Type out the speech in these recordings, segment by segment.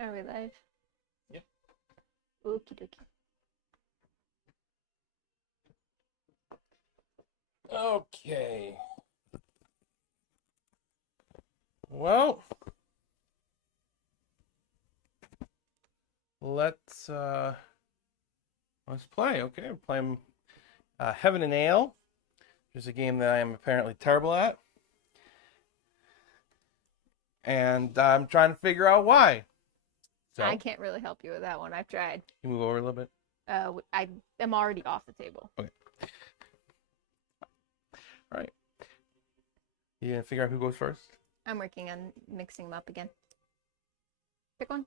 Are we live? Yeah. Okie dokie. Okay. Well, let's play. Okay, we're playing Heaven and Ale, which is a game that I am apparently terrible at, and I'm trying to figure out why. So, I can't really help you with that one. I've tried. can you move over a little bit? I am already off the table. Okay. All right. You gonna figure out who goes first? I'm working on mixing them up again. Pick one.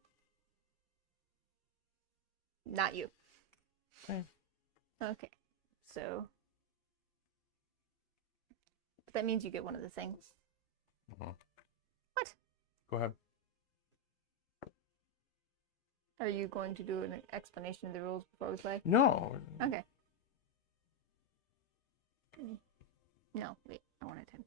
Not you. Okay. Okay. So that means you get one of the things. Mhm. What? Go ahead. Are you going to do an explanation of the rules before we play? No. Okay. No, wait. I wanted 10.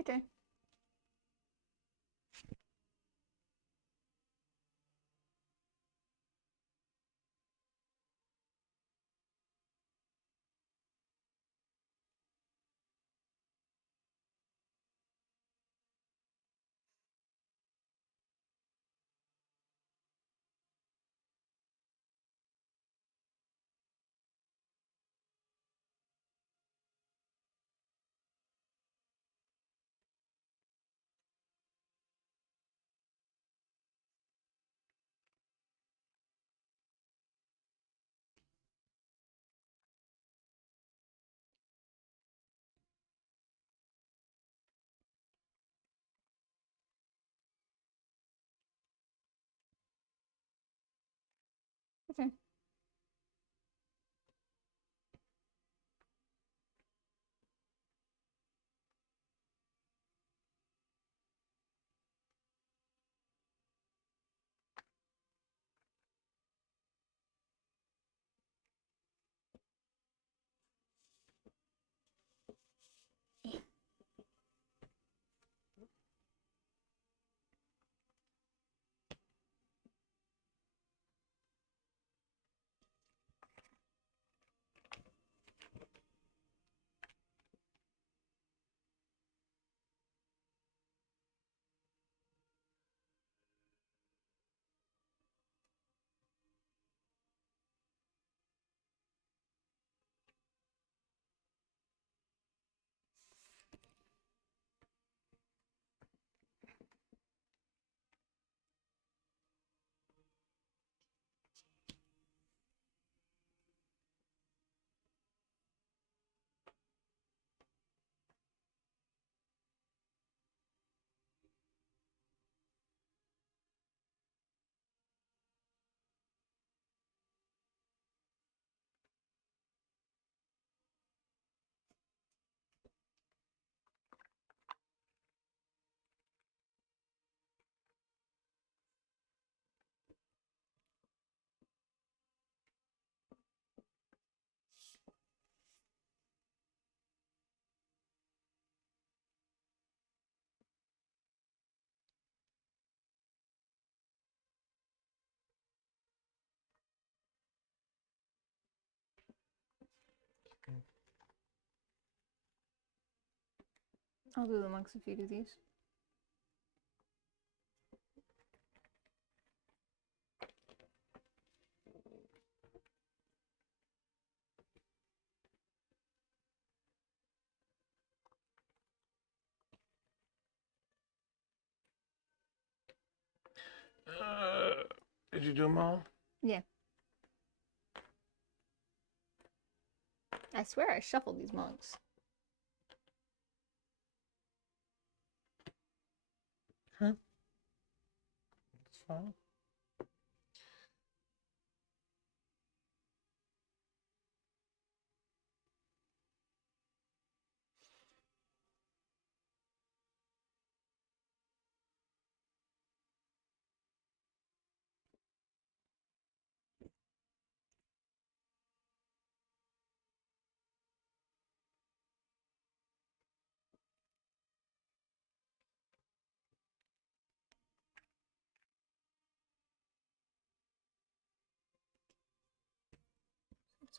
Okay. Okay. I'll do the monks if you do these. Did you do them all? Yeah. I swear I shuffled these monks. Okay. That's fine.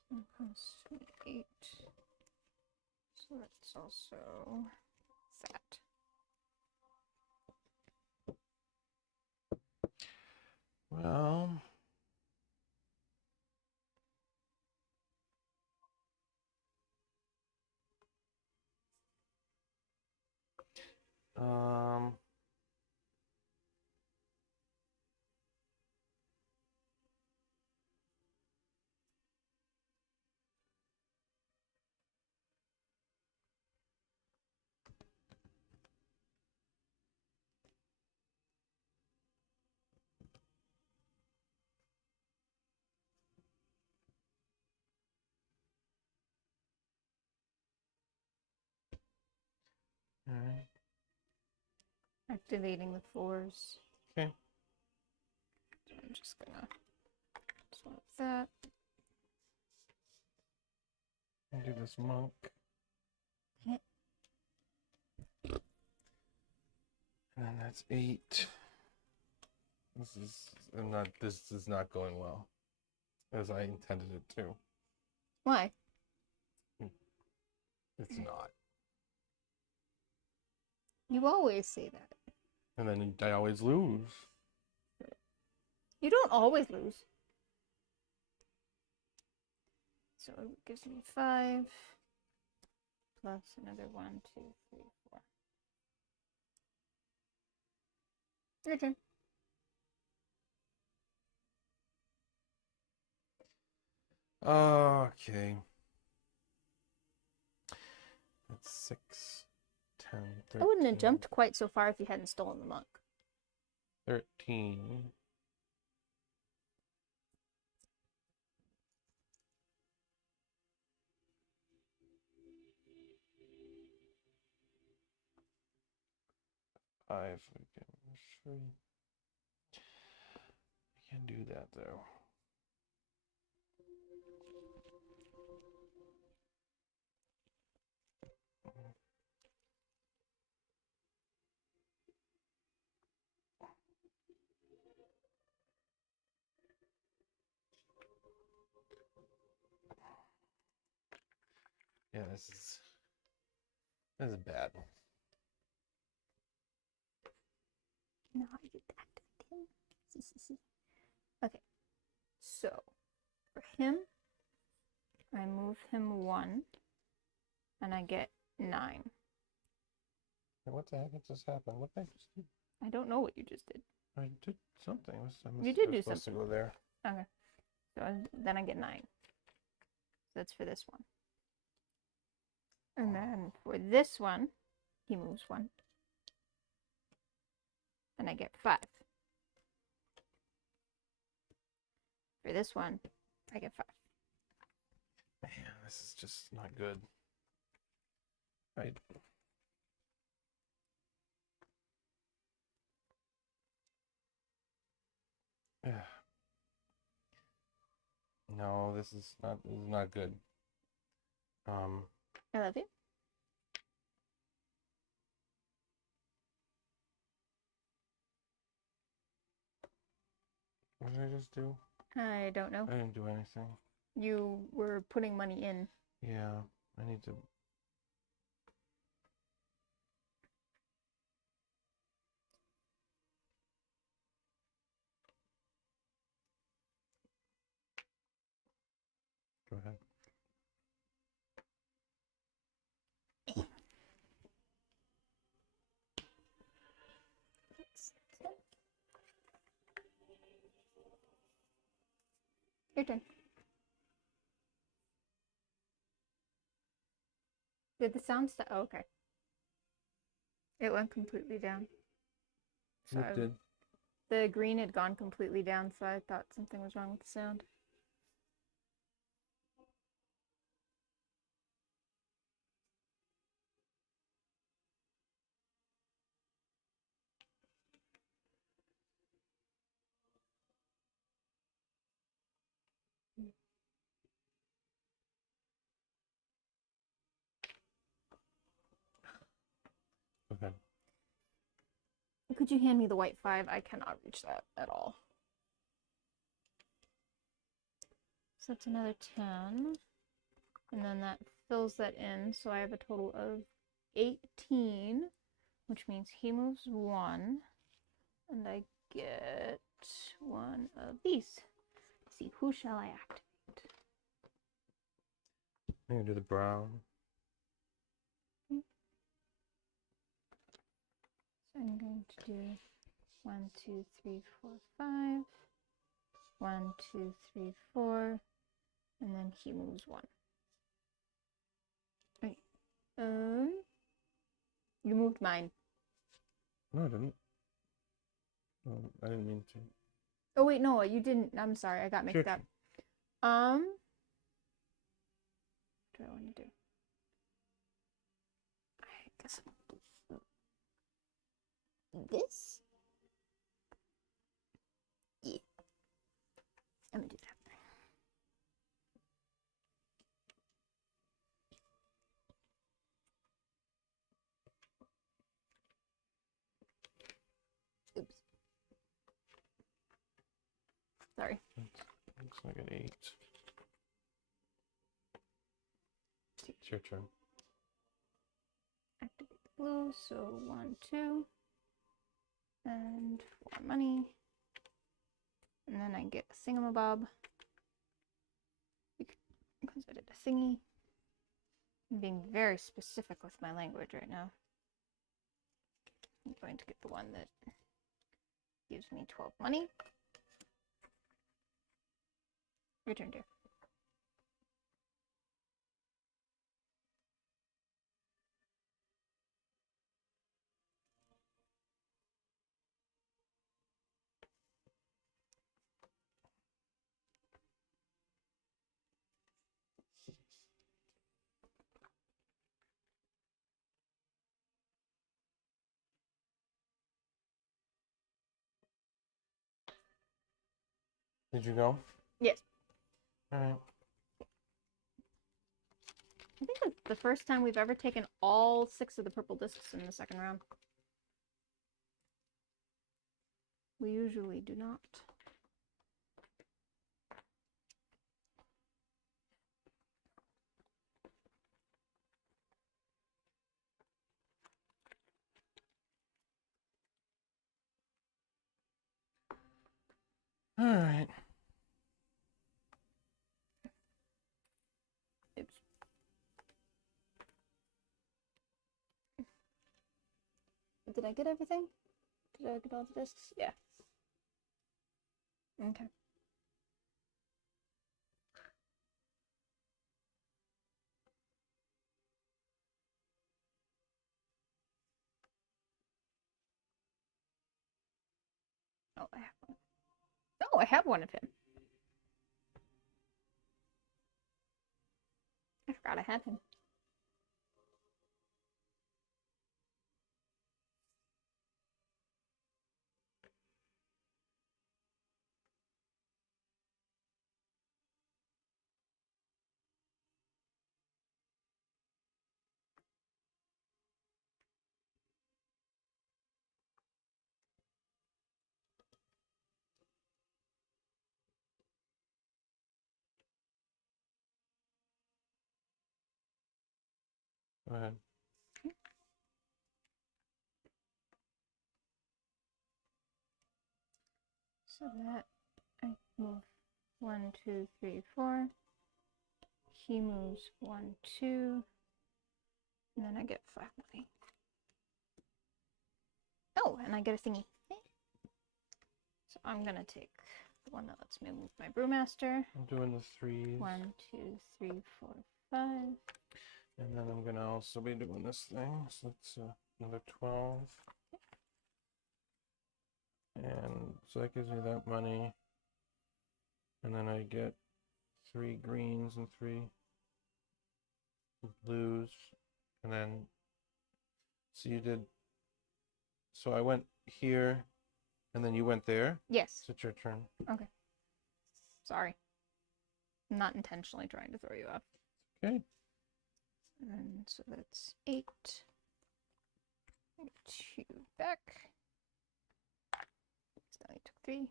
Plus 28. So that's also that. Well, um, all right. Activating the floors. Okay. So I'm just gonna swap that. I'll do this monk. Yep. And then that's 8. This is not going well, as I intended it to. Why? It's not. You always say that. And then I always lose. You don't always lose. So it gives me 5 plus another 1, 2, 3, 4. Your turn. Okay. That's 6, 10, 13. I wouldn't have jumped quite so far if you hadn't stolen the monk. 13. Five. Sure. I can do that though. Yeah, this is bad. No, I did that. Okay. So, for him, I move him 1, and I get 9. Hey, what the heck just happened? What did I just do? I don't know what you just did. I did something. You did do supposed something. to go there. Okay. So then I get 9. So that's for this one. And then for this one, he moves 1. And I get 5. For this one, I get 5. Man, this is just not good. Right. Yeah. No, this is not good. I love you. What did I just do? I don't know. I didn't do anything. You were putting money in. Yeah, I need to. Go ahead. Your turn. Did the sound stop? Oh, okay. It went completely down. So It did. the green had gone completely down, so I thought something was wrong with the sound. Okay. Could you hand me the white 5? I cannot reach that at all. So that's another 10. And then that fills that in, so I have a total of 18, which means he moves 1, and I get 1 of these. Let's see, who shall I activate? I'm gonna do the brown. Okay. So I'm going to do 1, 2, 3, 4, 5. 1, 2, 3, 4, and then he moves 1. Wait, you moved mine. No, I didn't. No, I didn't mean to. Oh wait, no, you didn't. I'm sorry, I got mixed up. What do I want to do? I guess this. Yeah, I'm gonna do that. Oops. Sorry. Looks like an 8. It's your turn. Activate the blue, so 1, 2, and 4 money. And then I get a thingamabob because I did a thingy. I'm being very specific with my language right now. I'm going to get the one that gives me 12 money. Your turn, dear. Did you go? Yes. All right. I think it's the first time we've ever taken all 6 of the purple discs in the second round. We usually do not. All right. Oops. Did I get everything? Did I get all the discs? Yeah. Okay. Oh, I have one. Oh, I have one of him. I forgot I had him. Go ahead. So that I move 1, 2, 3, 4. He moves 1, 2, and then I get 5 money. Oh, and I get a thingy. So I'm gonna take the one that lets me move my brewmaster. I'm doing the 3s. 1, 2, 3, 4, 5. And then I'm gonna also be doing this thing. So it's another 12. And so that gives me that money. And then I get 3 greens and 3 blues. And then, so you did, so I went here, and then you went there? Yes. So it's your turn. Okay. Sorry. I'm not intentionally trying to throw you off. Okay. And so that's 8. 2 back. So I took 3.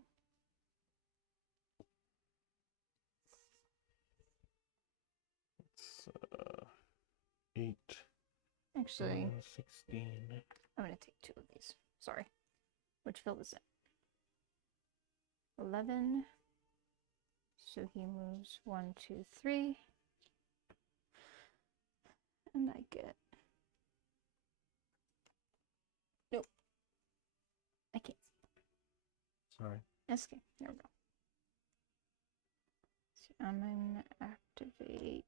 8, Actually, 16. I'm going to take 2 of these. Sorry. Which fill is it? 11. So he moves 1, 2, 3. And I get... Nope. I can't see. Sorry. That's okay. There we go. So I'm going to activate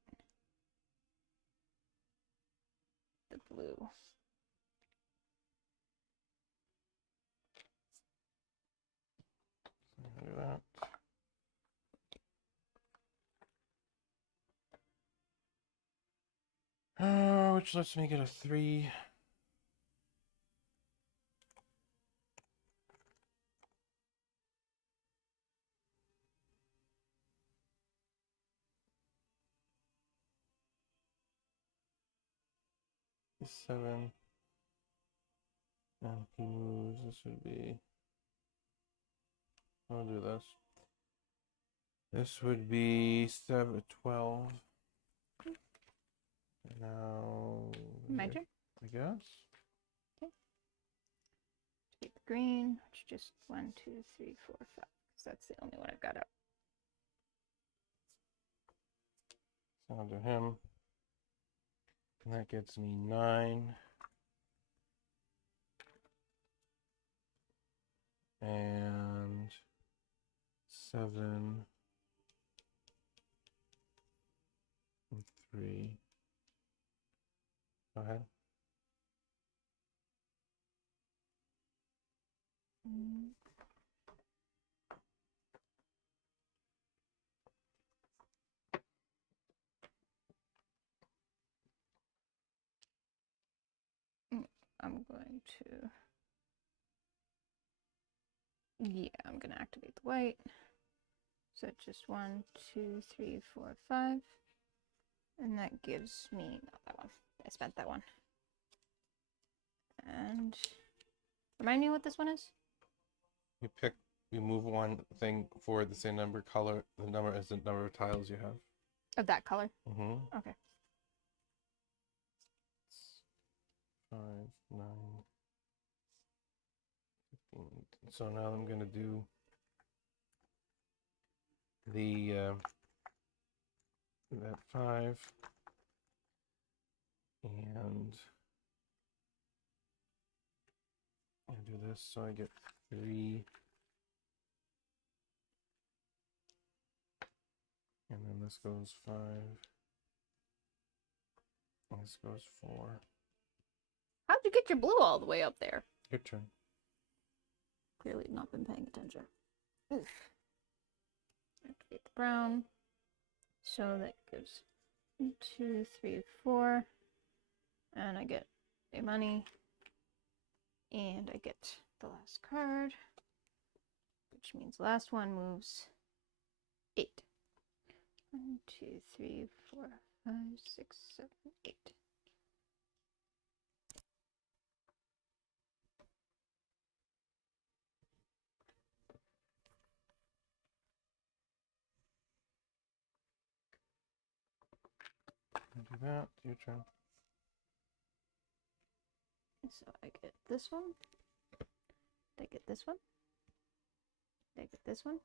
the blue. So I'm gonna do that. Which lets me get a 3. A 7. And he moves. This would be. I'll do this. This would be 7, 12. Now. My turn. I guess. Take the green, which is just 1, 2, 3, 4, 5. Because that's the only one I've got up. So I'll do him. And that gets me 9. And 7. And 3. Go ahead. I'm going to... Yeah, I'm going to activate the white. So it's just 1, 2, 3, 4, 5. And that gives me... Not that one. I spent that one. And... Remind me what this one is? You move one thing forward the same number color, the number as the number of tiles you have. Of that color? Mm-hmm. Okay. 5, 9, 15. So now I'm going to do the that 5 and I do this so I get 3 and then this goes 5 and this goes 4. How'd you get your blue all the way up there? Your turn. Clearly not been paying attention. Oof. Activate the brown. So that gives 1, 2, 3, 4. And I get a money. And I get the last card. Which means the last one moves 8. 1, 2, 3, 4, 5, 6, 7, 8. Do that. Your turn. So I get this one. I get this one. I get this one.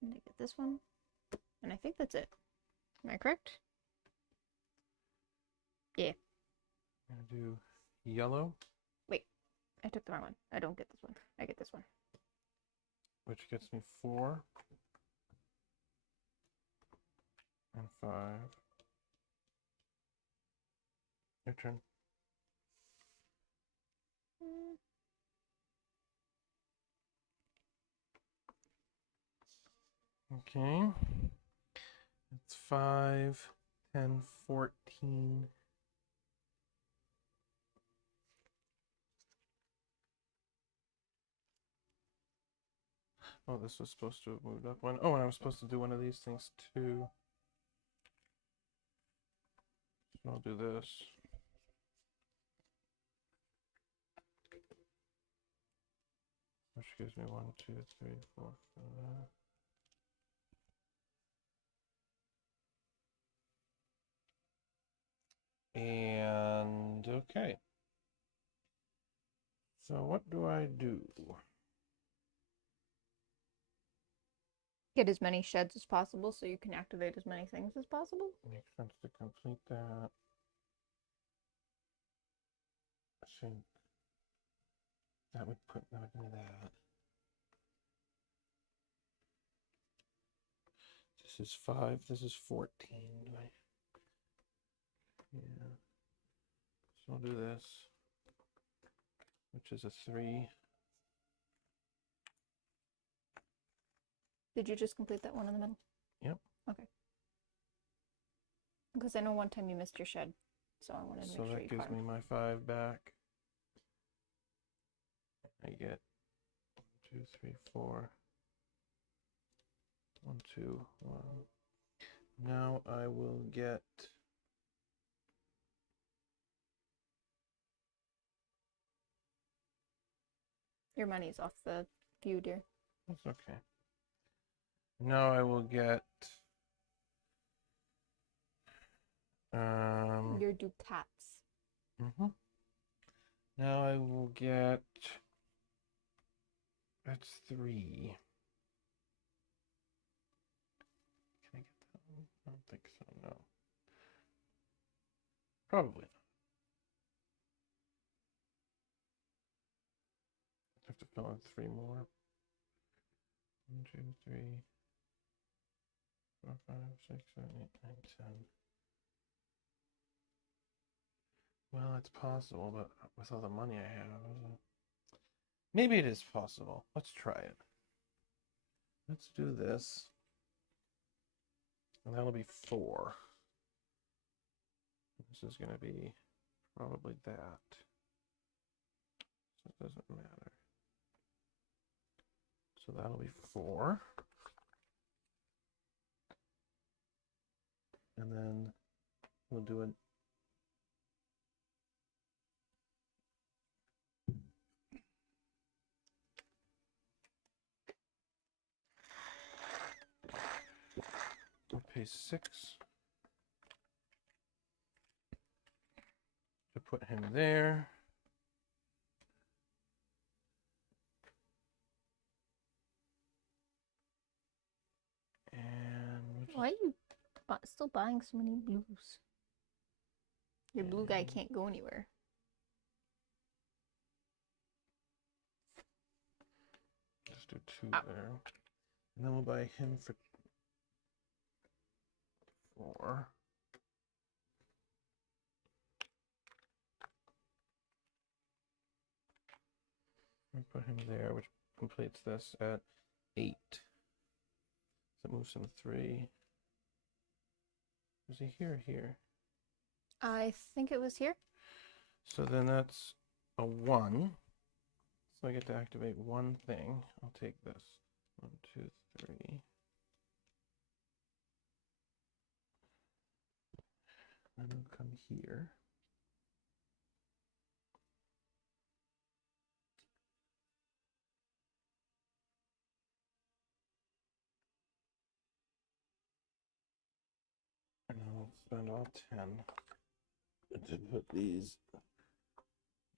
And I get this one. And I think that's it. Am I correct? Yeah. I'm gonna do yellow. Wait, I took the wrong one. I don't get this one. I get this one. Which gets me 4 and 5. Your turn. Okay. It's 5, 10, 14. Oh, this was supposed to have moved up one. Oh, and I was supposed to do one of these things too. So I'll do this. Which gives me 1, 2, 3, 4, 5. Okay. So what do I do? Get as many sheds as possible so you can activate as many things as possible. Makes sense to complete that. I think that would put that into that. This is 5. This is 14. Yeah. So I'll do this, which is a 3. Did you just complete that one in the middle? Yep. Okay. Because I know one time you missed your shed, so I wanted to make sure you So that gives me my 5 back. I get 1, 2, 3, 4. 1, 2, 1. Now I will get your money's off the view, dear. that's okay. Now I will get Your ducats. Now I will get, that's 3. Can I get that one? I don't think so, no. Probably not. I have to fill in 3 more. 1, 2, 3, 4, 5, 6, 7, 8, 9, 10. Well, it's possible, but with all the money I have, maybe it is possible. Let's try it. Let's do this. And that'll be 4. This is going to be probably that. So it doesn't matter. So that'll be 4. And then we'll do it. We'll pay 6 to put him there. And Why are you still buying so many blues? Your blue guy can't go anywhere. just do 2 there. And then we'll buy him for 4. And put him there, which completes this at 8. So that moves him 3. Is he here or here? I think it was here. So then that's a 1. So I get to activate 1 thing. I'll take this. 1, 2, 3. And I'll come here. And I'll spend all 10 to put these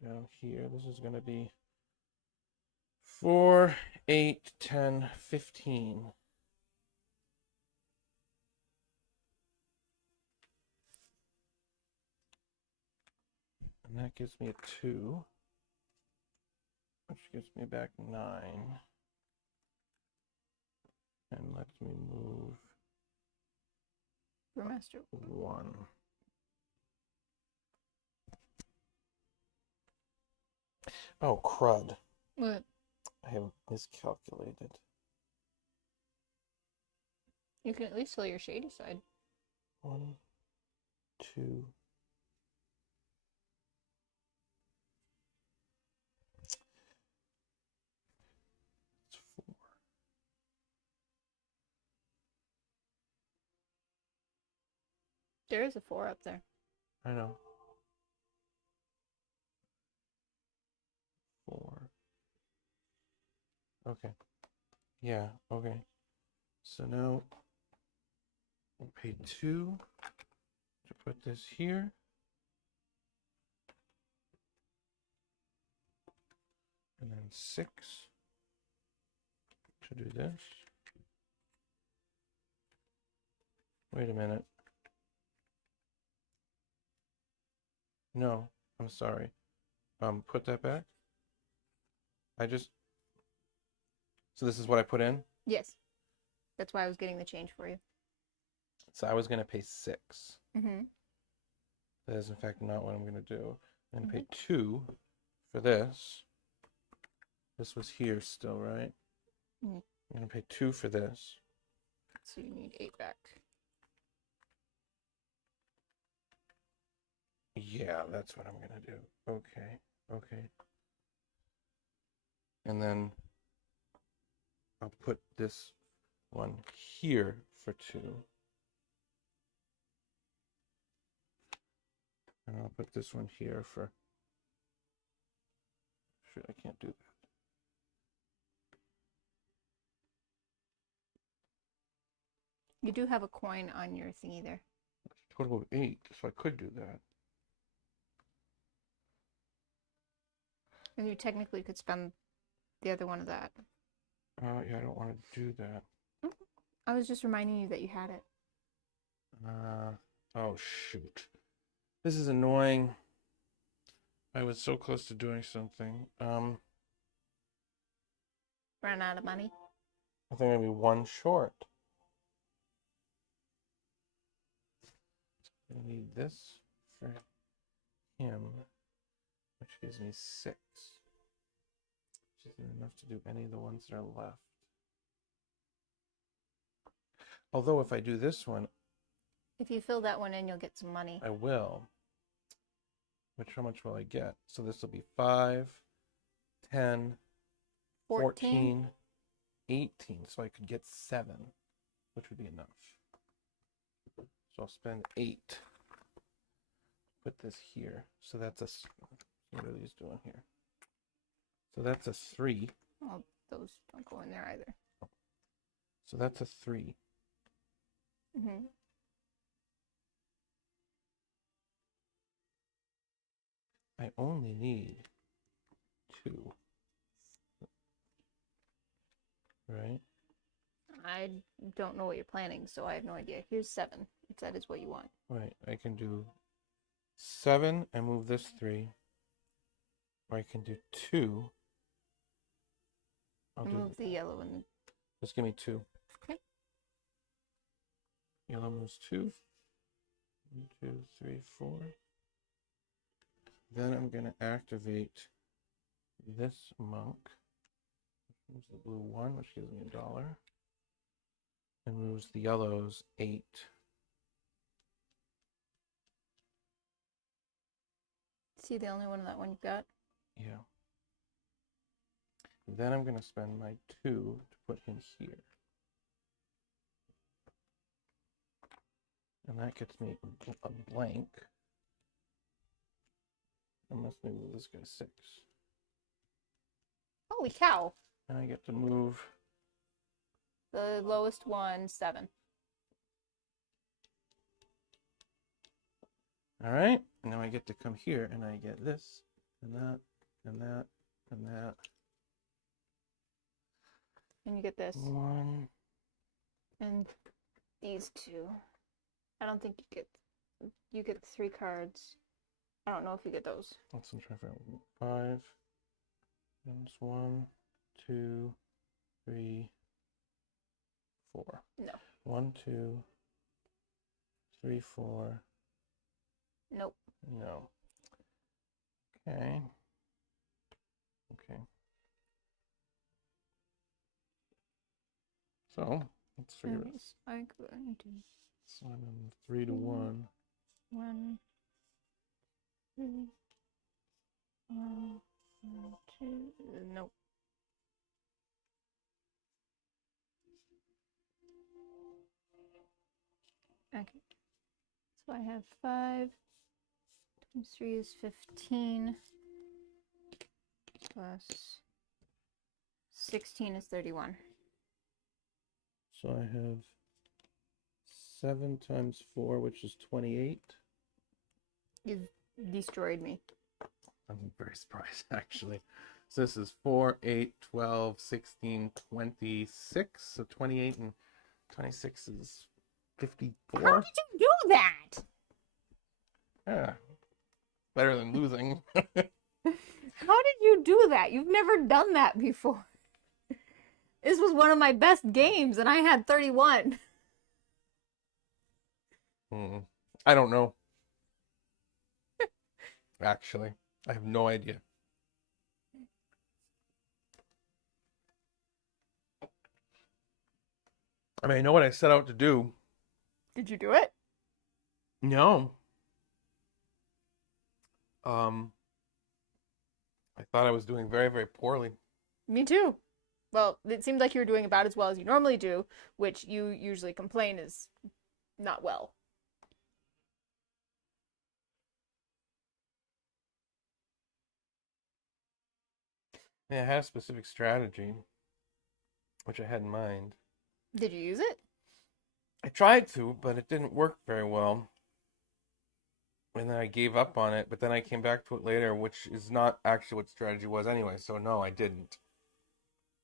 down here. This is going to be 4, 8, 10, 15. And that gives me a 2, which gives me back 9. And lets me move Brewmaster. 1. Oh, crud. What? I have miscalculated. You can at least fill your shady side. 1, 2. It's 4. There is a 4 up there. I know. 4. Okay. Yeah, okay. So now we'll pay 2 to put this here. And then 6 to do this. Wait a minute. No, I'm sorry. Put that back. So this is what I put in? Yes. That's why I was getting the change for you. So I was going to pay 6. Mm-hmm. That is, in fact, not what I'm going to do. I'm going to pay 2 for this. This was here still, right? Mm-hmm. I'm going to pay 2 for this. So you need 8 back. Yeah, that's what I'm going to do. Okay, okay. And then I'll put this one here for 2. And I'll put this one here for... Shoot, I can't do that. You do have a coin on your thingy there. Total of 8, so I could do that. And you technically could spend the other one of that. Yeah, I don't want to do that. I was just reminding you that you had it. Oh, shoot. This is annoying. I was so close to doing something. Ran out of money? I think I'd be 1 short. I need this for him, which gives me 6. Which isn't enough to do any of the ones that are left. Although if I do this one... If you fill that one in, you'll get some money. I will. How much will I get? So this will be 5, 10, 14, 18. So I could get 7, which would be enough. So I'll spend 8. Put this here. So that's what are these doing here? So that's a 3. Well, those don't go in there either. So that's a 3. Mm-hmm. I only need 2. Right? I don't know what you're planning, so I have no idea. Here's 7, if that is what you want. Right. I can do 7 and move this 3. Or I can do 2. I'll move the yellow and... Just give me 2. Okay. Yellow moves 2. 1, 2, 3, 4. Then I'm going to activate this monk. Moves the blue 1, which gives me $1. And moves the yellows 8. See the only one of that one you've got? Yeah. Then I'm going to spend my 2 to put him here. And that gets me a blank. Unless maybe this guy's 6. Holy cow! And I get to move... The lowest one, 7. Alright, now I get to come here and I get this, and that, and that, and that. And you get this. 1. And these 2. I don't think you get 3 cards. I don't know if you get those. Let's try to find 5. That's 1, 2, 3, 4. No. 1, 2, 3, 4. Nope. No. Okay. Okay. So let's figure it out. I'm going to... So I'm in 3 to 1. 1, 2, 1, 2. Nope. Okay. So I have 5 times 3 is 15. Plus 16 is 31. So I have 7 times 4, which is 28. You've destroyed me. I'm very surprised, actually. So this is 4, 8, 12, 16, 26. So 28 and 26 is 54. How did you do that? Yeah. Better than losing. How did you do that? You've never done that before. This was one of my best games, and I had 31. I don't know. Actually, I have no idea. I mean, I know what I set out to do. Did you do it? No. I thought I was doing very, very poorly. Me too. Well, it seemed like you were doing about as well as you normally do, which you usually complain is not well. Yeah, I had a specific strategy, which I had in mind. Did you use it? I tried to, but it didn't work very well. And then I gave up on it, but then I came back to it later, which is not actually what strategy was anyway, so no, I didn't.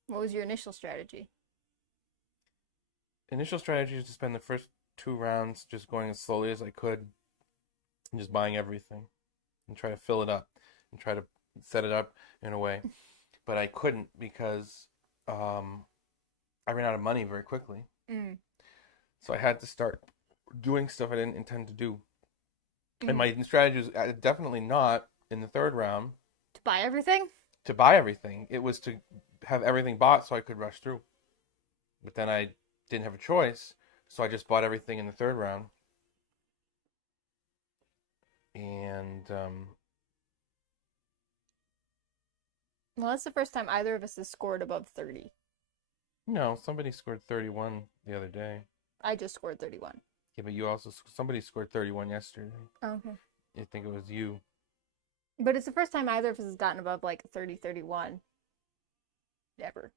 What was your initial strategy? Initial strategy is to spend the first 2 rounds just going as slowly as I could and just buying everything and try to fill it up and try to set it up in a way. But I couldn't because I ran out of money very quickly. So I had to start doing stuff I didn't intend to do. And my strategy was definitely not in the 3rd round. To buy everything? To buy everything. It was to have everything bought so I could rush through. But then I didn't have a choice, so I just bought everything in the 3rd round. And well, that's the first time either of us has scored above 30. no, somebody scored 31 the other day. I just scored 31. Yeah, but you also somebody scored 31 yesterday. Oh, okay. I think it was you. But it's the first time either of us has gotten above like 30, 31. Ever.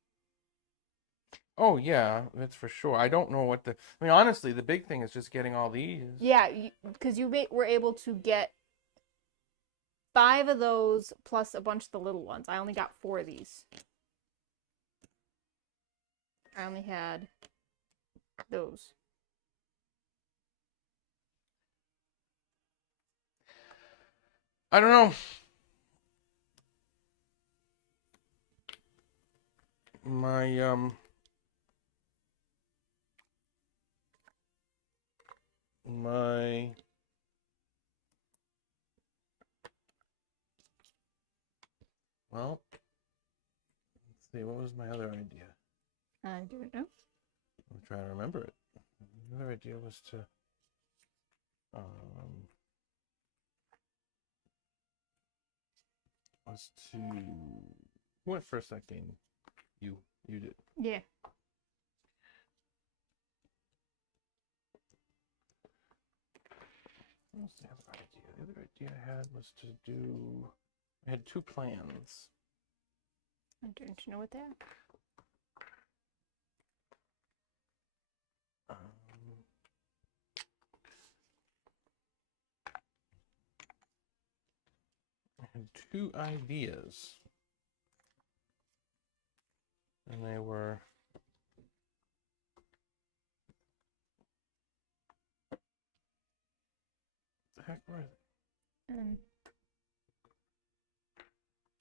Oh yeah, that's for sure. I don't know what I mean, honestly, the big thing is just getting all these. Yeah, because you were able to get 5 of those plus a bunch of the little ones. I only got 4 of these. I only had those. I don't know. My well, let's see, what was my other idea? I don't know. I'm trying to remember it. The other idea was to who went first that game? You did. Yeah. What was the other idea? The other idea I had was to do. I had 2 plans. Don't you know what they are? I had 2 ideas, and they were. What the heck were they?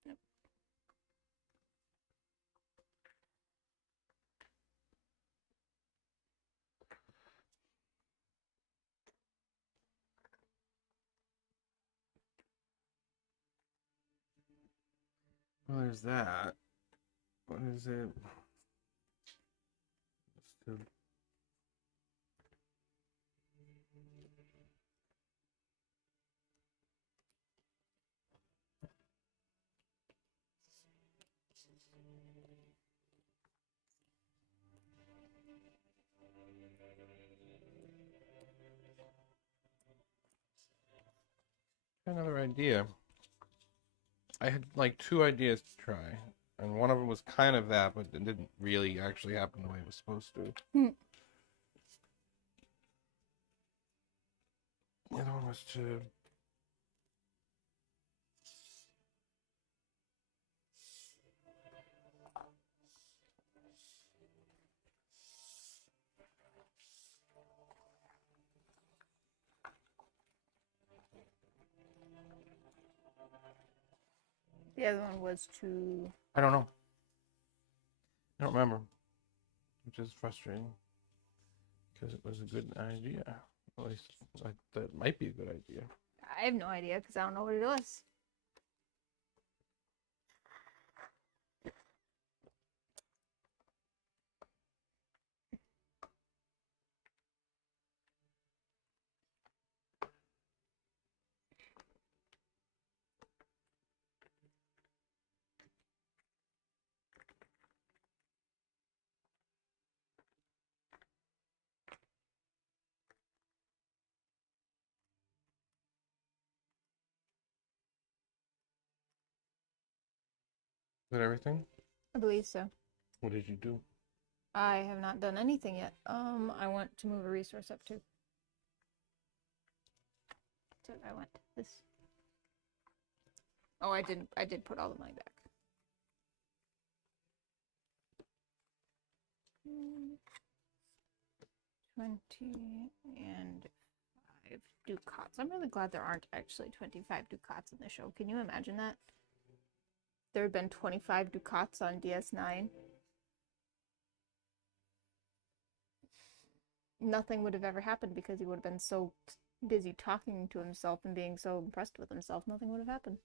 Yep. Well, there's that. What is it? Another idea. I had like 2 ideas to try, and one of them was kind of that, but it didn't really actually happen the way it was supposed to. The other one was The other one was to... I don't know. I don't remember, which is frustrating because it was a good idea. At least that might be a good idea. I have no idea because I don't know what it was. Is that everything? I believe so. What did you do? I have not done anything yet. I want to move a resource up too. So I want this. Oh, I didn't. I did put all the money back. 20 and 5 ducats. I'm really glad there aren't actually 25 ducats in the show. Can you imagine that? There had been 25 ducats on DS9. Nothing would have ever happened because he would have been so busy talking to himself and being so impressed with himself. Nothing would have happened.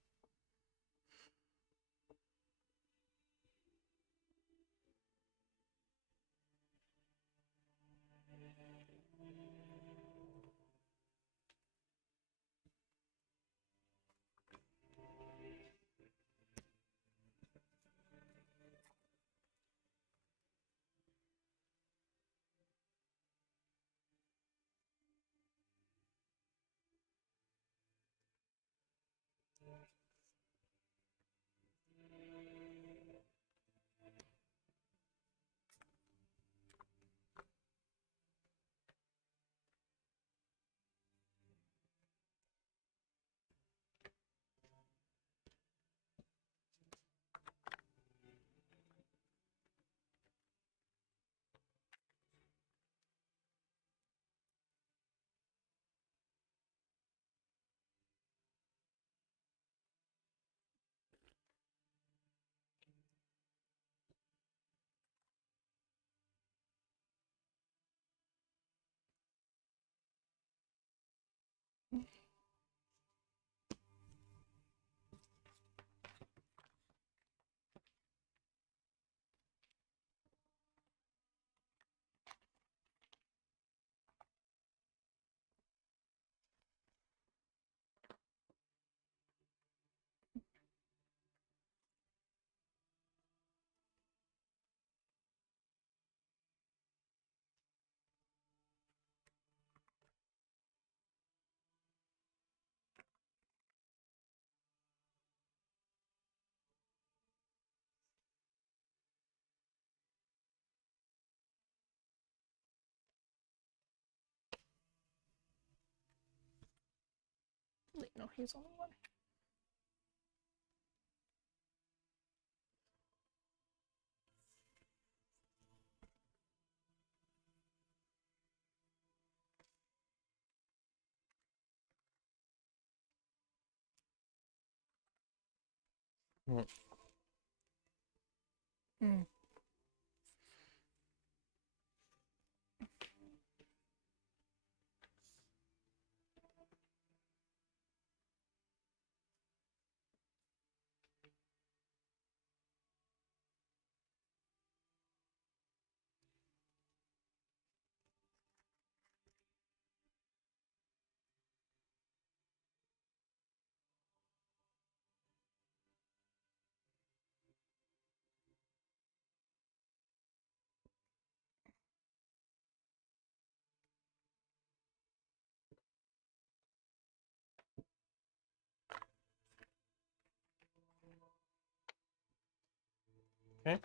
Wait, no, here's only one. What? Mm. Okay.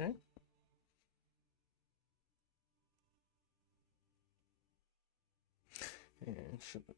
Okay. And ship it.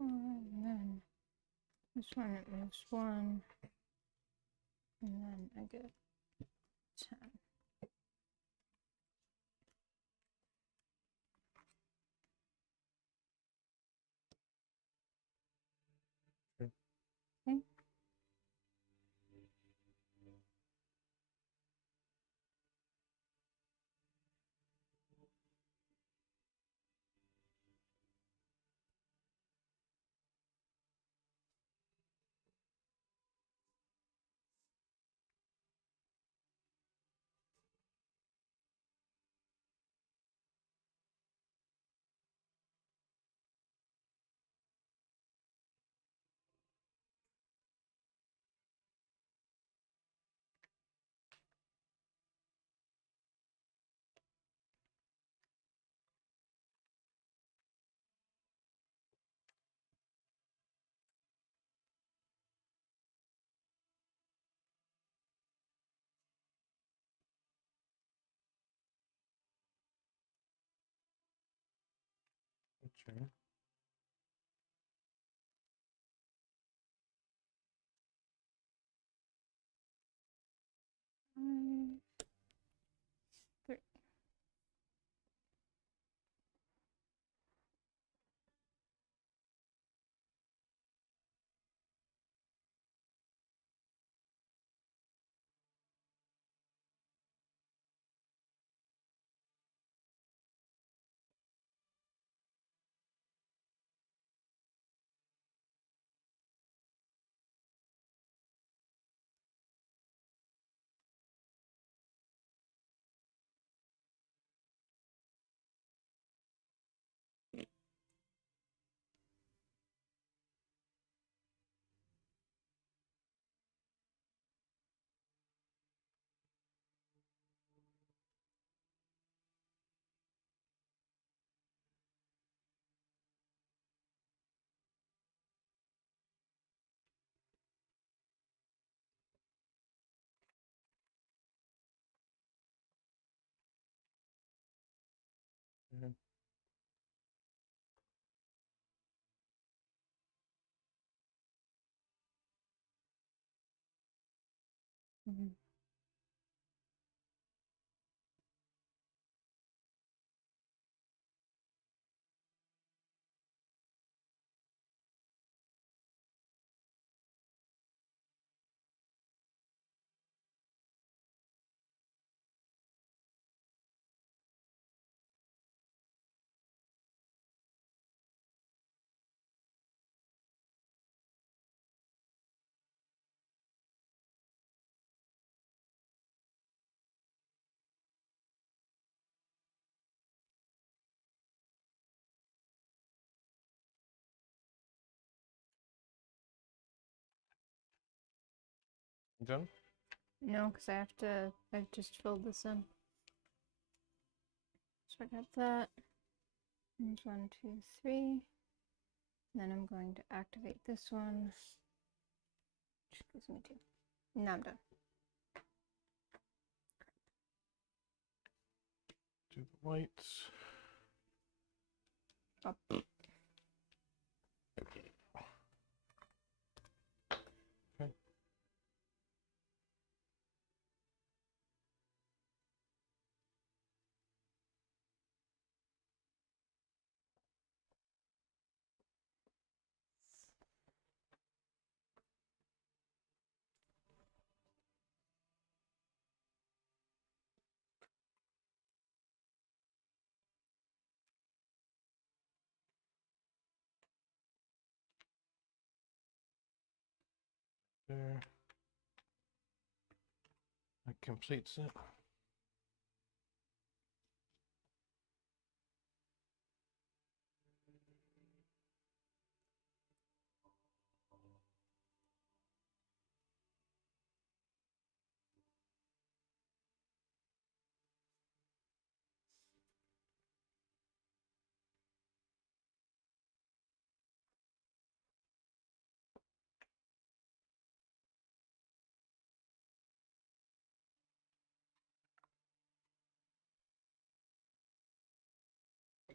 And then this one it moves 1, and then I get 10. Okay. Okay. Okay. Five, 3. Mhm. Mhm. You done? No, because I've just filled this in. So I got that. There's 1, 2, 3. Then I'm going to activate this one, which gives me 2. Now I'm done. Do the whites. Up. Okay. There. That completes it.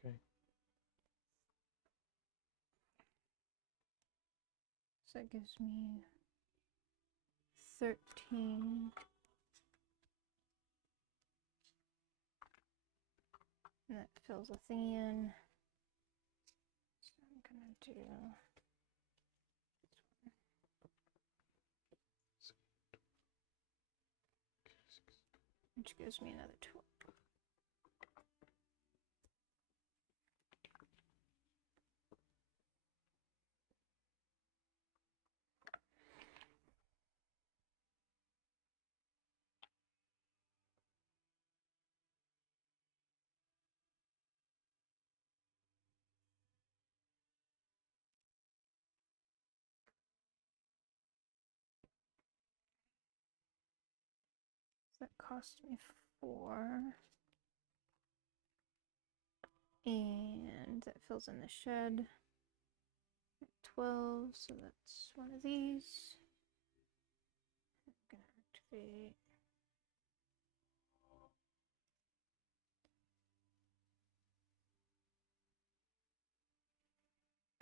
Okay. So that gives me 13. And that fills a thingy in. So I'm gonna do which gives me another 12. So that cost me 4. And that fills in the shed. 12, so that's one of these. I'm gonna activate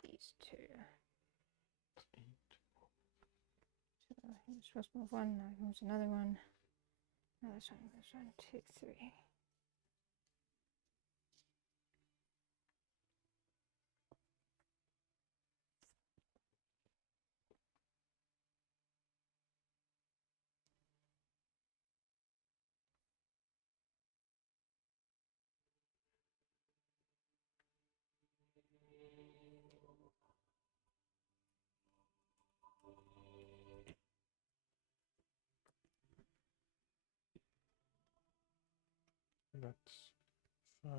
these 2. So he was supposed to move 1, now he moves another one. Now this one moves 1, 2, 3. That's 5.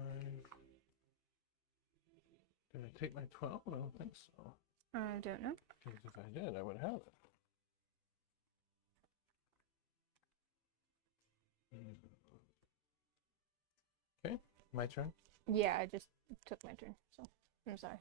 Did I take my 12? I don't think so. I don't know. Because if I did, I would have it. Okay, my turn. Yeah, I just took my turn, so I'm sorry.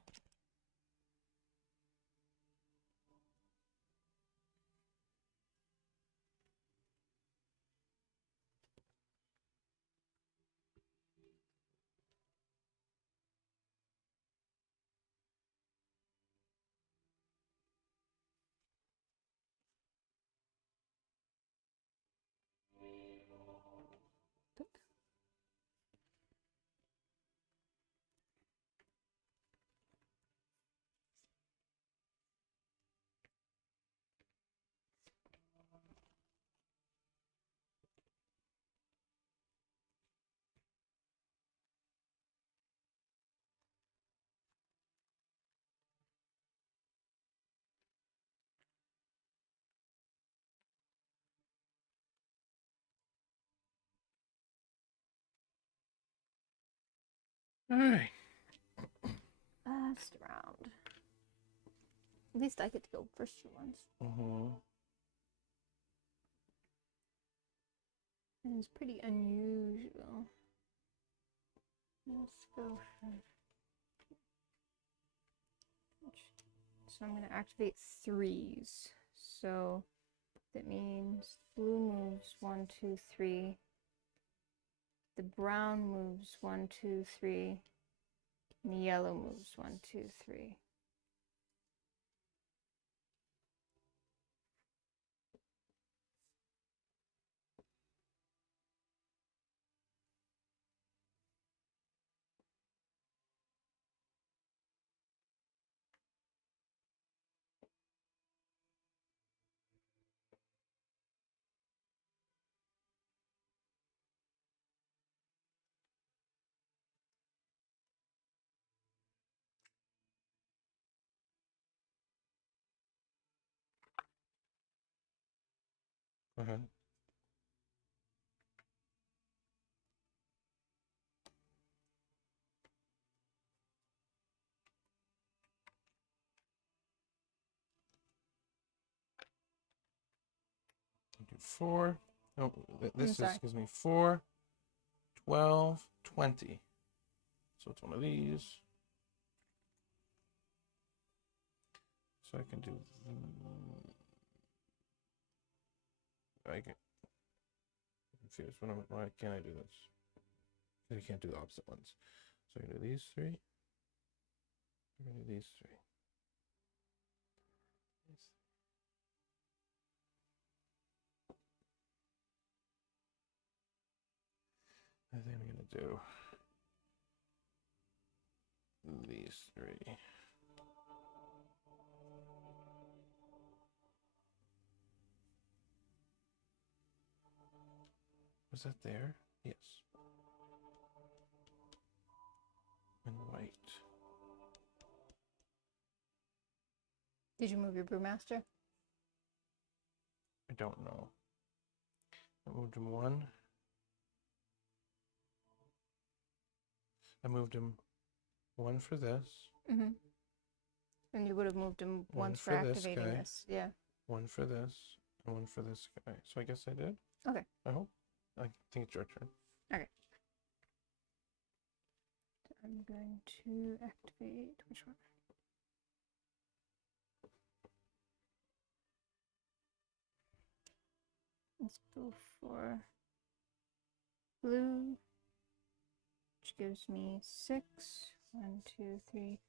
All right. Last round. At least I get to go first for once. Mm-hmm. And it's pretty unusual. Let's go for... So I'm going to activate 3s. So that means blue moves 1, 2, 3. The brown moves 1, 2, 3. And the yellow moves 1, 2, 3. Go ahead. Do 4. Oh, this is, gives me 4, 12, 20. So it's one of these. So I can do... I get confused. Why can't I do this? Because I can't do the opposite ones. So I can do these 3. I'm going to do these 3. I think I'm going to do these 3. Was that there? Yes. And white. Did you move your brewmaster? I don't know. I moved him 1. I moved him 1 for this. Mm-hmm. And you would have moved him once for activating this. Yeah. 1 for this, and 1 for this guy. So I guess I did. Okay. I hope. I think it's your turn. Okay. So I'm going to activate which one? Let's go for blue, which gives me 6. 1, 2, 3,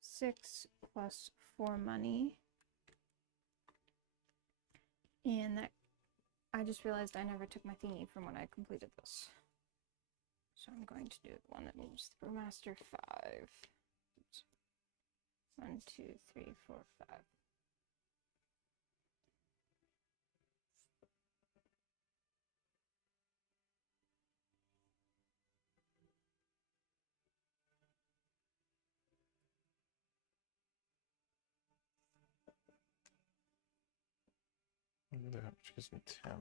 6 plus 4 money. And that, I just realized I never took my thingy from when I completed this. So I'm going to do the one that moves the brewmaster 5. Oops. 1, 2, 3, 4, 5. Which gives me 10.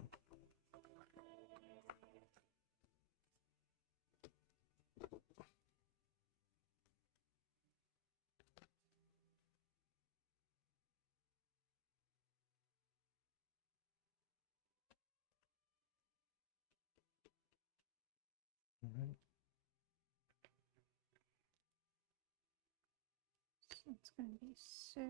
Mm-hmm. So it's going to be 6.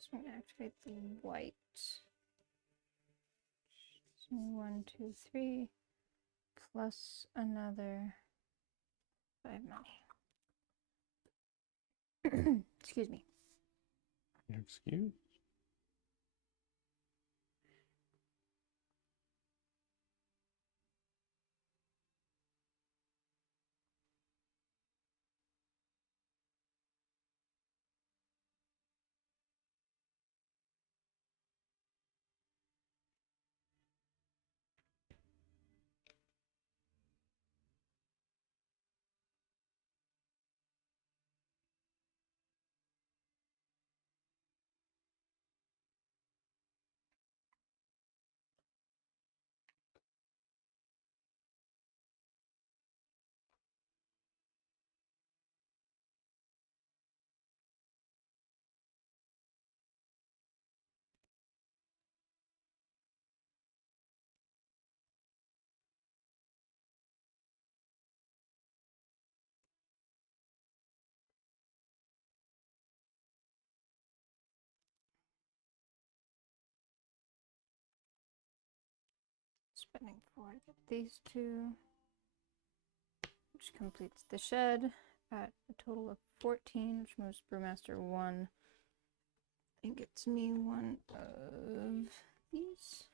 So I'm going to activate the white. So 1, 2, 3, plus another 5 money. Excuse me. You're excused. Spending 4 to get these two, which completes the shed at a total of 14, which moves Brewmaster 1 and gets me one of these.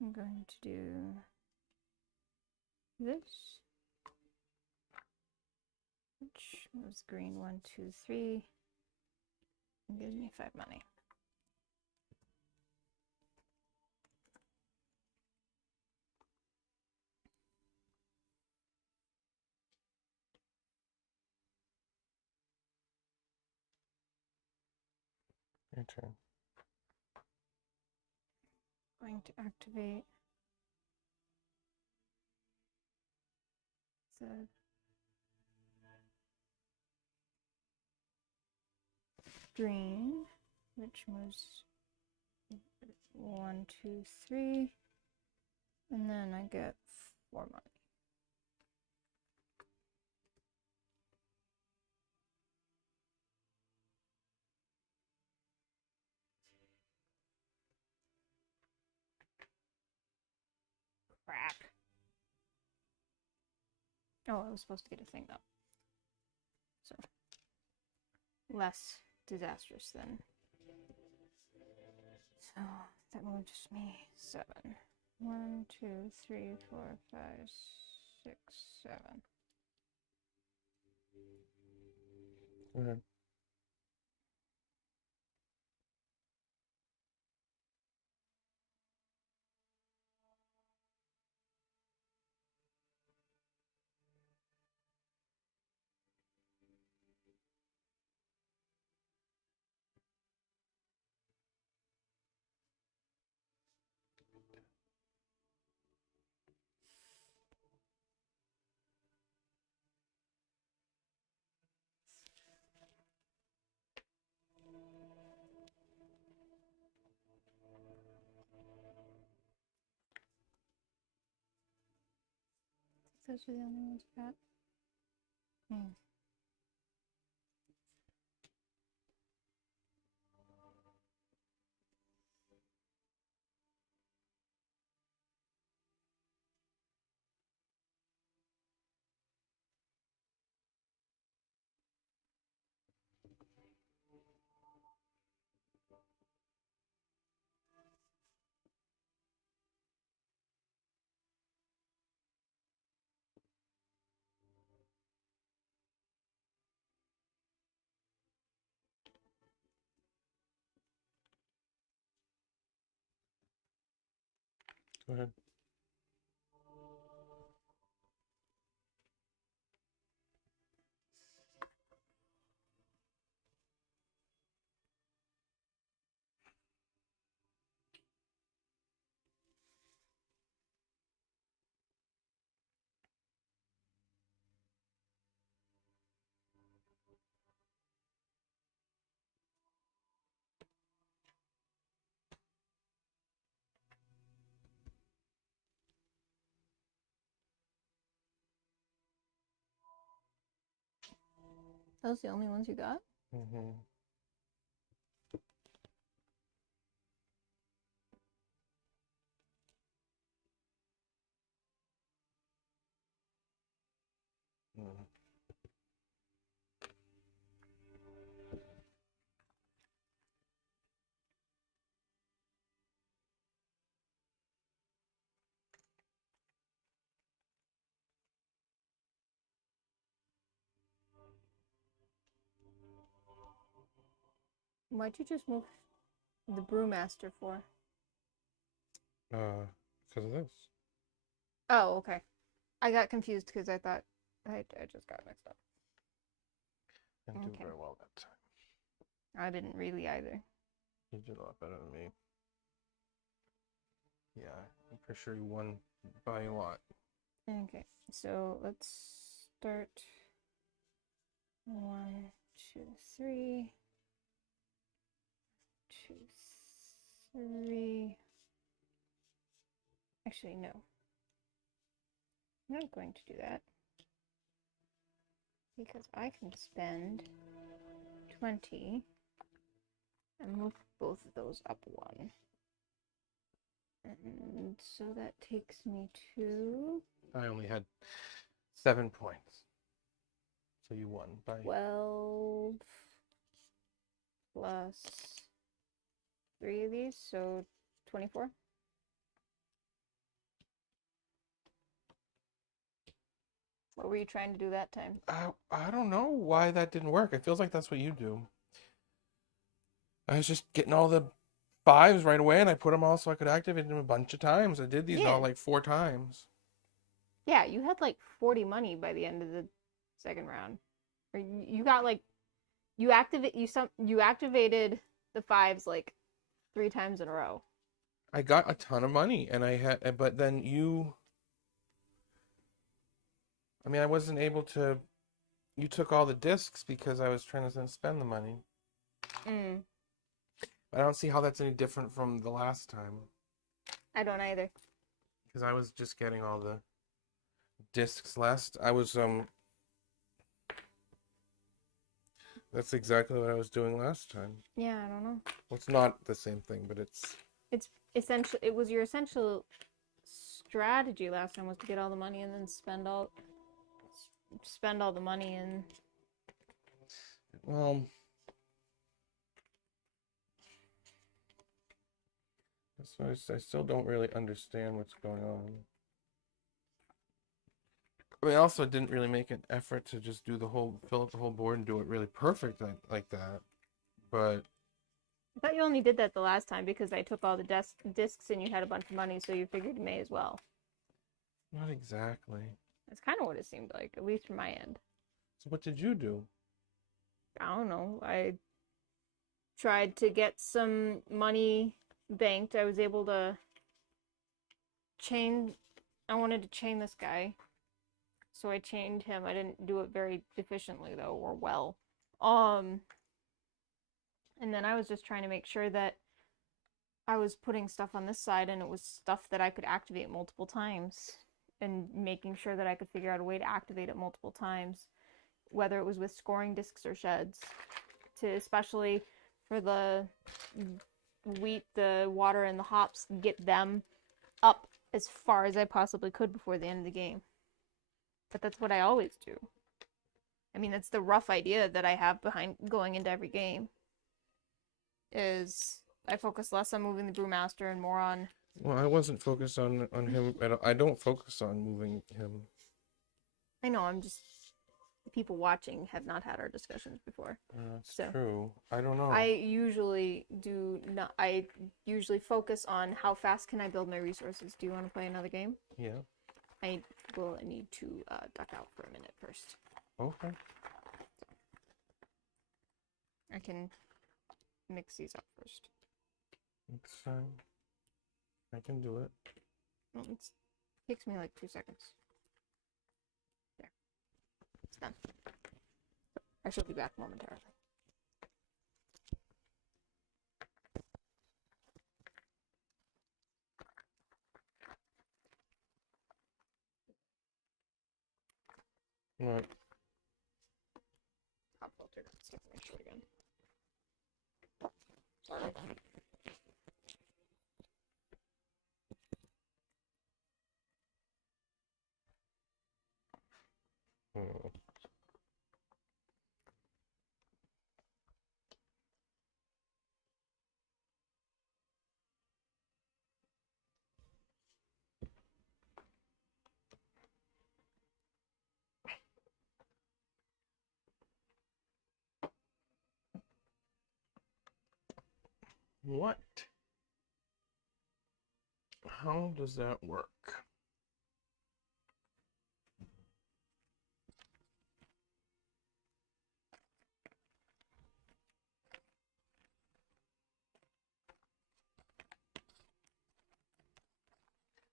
I'm going to do this, which moves green 1, 2, 3, and gives me 5 money. Your turn. Going to activate the green, which moves 1, 2, 3, and then I get 4 money. Crap. Oh, I was supposed to get a thing though. So, less disastrous then. So, that moves me 7. 1, 2, 3, 4, 5, 6, 7. Go ahead. Those are the only ones I got. Go ahead. Those the only ones you got? Mm-hmm. Why'd you just move the brewmaster for? Because of this. Oh, okay. I got confused because I thought I just got mixed up. Didn't do Okay. very well that time. I didn't really either. You did a lot better than me. Yeah, I'm pretty sure you won by a lot. Okay, so let's start. 1, 2, 3. 2, 3. Actually, no. I'm not going to do that. Because I can spend 20 and move both of those up 1. And so that takes me to I only had 7 points. So you won by 12 plus 3 of these, so 24. What were you trying to do that time? I don't know why that didn't work. It feels like that's what you do. I was just getting all the 5s right away, and I put them all so I could activate them a bunch of times. I did these all like 4 times. Yeah, you had like 40 money by the end of the second round. Or you got like you activated the 5s like 3 times in a row. I got a ton of money, and but then you. I mean, I wasn't able to. You took all the discs because I was trying to spend the money. Mm. I don't see how that's any different from the last time. I don't either. Because I was just getting all the discs last. I was That's exactly what I was doing last time. Yeah, I don't know. Well, it's not the same thing, but it's essential. It was your essential strategy last time was to get all the money and then spend all the money and. I still don't really understand what's going on. I mean, I also didn't really make an effort to just fill up the whole board and do it really perfect like that. But I thought you only did that the last time because I took all the discs and you had a bunch of money, so you figured you may as well. not exactly. That's kind of what it seemed like, at least from my end. So what did you do? I don't know. I tried to get some money banked. I was able to I wanted to chain this guy. So I chained him. I didn't do it very efficiently though, or well. And then I was just trying to make sure that I was putting stuff on this side and it was stuff that I could activate multiple times and making sure that I could figure out a way to activate it multiple times, whether it was with scoring discs or sheds, to especially for the wheat, the water, and the hops, get them up as far as I possibly could before the end of the game. But that's what I always do. I mean, that's the rough idea that I have behind going into every game. Is I focus less on moving the brewmaster and more on. Well, I wasn't focused on him at all. I don't focus on moving him. I know, I'm just. The people watching have not had our discussions before. That's true. I don't know. I usually do not. I usually focus on how fast can I build my resources. Do you want to play another game? Yeah. I will need to duck out for a minute first. Okay. I can mix these up first. It's fine. I can do it. Well, it takes me like 2 seconds. There. It's done. I shall be back momentarily. All right. Pop filter. Stuck my shirt again. Sorry. Oh. What? How does that work?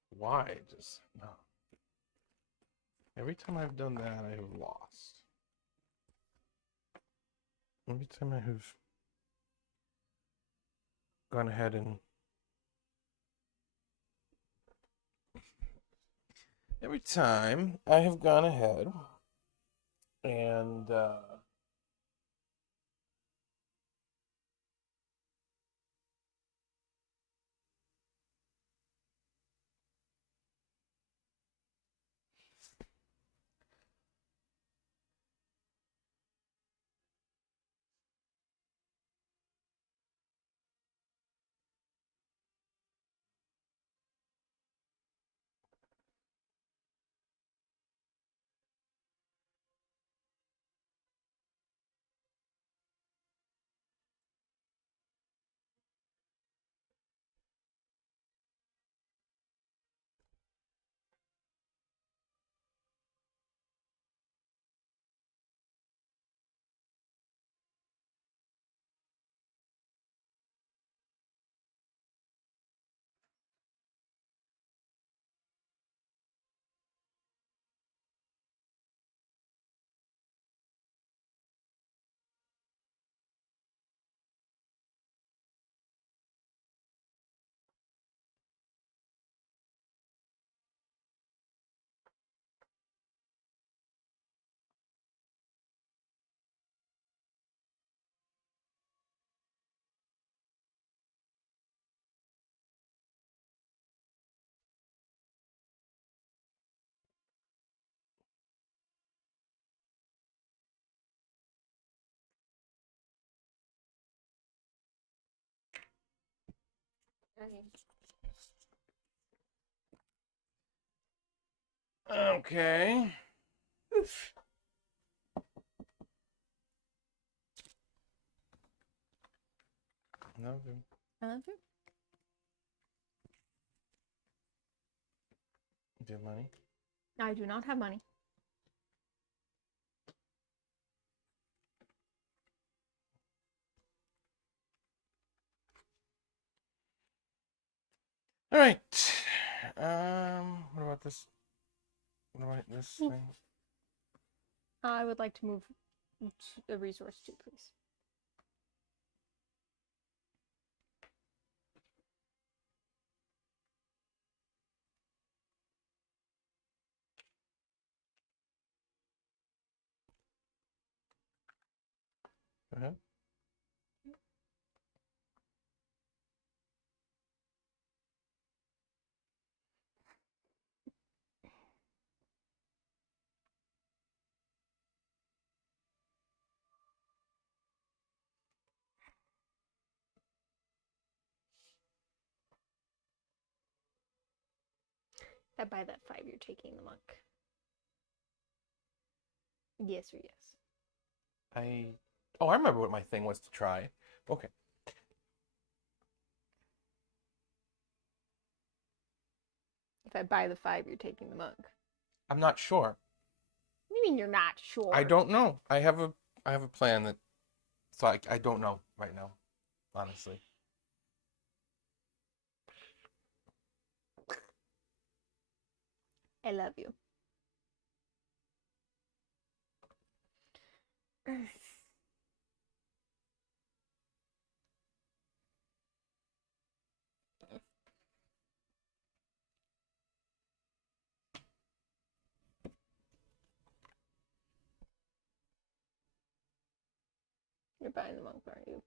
Why? Just no. Every time I've done that, I have lost. Every time I have gone ahead and every time I have gone ahead and okay. Oof. Nothing. I love you. Do you have money? I do not have money. All right. What about this? What about this thing? I would like to move a resource too, please. Go ahead. If I buy that 5, you're taking the monk. Yes or yes? Oh, I remember what my thing was to try. Okay. If I buy the 5, you're taking the monk. I'm not sure. What do you mean you're not sure? I don't know. I have a plan that, so I don't know right now, honestly. I love you. You're buying the monk, aren't you?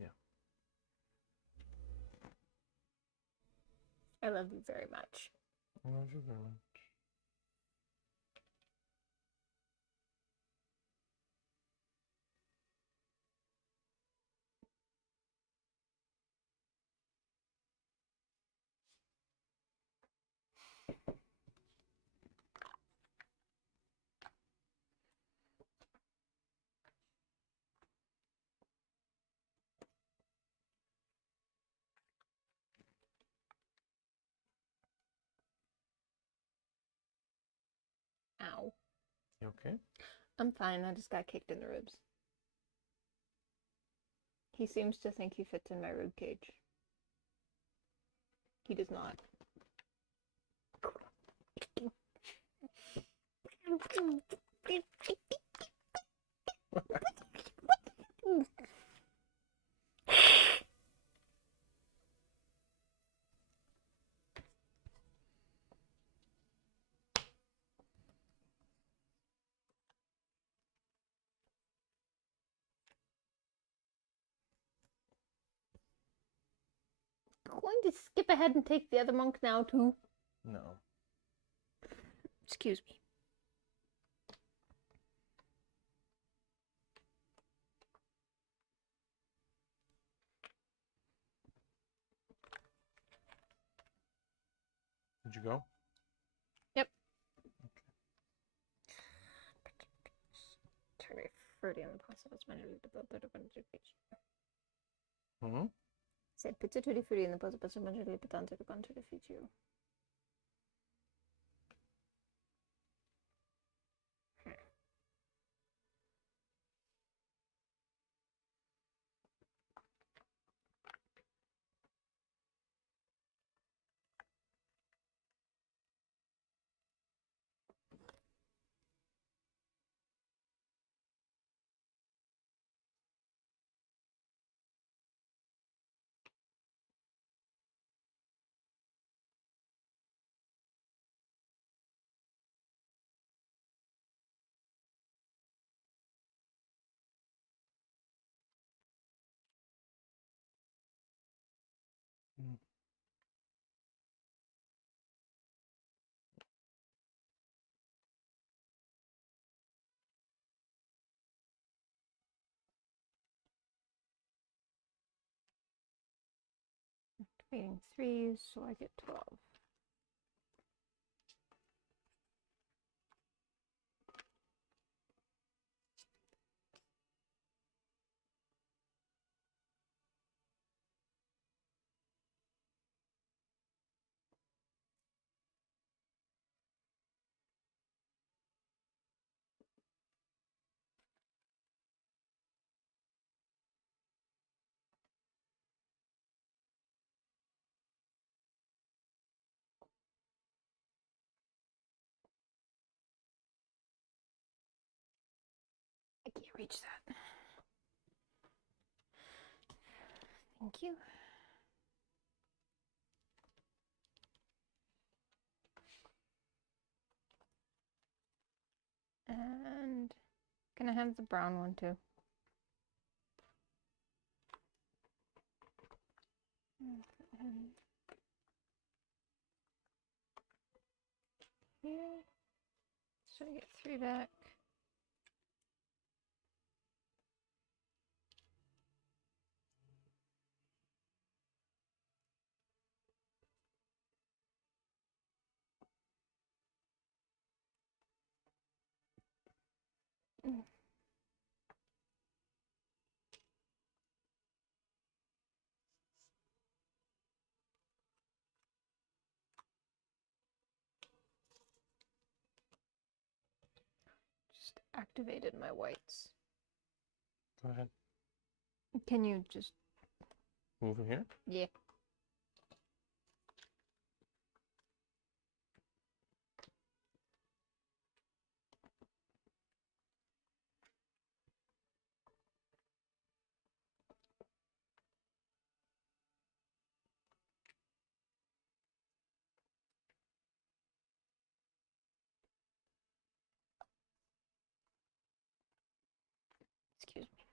Yeah. I love you very much. I love you very much. You okay? I'm fine. I just got kicked in the ribs. He seems to think he fits in my rib cage. He does not. Going to skip ahead and take the other monk now, too? No. Excuse me. Did you go? Yep. Turn fruity on the pasta. That's my Mm-hmm. said pizza tutti frutti in the pasta pasta mangiare petanze per quanto difficile. Mm. Activating 3s, so I get 12. I can't reach that. Thank you. And can I have the brown one too? Here. So I get 3 back. Just activated my whites. Go ahead. Can you just Move from here. yeah. Excuse me.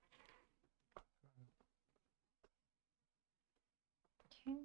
Okay.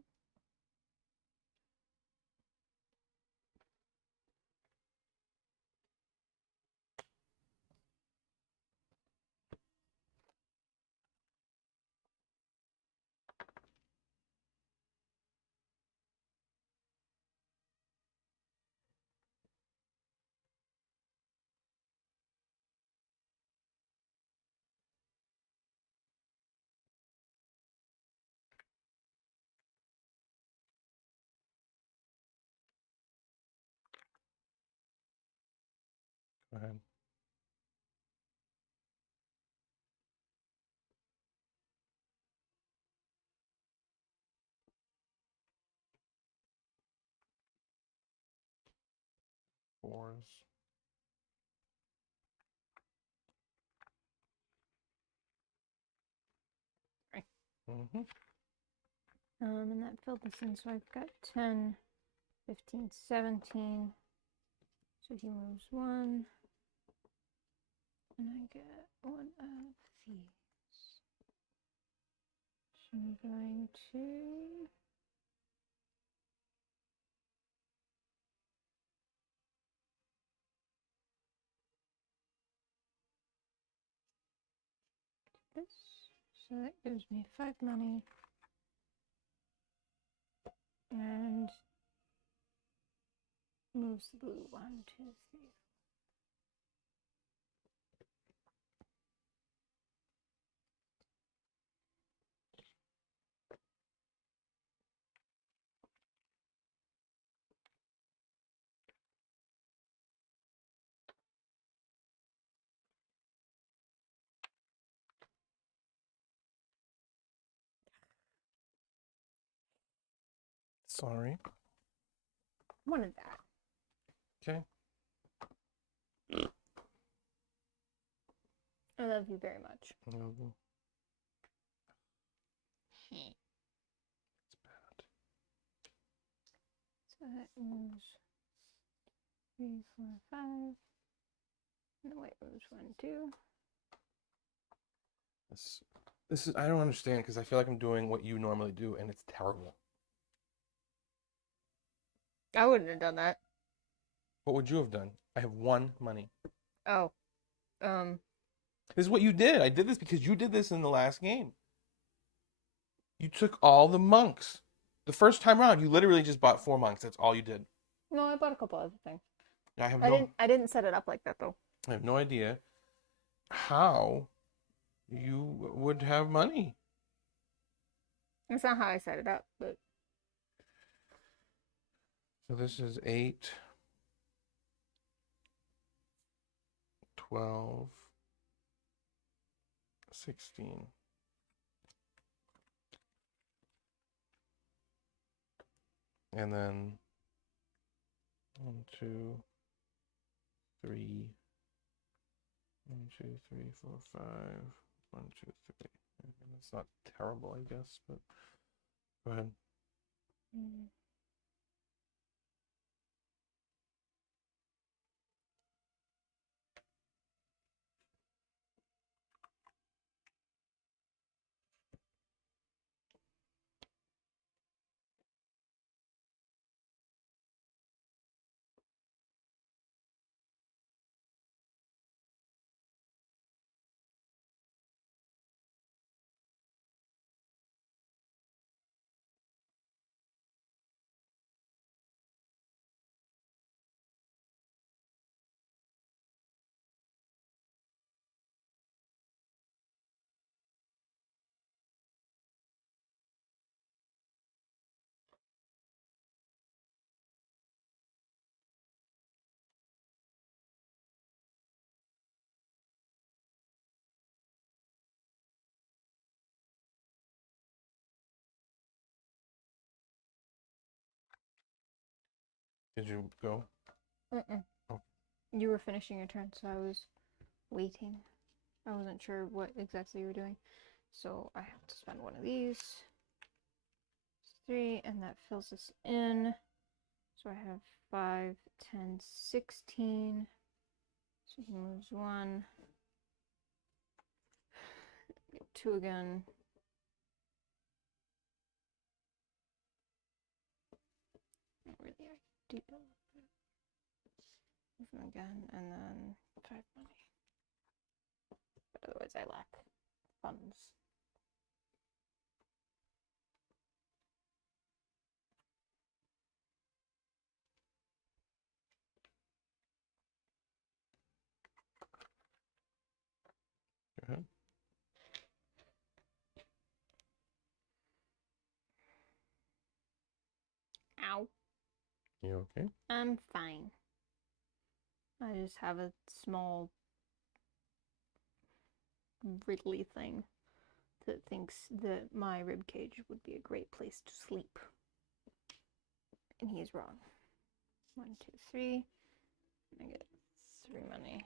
Go ahead. Right. Mm-hmm. And that filled this in, so I've got 10, 15, 17. So he moves 1. And I get 1 of these. So I'm going to... this. So that gives me 5 money. And moves the blue 1, 2, 3. Sorry. Wanted that. Okay. I love you very much. Mm-hmm. So that moves 3, 4, 5. And the white moves 1, 2. This is, I don't understand because I feel like I'm doing what you normally do and it's terrible. I wouldn't have done that. What would you have done? I have 1 money. Oh. This is what you did. I did this because you did this in the last game. You took all the monks. The first time around, you literally just bought 4 monks. That's all you did. No, I bought a couple other things. I didn't set it up like that though. I have no idea how you would have money. That's not how I set it up, but So this is 8, 12, 16. And then 1, 2, 3. 1, 2, 3, 4, 5. 1, 2, 3. It's not terrible, I guess, but go ahead. Did you go? mm-mm. Oh. You were finishing your turn, so I was waiting. I wasn't sure what exactly you were doing. So I have to spend 1 of these. 3, and that fills this in. So I have 5, 10, 16. So he moves 1. Get 2 again. Not really, I do that. Move him again, and then 5 money. But otherwise I lack funds. Go ahead. Ow. You okay? I'm fine. I just have a small wriggly thing that thinks that my rib cage would be a great place to sleep. And he's wrong. 1, 2, 3. I get 3 money.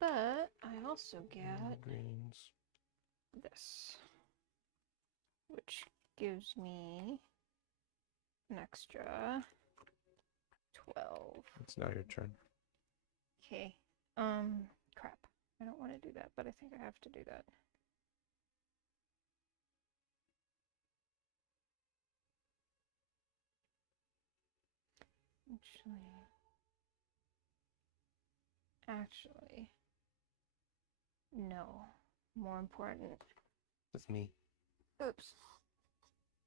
But I also get greens. this, which gives me an extra 12. It's now your turn. Okay. Crap. I don't want to do that, but I think I have to do that. Actually, no. More important. That's me. Oops.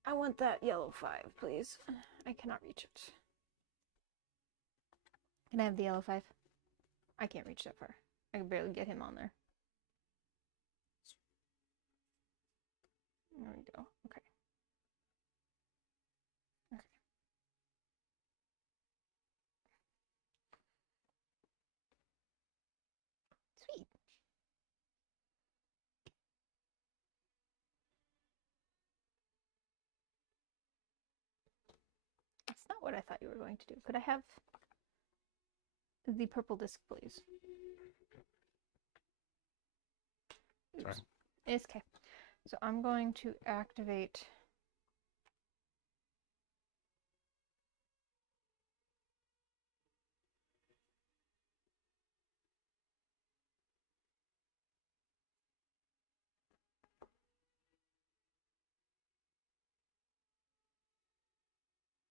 I want that yellow 5, please. I cannot reach it. Can I have the yellow 5? I can't reach that far. I can barely get him on there. There we go. Okay. Okay. Sweet. That's not what I thought you were going to do. Could I have the purple disc, please? Oops. Sorry. It's okay. So I'm going to activate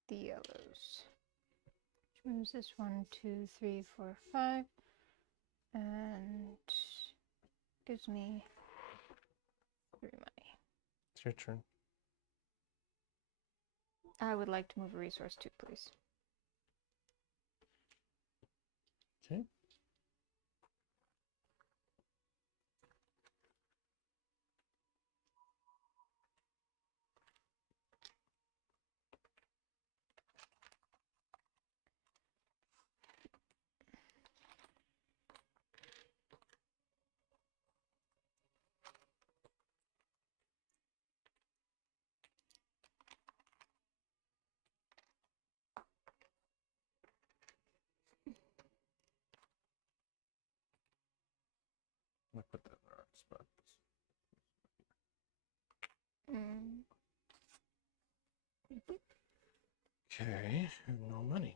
the yellows. Which moves this 1, 2, 3, 4, 5, and gives me 3 money. It's your turn. I would like to move a resource too, please. Okay. I'm gonna put that in the right spot. Okay, no money.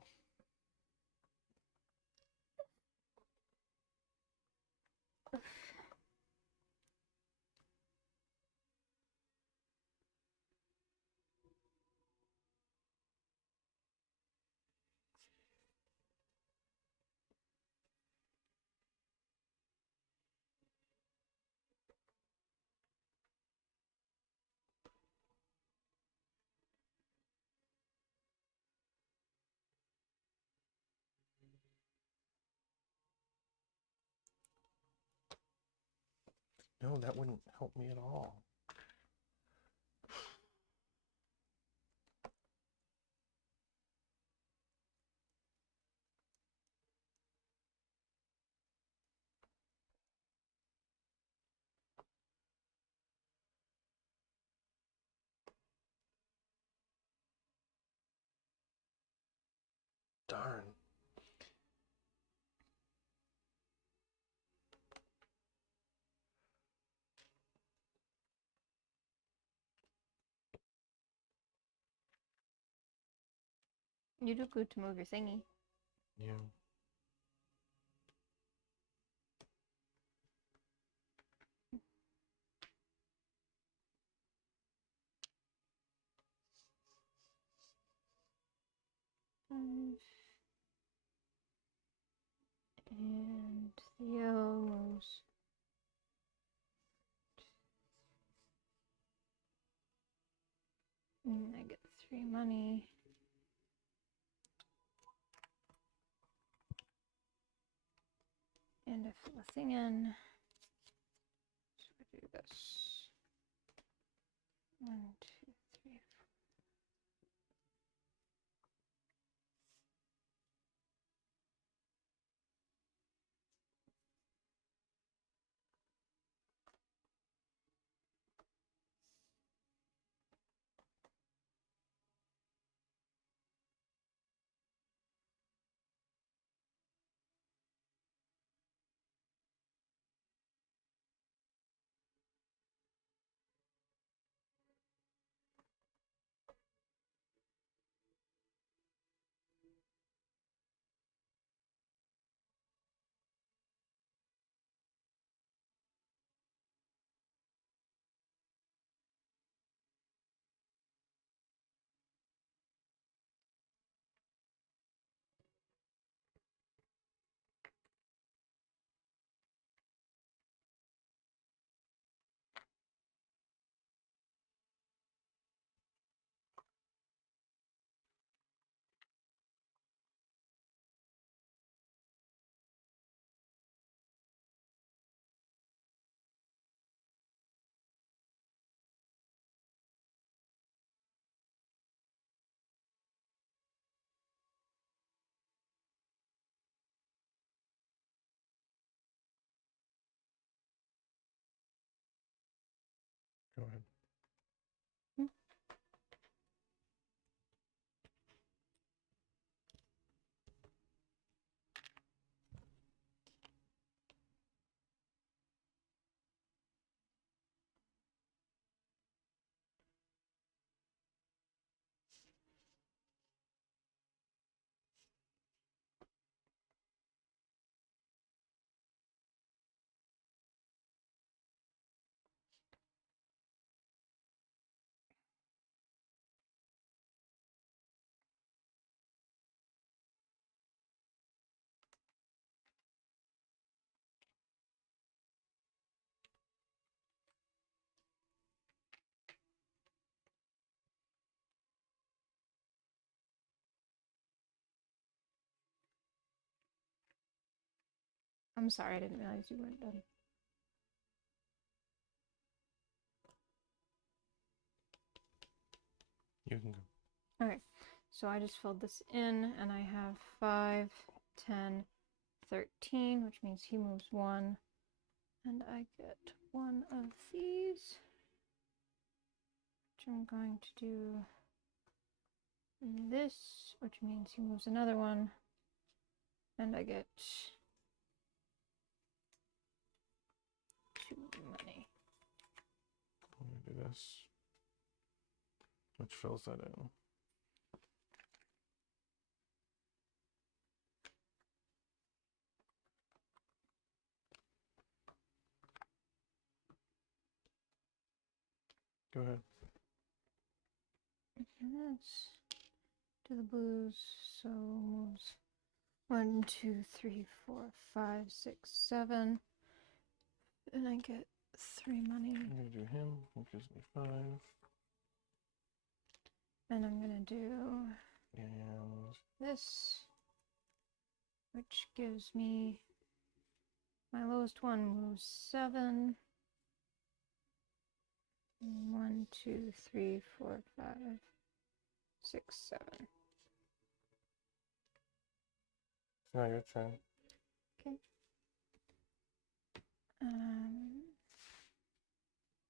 No, that wouldn't help me at all. Darn. You do good to move your thingy. Yeah. And Theo moves. I get 3 money. And I fill a thing in. So I do this. 1, 2, 3, 4. I'm sorry, I didn't realize you weren't done. You can go. Okay, so I just filled this in, and I have 5, 10, 13, which means he moves 1, and I get 1 of these, which I'm going to do this, which means he moves another 1, and I get 2 money. I'm gonna do this, which fills that in. Go ahead. This to the blues, so moves 1, 2, 3, 4, 5, 6, 7, and I get 3 money. I'm gonna do him, which gives me 5. And I'm gonna do And this, which gives me my lowest one moves 7. 1, 2, 3, 4, 5, 6, 7. now your turn. Okay.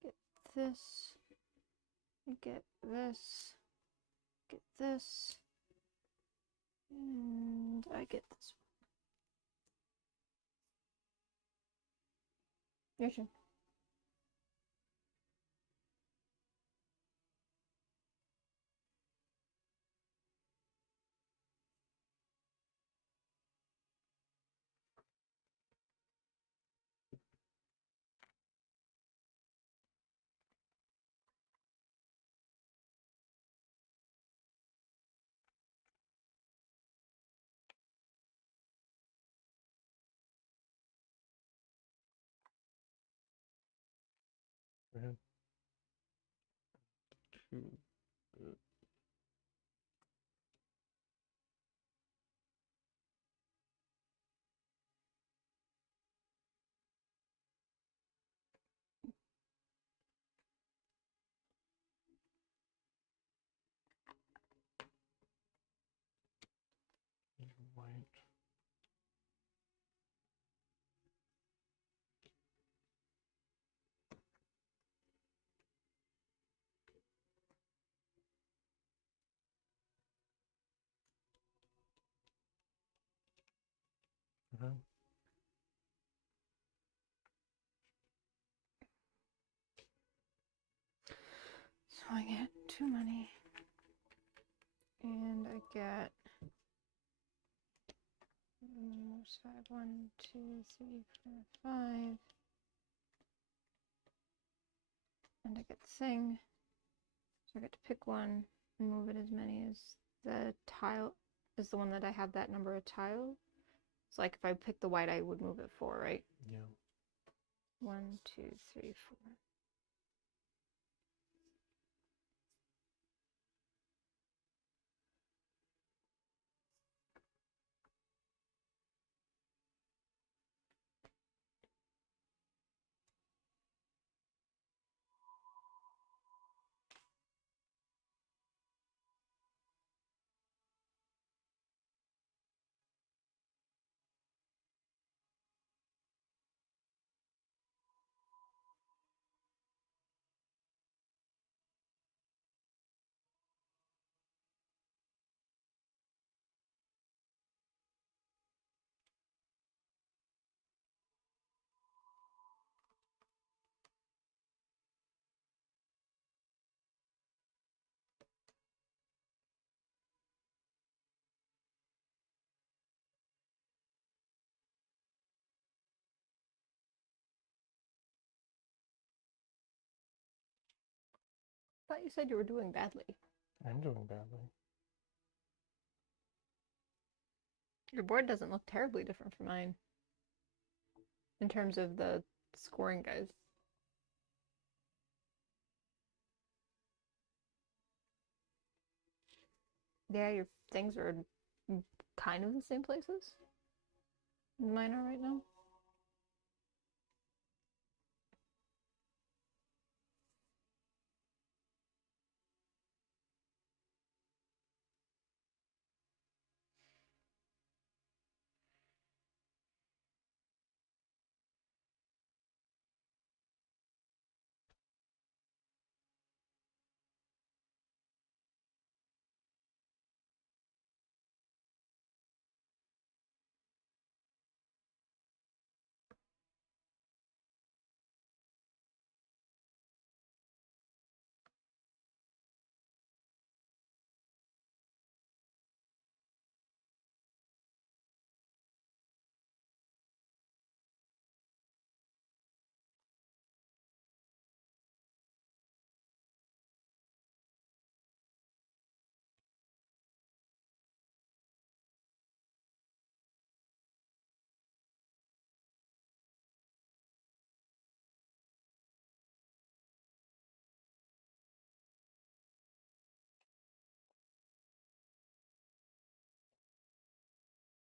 Get this. Get this. Get this. And I get this. Your turn. Go ahead. 2. White. Uh-huh. So I get 2 money. And I get 5, 1, 2, 3, 4, 5. And I get the thing. So I get to pick one and move it as many as the tile is the one that I have that number of tiles. So like if I pick the white, I would move it 4, right? Yeah. 1, 2, 3, 4. I thought you said you were doing badly. I'm doing badly. Your board doesn't look terribly different from mine in terms of the scoring guys. Yeah, your things are kind of the same places. Mine are right now.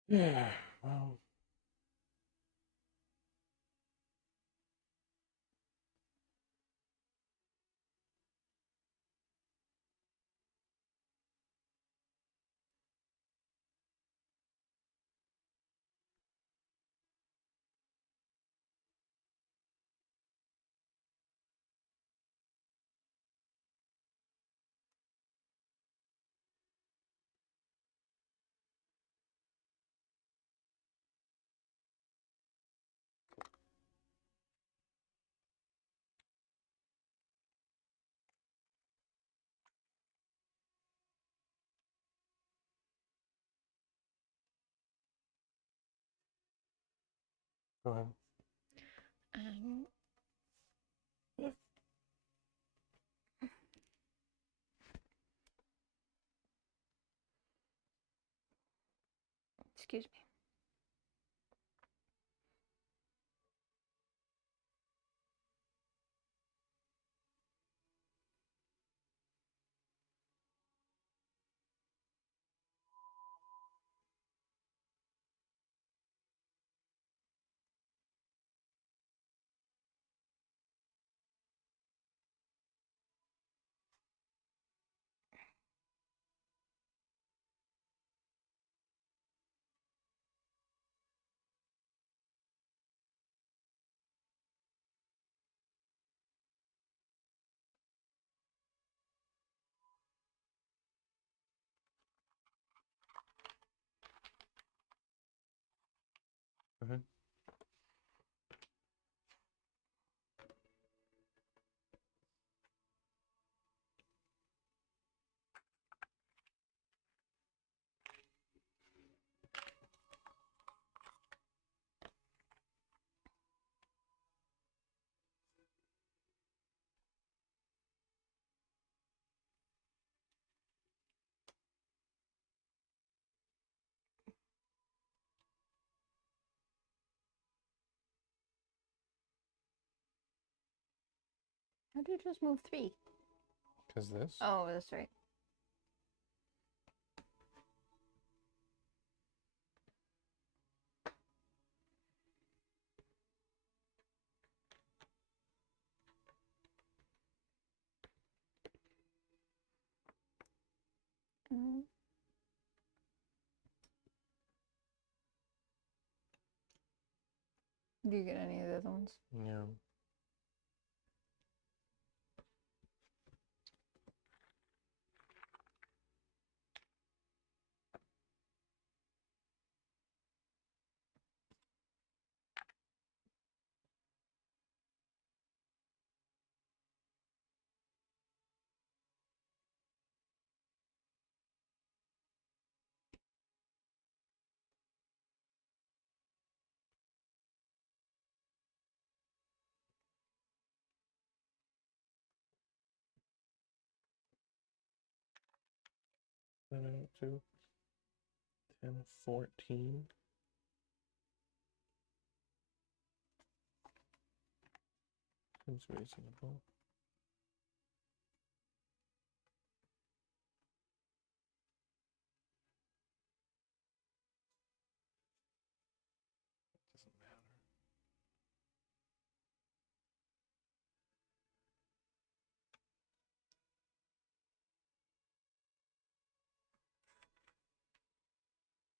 Yeah. Well, go ahead. Um, excuse me. Go ahead. How did you just move 3? Because this. Oh, that's right. Mm. Do you get any of those ones? Yeah. Seven, 2, 10, 14. Seems reasonable. Doesn't matter.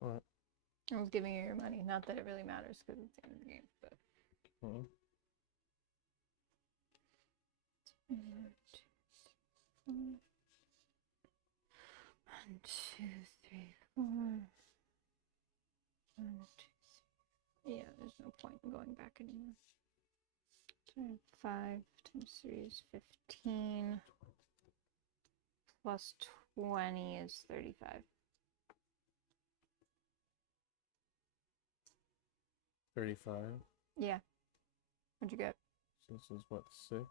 What? I was giving you your money. Not that it really matters because it's the end of the game, but. Hmm. 1, 2, 3, 4. 1, 2, 3. Yeah, there's no point in going back anymore. 5 times 3 is 15. Plus 20 is 35. 35. Yeah. What'd you get? So this is what, 6?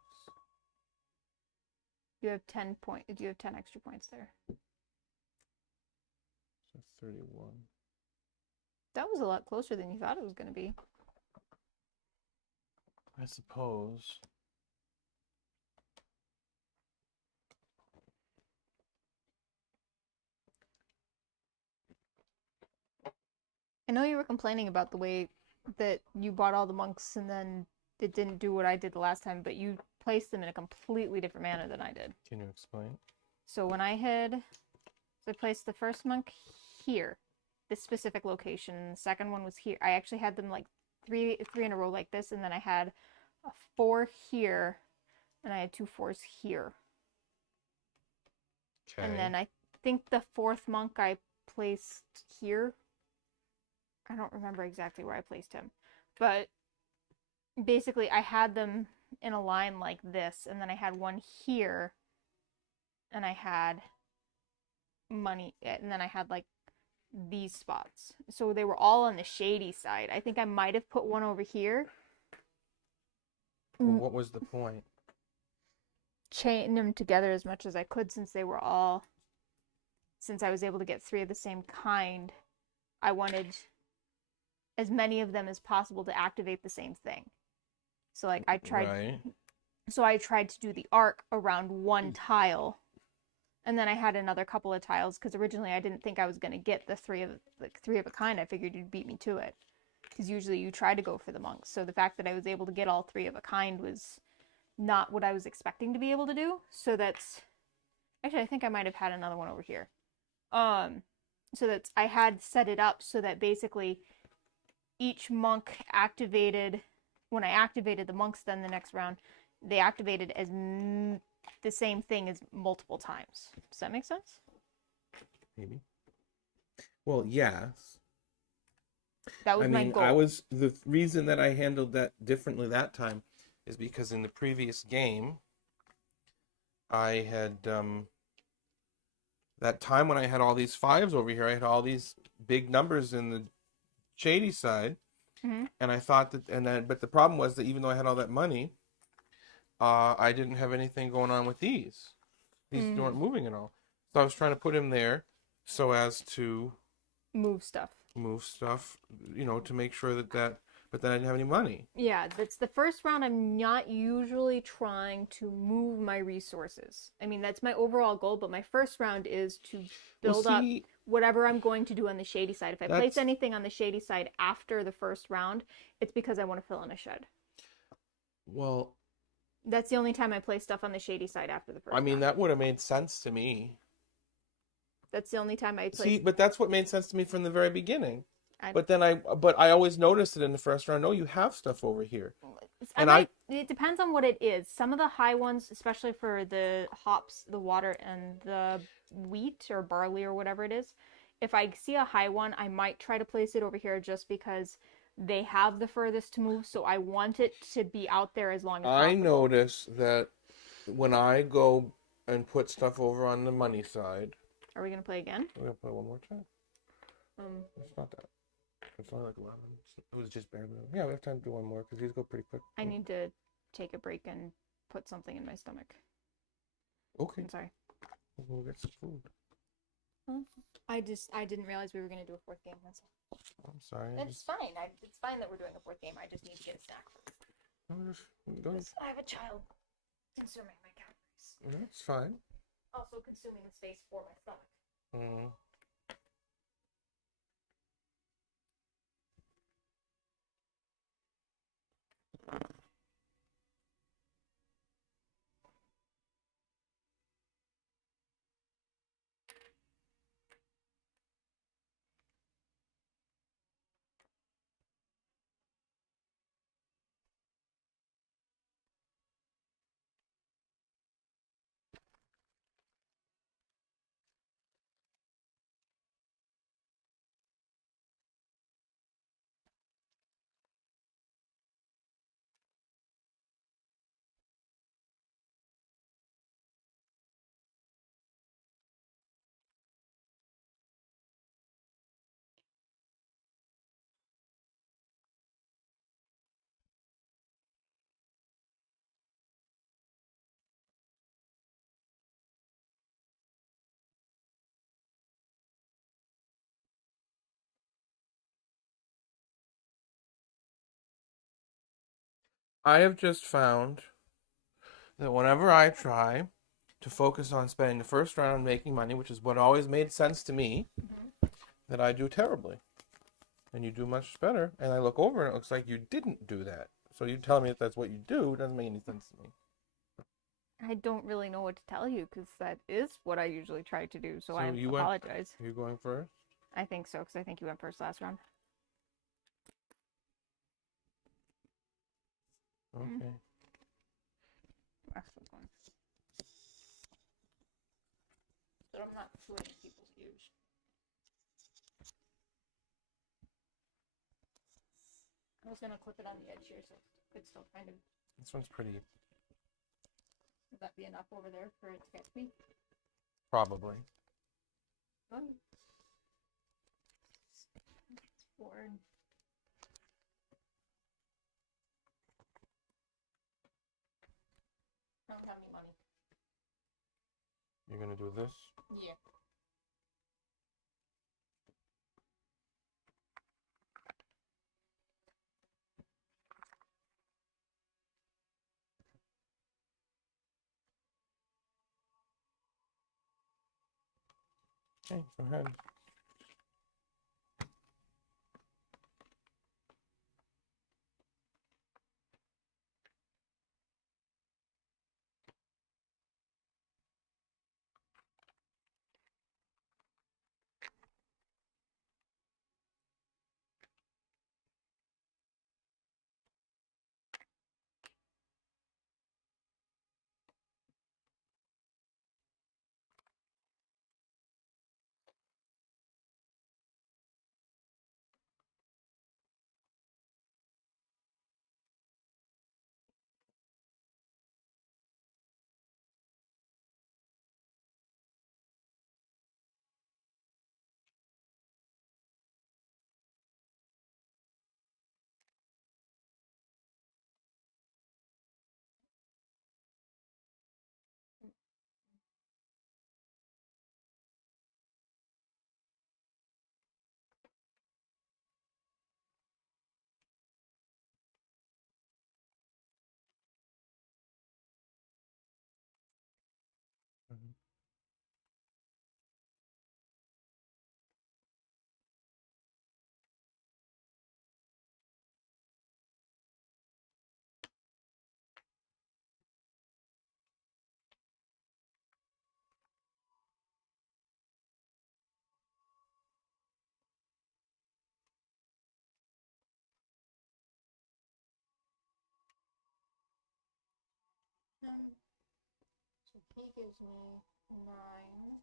You have 10 points. You have 10 extra points there. So 31. That was a lot closer than you thought it was going to be. I suppose. I know you were complaining about the way that you bought all the monks and then it didn't do what I did the last time, but you placed them in a completely different manner than I did. Can you explain? So when I placed the first monk here, this specific location. The second one was here. I actually had them like three in a row like this, and then I had a 4 here, and I had 2 4s here. Okay. And then I think the 4th monk I placed here. I don't remember exactly where I placed him, but basically I had them in a line like this, and then I had one here, and I had money, and then I had like these spots. So they were all on the shady side. I think I might have put one over here. Well, what was the point? Chain them together as much as I could since I was able to get 3 of the same kind. I wanted as many of them as possible to activate the same thing. So like I tried Right. So I tried to do the arc around one tile. And then I had another couple of tiles because originally I didn't think I was going to get the 3 of a kind. I figured you'd beat me to it. Because usually you try to go for the monks. So the fact that I was able to get all 3 of a kind was not what I was expecting to be able to do. So that's actually, I think I might have had another one over here. So that's I had set it up so that basically each monk activated when I activated the monks. Then the next round, they activated as the same thing as multiple times. Does that make sense? Maybe. Well, yes. That was my goal. The reason that I handled that differently that time is because in the previous game, I had that time when I had all these 5s over here, I had all these big numbers in the shady side, and I thought that, but the problem was that even though I had all that money, I didn't have anything going on with these. These weren't moving at all. So I was trying to put him there so as to move stuff, to make sure that, but then I didn't have any money. Yeah, that's the first round. I'm not usually trying to move my resources. I mean, that's my overall goal, but my first round is to build up whatever I'm going to do on the shady side. If I place anything on the shady side after the first round, it's because I want to fill in a shed. Well, that's the only time I play stuff on the shady side after the first round. I mean, that would have made sense to me. That's the only time I play. See, but that's what made sense to me from the very beginning. But I always noticed it in the first round. No, you have stuff over here. It depends on what it is. Some of the high ones, especially for the hops, the water, and the wheat or barley or whatever it is, if I see a high one, I might try to place it over here just because they have the furthest to move. So I want it to be out there as long as possible. I notice that when I go and put stuff over on the money side. Are we going to play again? We're going to play one more time. It's not that. It's only like 11. It was just barely. Yeah, we have time to do one more because these go pretty quick. I need to take a break and put something in my stomach. Okay. I'm sorry. We'll get some food. I didn't realize we were going to do a 4th game. That's all. I'm sorry. It's fine. It's fine that we're doing a 4th game. I just need to get a snack first. I have a child consuming my calories. That's fine. Also consuming the space for my stomach. I have just found that whenever I try to focus on spending the first round making money, which is what always made sense to me, that I do terribly. and you do much better. And I look over and it looks like you didn't do that. So you telling me that that's what you do doesn't make any sense to me. I don't really know what to tell you because that is what I usually try to do. So I you apologize. Are you going first? I think so because I think you went first last round. Okay. Last one. So I'm not shorting people's ears. I was gonna clip it on the edge here, so it could still kind of. This one's pretty. Would that be enough over there for it to catch me? Probably. Oh. Forward. I don't have any money. You're gonna do this? Yeah. Okay, go ahead. Mhm. So he gives me 9.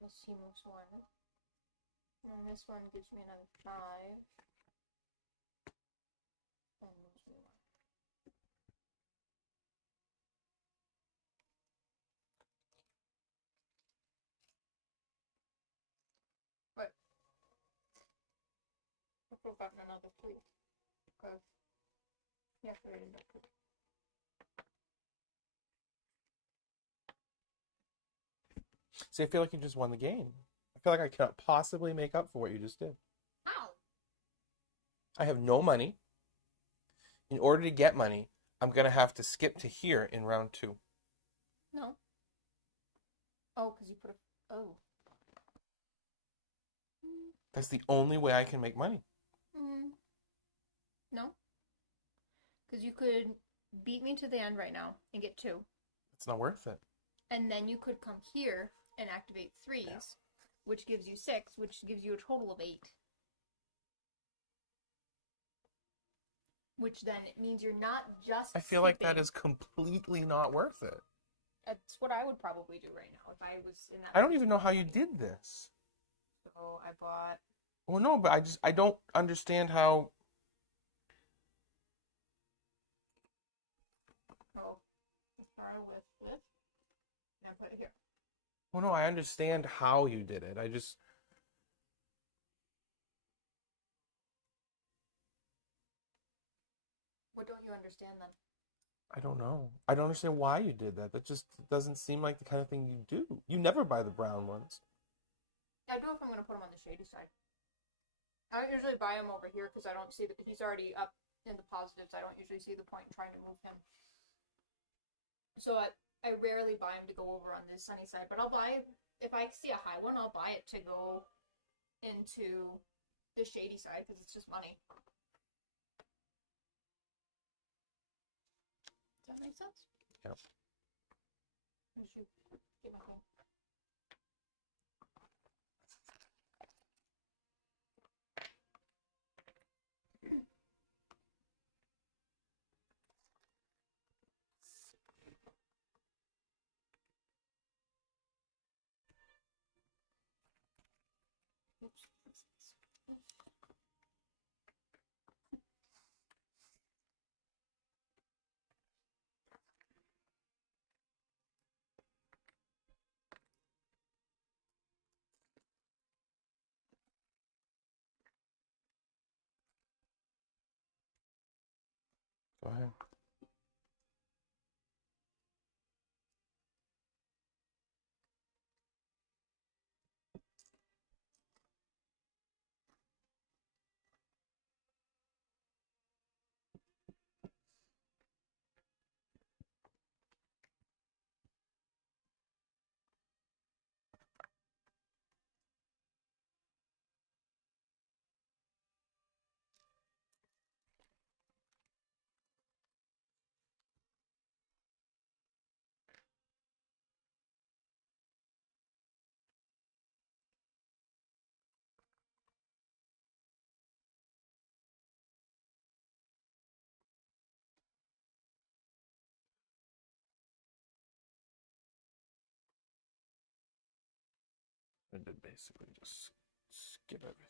Plus he moves 1. And this one gives me another 5. And moves me 1. But I could have gotten another 3. Because he activated that 3. See, I feel like you just won the game. I feel like I cannot possibly make up for what you just did. Ow! I have no money. In order to get money, I'm going to have to skip to here in round 2. No. Oh, because you put a... Oh. That's the only way I can make money. No. Because you could beat me to the end right now and get 2. It's not worth it. And then you could come here and activate 3s, yeah. Which gives you 6, which gives you a total of 8. Which then it means you're not just I feel like that is completely not worth it. That's what I would probably do right now if I was in that. I don't even know how you did this. So I bought... Well, no, but I don't understand how... Oh, start with this. And put it here. Well, no, I understand how you did it. I just... What don't you understand then? I don't know. I don't understand why you did that. That just doesn't seem like the kind of thing you do. You never buy the brown ones. I do if I'm going to put him on the shady side. I don't usually buy him over here because I don't see that he's already up in the positives. I don't usually see the point in trying to move him. So I rarely buy him to go over on this sunny side, but I'll buy if I see a high one, I'll buy it to go into the shady side because it's just money. Does that make sense? Yep. I should get my phone. Oops. Go ahead. And then basically just skip everything.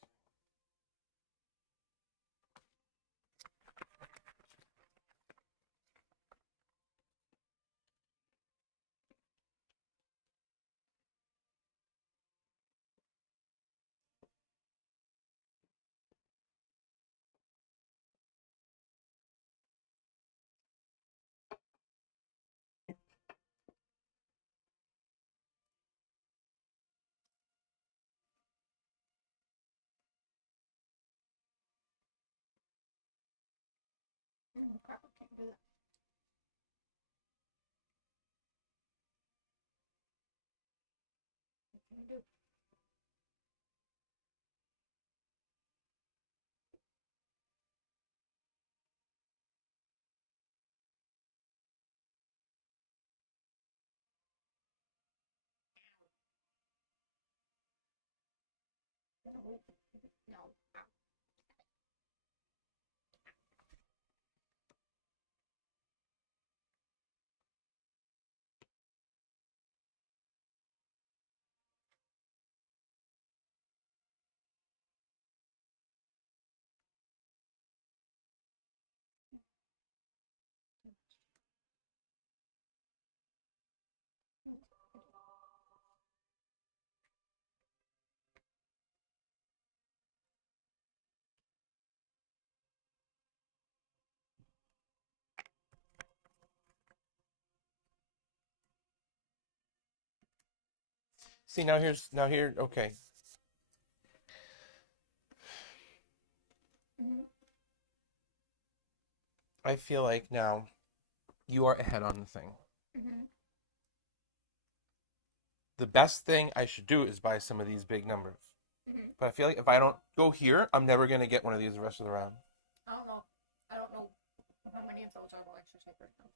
Crap, I can't do that. What can I do? No. No. See, here. Okay. I feel like now you are ahead on the thing. The best thing I should do is buy some of these big numbers. But I feel like if I don't go here, I'm never gonna get one of these the rest of the round. I don't know. I don't know how many of those are extra type right now.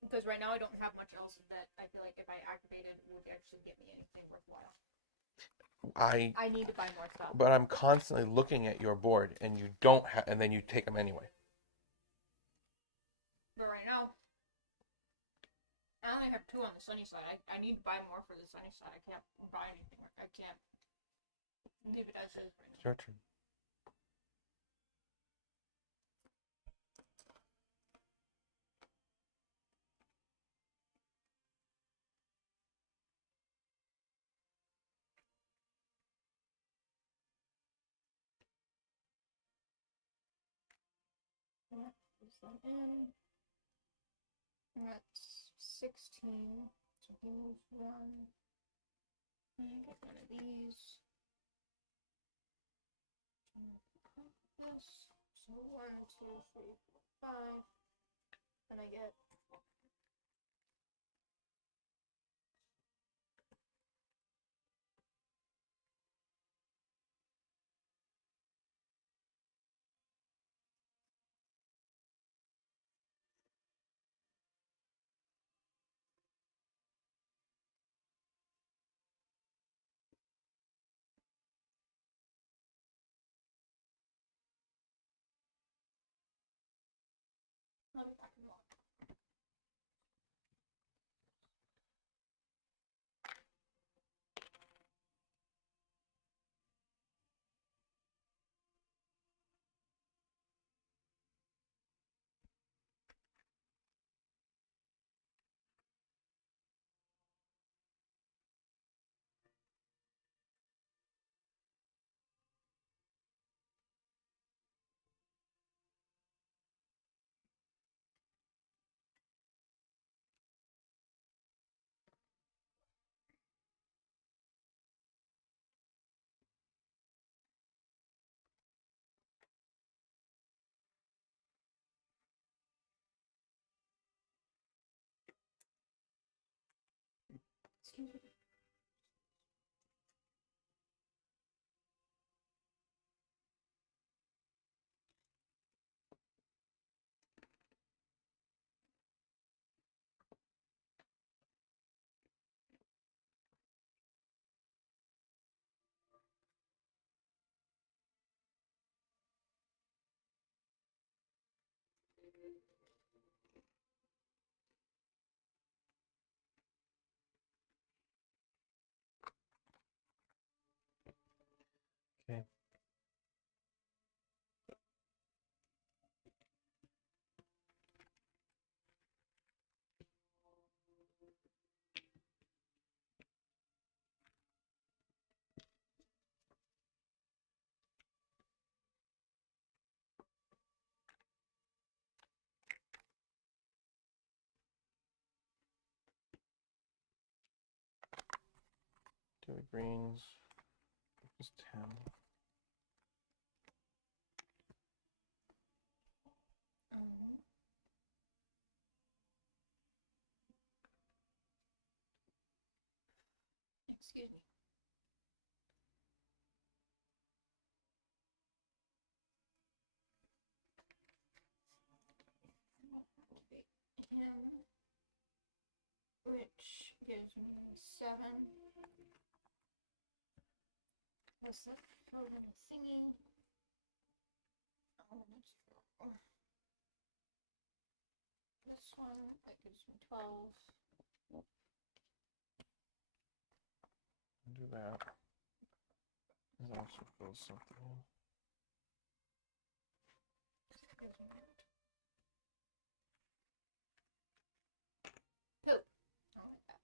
Because right now I don't have much else that I feel like if I activated it would actually get me anything worthwhile. I need to buy more stuff. But I'm constantly looking at your board, and you don't have, and then you take them anyway. But right now, I only have 2 on the sunny side. I need to buy more for the sunny side. I can't buy anything. I can't leave it as is right now. It's your turn. Yeah, this one in. That's 16. So he moves 1. And I get one of these. This. So 1, 2, 3, 4, 5. And I get Okay. Do the greens. Just 10. Excuse me. Activate him, which gives me 7. This little thingy. Oh, that's true. This one, that gives me 12. Do that. It also fills something in. Poop. I like that.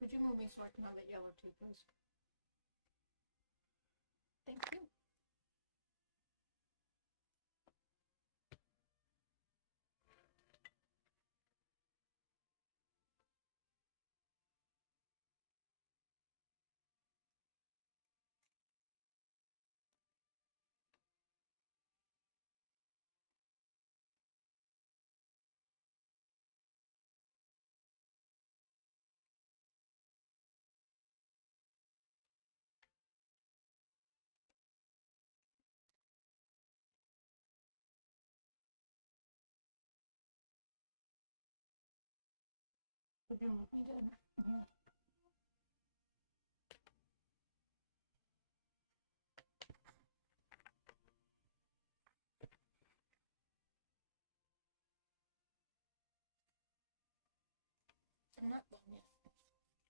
Could you move me so I can have that yellow too, please? Thank you. Could you move me to here? I'm not done yet.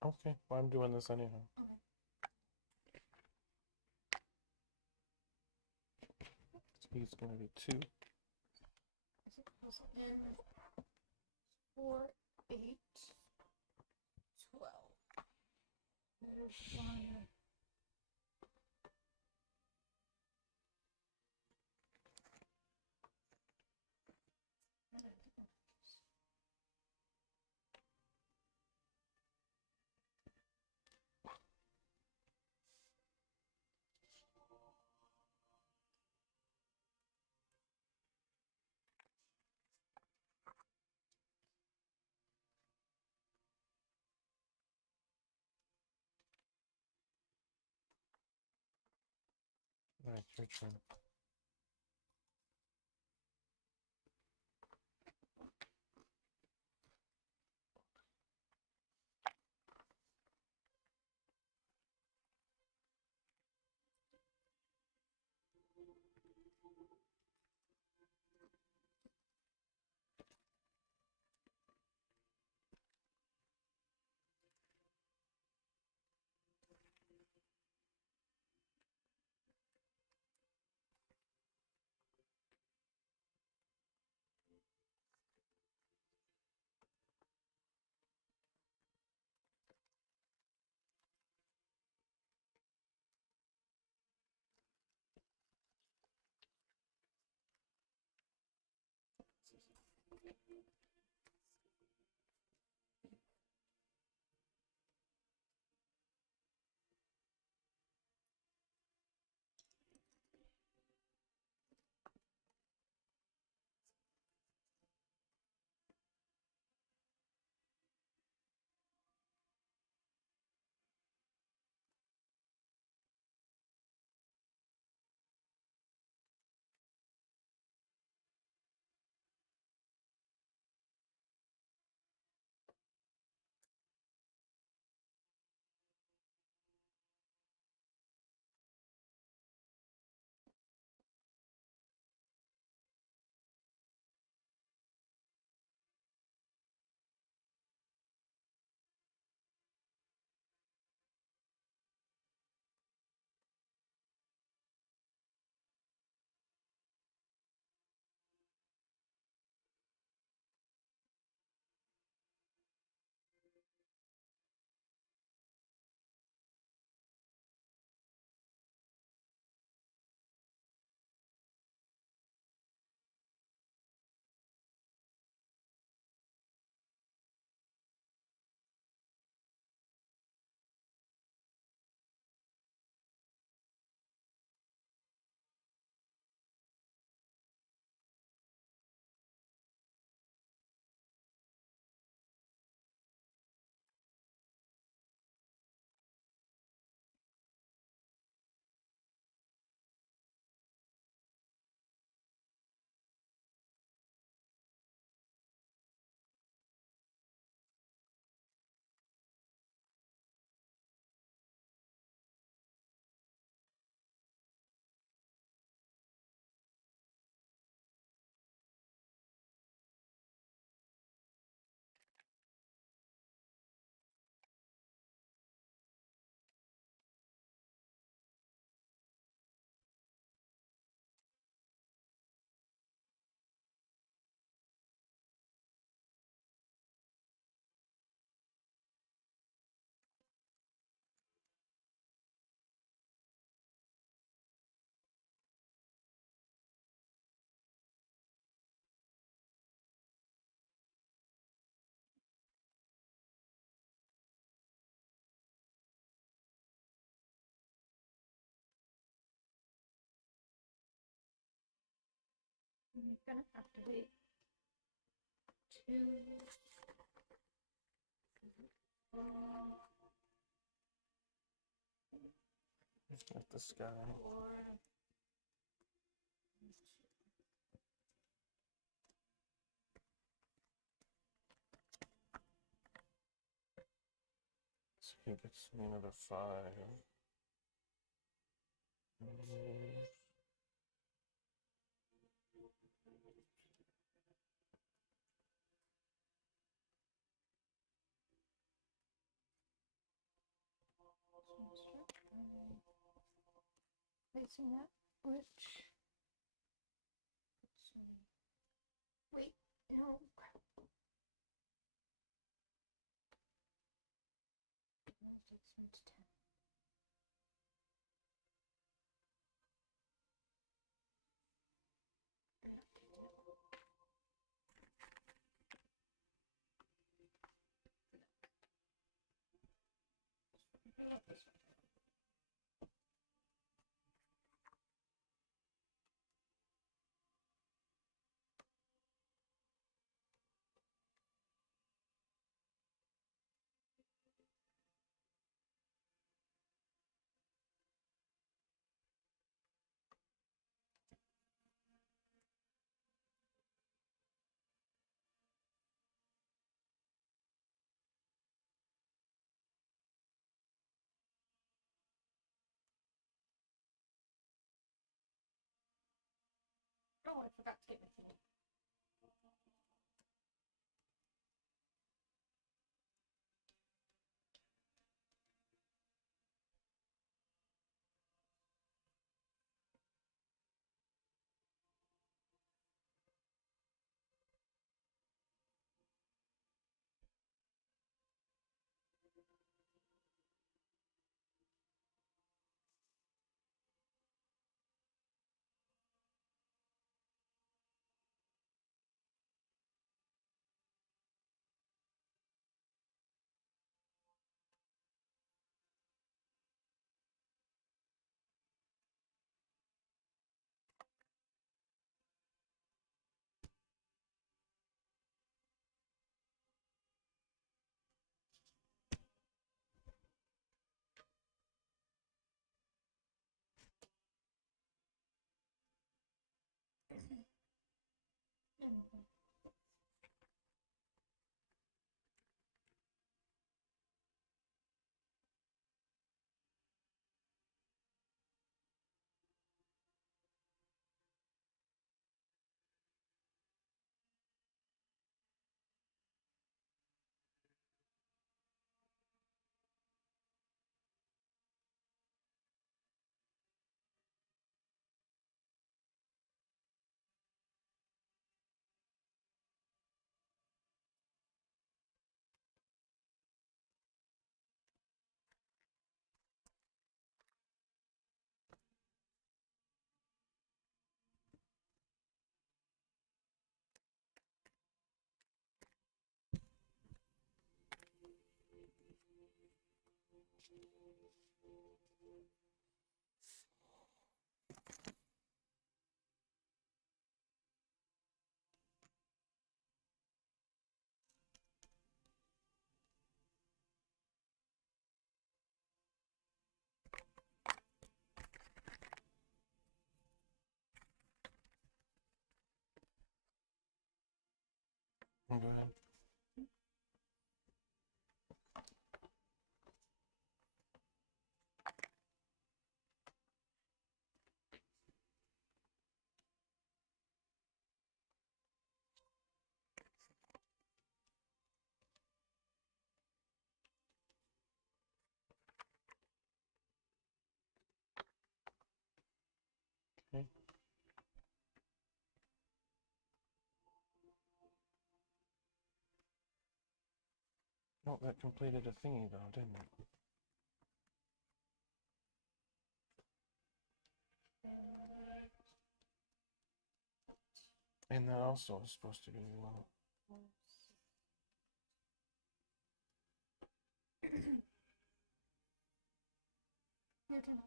Okay, well, I'm doing this anyhow. Okay. He's going to be 2. In 4, 8, 12. There's one. All right, your turn. You're gonna have to wait 2, 4, With the sky. 4. So he gets me another 5. Placing that, which, let's see. Wait, no, crap. That takes me to 10. This one. Oh, I forgot to get my thing. Go ahead. Okay. Oh, that completed a thingy though, didn't it? And that also is supposed to be one. Your turn.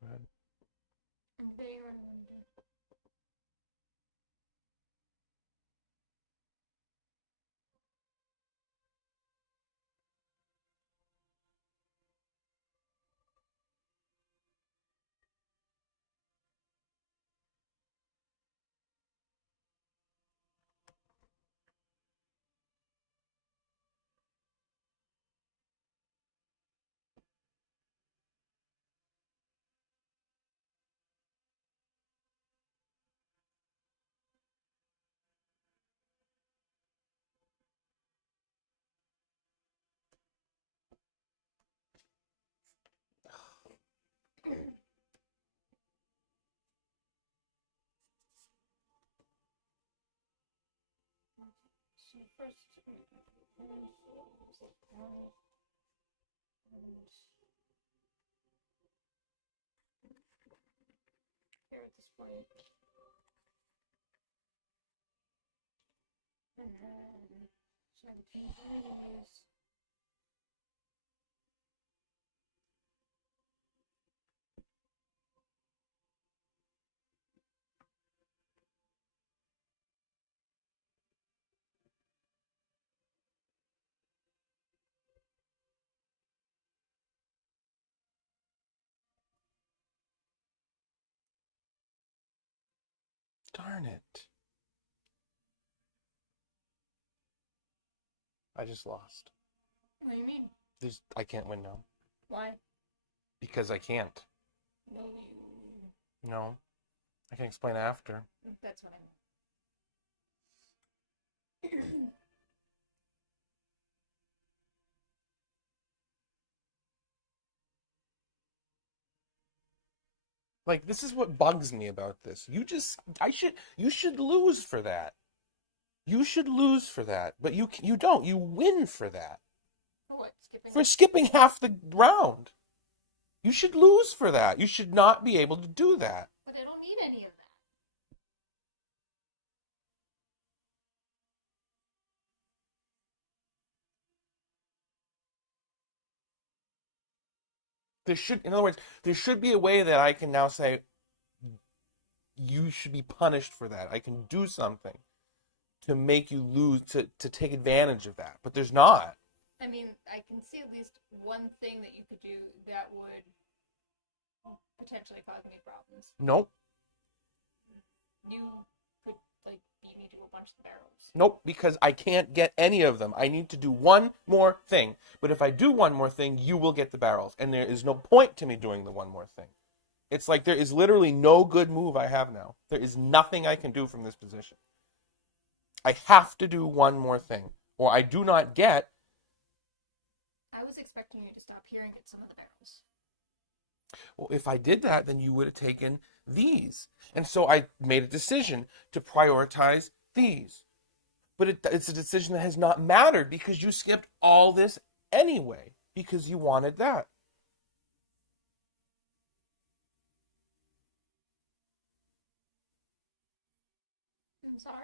Go ahead. So first, here at this point, and then so I can change these. Darn it. I just lost. What do you mean? I can't win now. Why? Because I can't. No, you. No. I can explain after. That's what I mean. Like, this is what bugs me about this. You should lose for that. You should lose for that. But you don't. You win for that. Oh, what? Skipping? For skipping half the round. You should lose for that. You should not be able to do that. But I don't need any of that. In other words, there should be a way that I can now say, you should be punished for that. I can do something to make you lose, to take advantage of that. But there's not. I mean, I can see at least one thing that you could do that would potentially cause me problems. Nope. You could, like, beat me to a bunch of barrels. Nope, because I can't get any of them. I need to do one more thing. But if I do one more thing, you will get the barrels. And there is no point to me doing the one more thing. It's like there is literally no good move I have now. There is nothing I can do from this position. I have to do one more thing, or I do not get. I was expecting you to stop here and get some of the barrels. Well, if I did that, then you would have taken these. And so I made a decision to prioritize these. But it's a decision that has not mattered because you skipped all this anyway, because you wanted that. I'm sorry?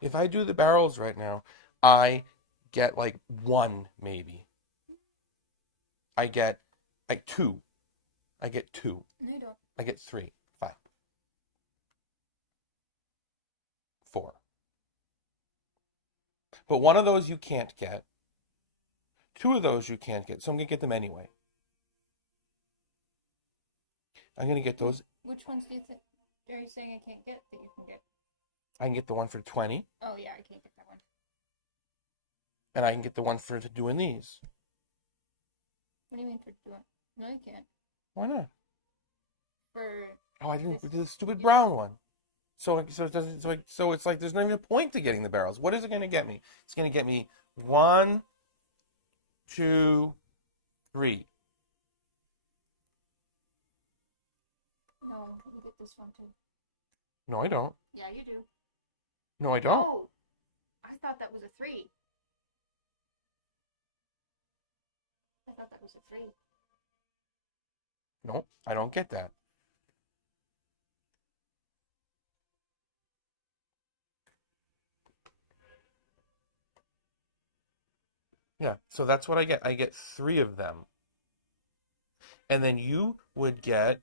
If I do the barrels right now, I get like one maybe. I get like two. I get two. No, you don't. I get 3, 5, 4. But one of those you can't get. 2 of those you can't get. So I'm going to get them anyway. I'm going to get those. Which ones do you think? Are you saying I can't get that you can get? I can get the one for 20. Oh, yeah, I can't get that one. And I can get the one for doing these. What do you mean for doing? No, you can't. Why not? For. Oh, I didn't do the stupid brown one. So it doesn't. So it's like there's not even a point to getting the barrels. What is it going to get me? It's going to get me 1, 2, 3. No, you get this one too. No, I don't. Yeah, you do. No, I don't. Oh, I thought that was a 3. I thought that was a 3. No, I don't get that. Yeah, so that's what I get. I get 3 of them. And then you would get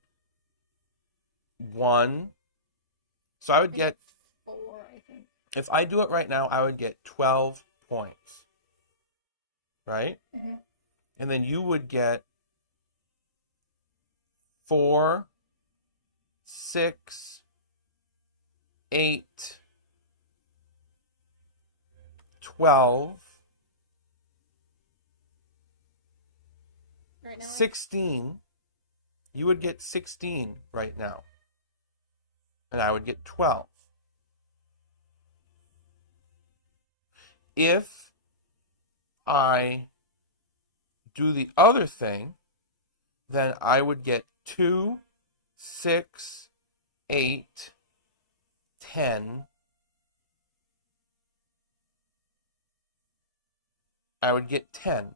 1. So I would get, 4, I think. if I do it right now, I would get 12 points. Right? Mm-hmm. And then you would get 4, 6, 8, 12, Right now, 16. You would get 16 right now. And I would get 12. If I do the other thing, then I would get 2, 6, 8, 10. I would get 10.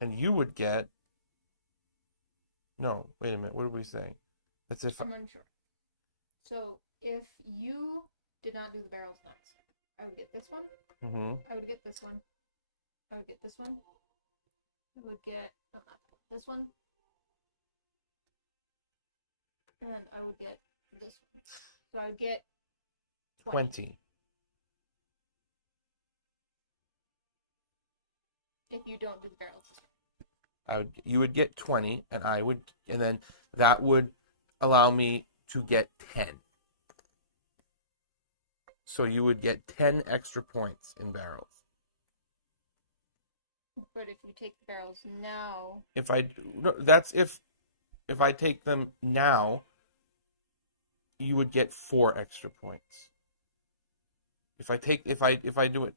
And you would get... No, wait a minute. What did we say? That's if... I'm unsure. So, if you did not do the barrels next, I would get this one. Mm-hmm. I would get this one. I would get this one. I would get this one. And I would get this one. So I would get 20. If you don't do the barrels. You would get 20, and and then that would allow me to get 10. So you would get 10 extra points in barrels. But if you take the barrels now, That's if I take them now, you would get 4 extra points. If I do it.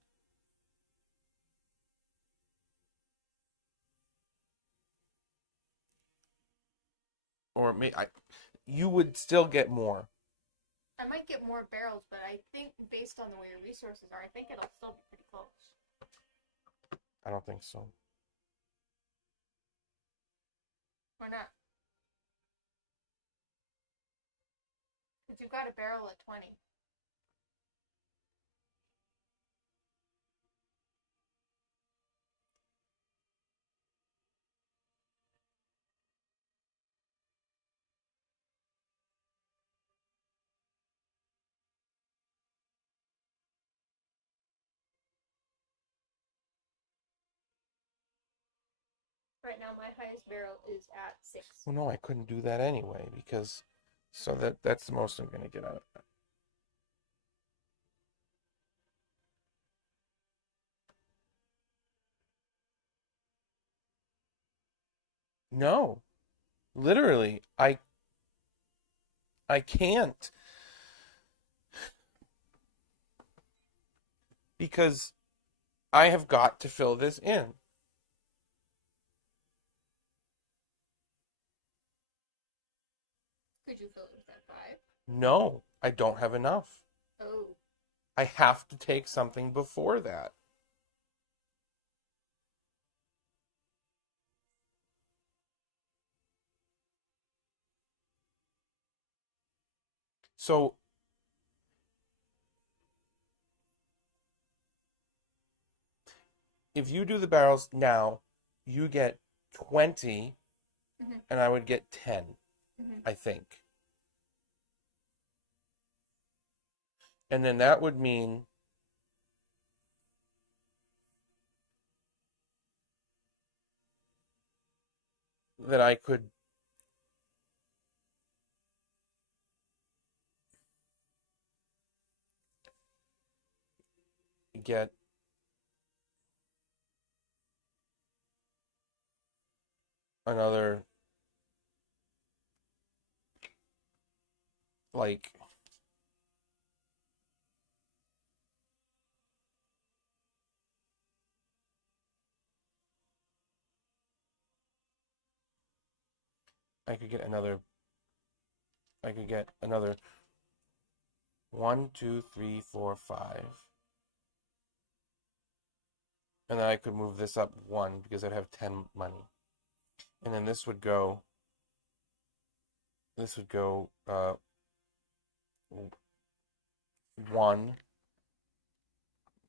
Or you would still get more. I might get more barrels, but I think based on the way your resources are, I think it'll still be pretty close. I don't think so. Why not? Because you've got a barrel at 20. Right now, my highest barrel is at 6. Well, no, I couldn't do that anyway because that's the most I'm going to get out of that. No. Literally, I can't because I have got to fill this in. Could you fill it with that 5? No, I don't have enough. Oh. I have to take something before that. So if you do the barrels now, you get 20 and I would get 10, I think. And then that would mean that I could get another, like, I could get another 1, 2, 3, 4, 5. And then I could move this up 1 because I'd have 10 money. And then this would go 1.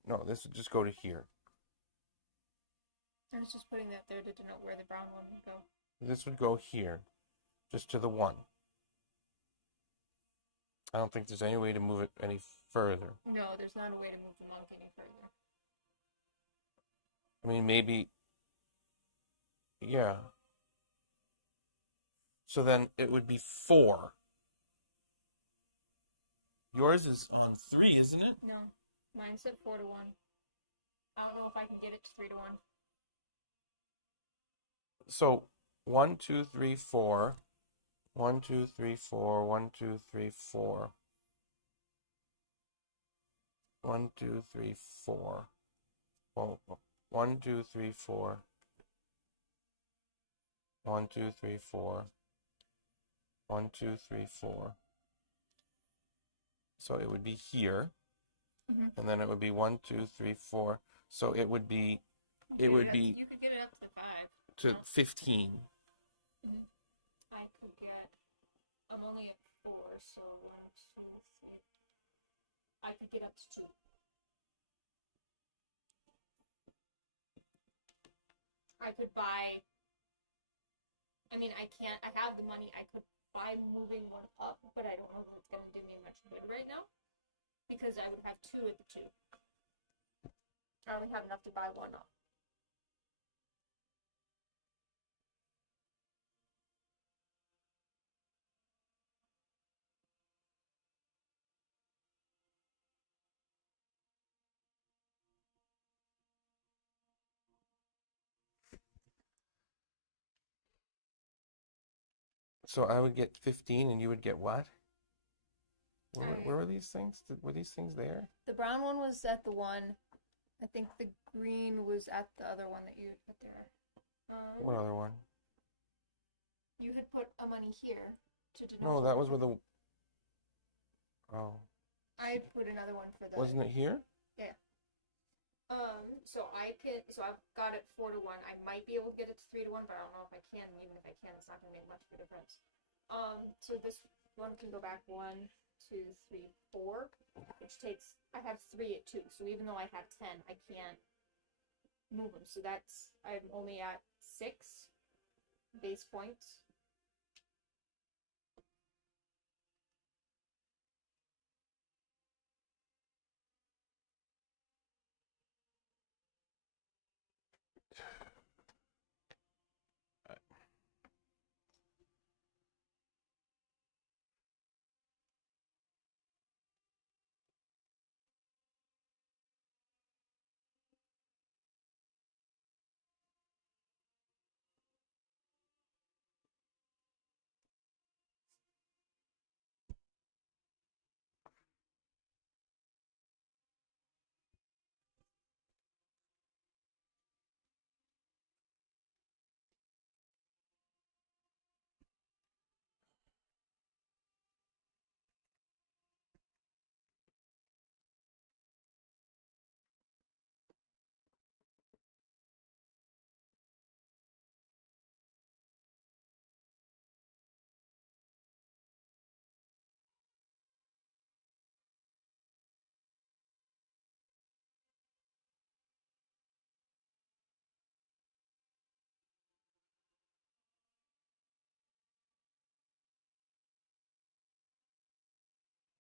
No, this would just go to here. I was just putting that there to denote where the brown one would go. This would go here, just to the 1. I don't think there's any way to move it any further. No, there's not a way to move the monk any further. I mean, maybe, yeah. So then it would be 4. Yours is on 3, isn't it? No, mine said 4 to 1. I don't know if I can get it to 3 to 1. So 1, 2, 3, 4. 1, 2, 3, 4. 1, 2, 3, 4. 1, 2, 3, 4. Well, 1, 2, 3, 4. 1, 2, 3, 4. 1, 2, 3, 4. So it would be here, and then it would be 1, 2, 3, 4. So it would be, You could get it up to 5. To 15. I could get. I'm only at 4, so 1, 2, 3. I could get up to 2. I could buy. I mean, I can't. I have the money. I could buy moving 1 up, but I don't know if it's going to do me much good right now because I would have 2 at the 2. I only have enough to buy 1 up. So I would get 15 and you would get what? Where were these things? Were these things there? The brown one was at the one. I think the green was at the other one that you put there. What other one? You had put a money here to denote. No, that was where the. Oh. I put another one for the. Wasn't it here? Yeah. So I've got it 4-1. I might be able to get it to 3-1, but I don't know if I can. And even if I can, it's not gonna make much of a difference. So this one can go back 1, 2, 3, 4, which takes. I have 3 at 2. So even though I have 10, I can't move them. So I'm only at 6 base points.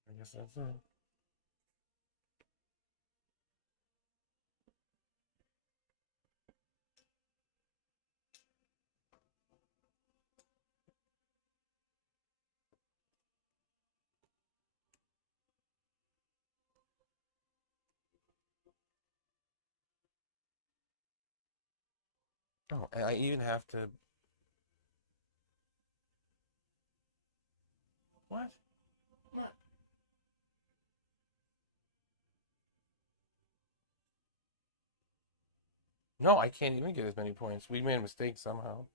I guess that's it. Oh, and I even have to. What? What? No, I can't even get as many points. We made a mistake somehow.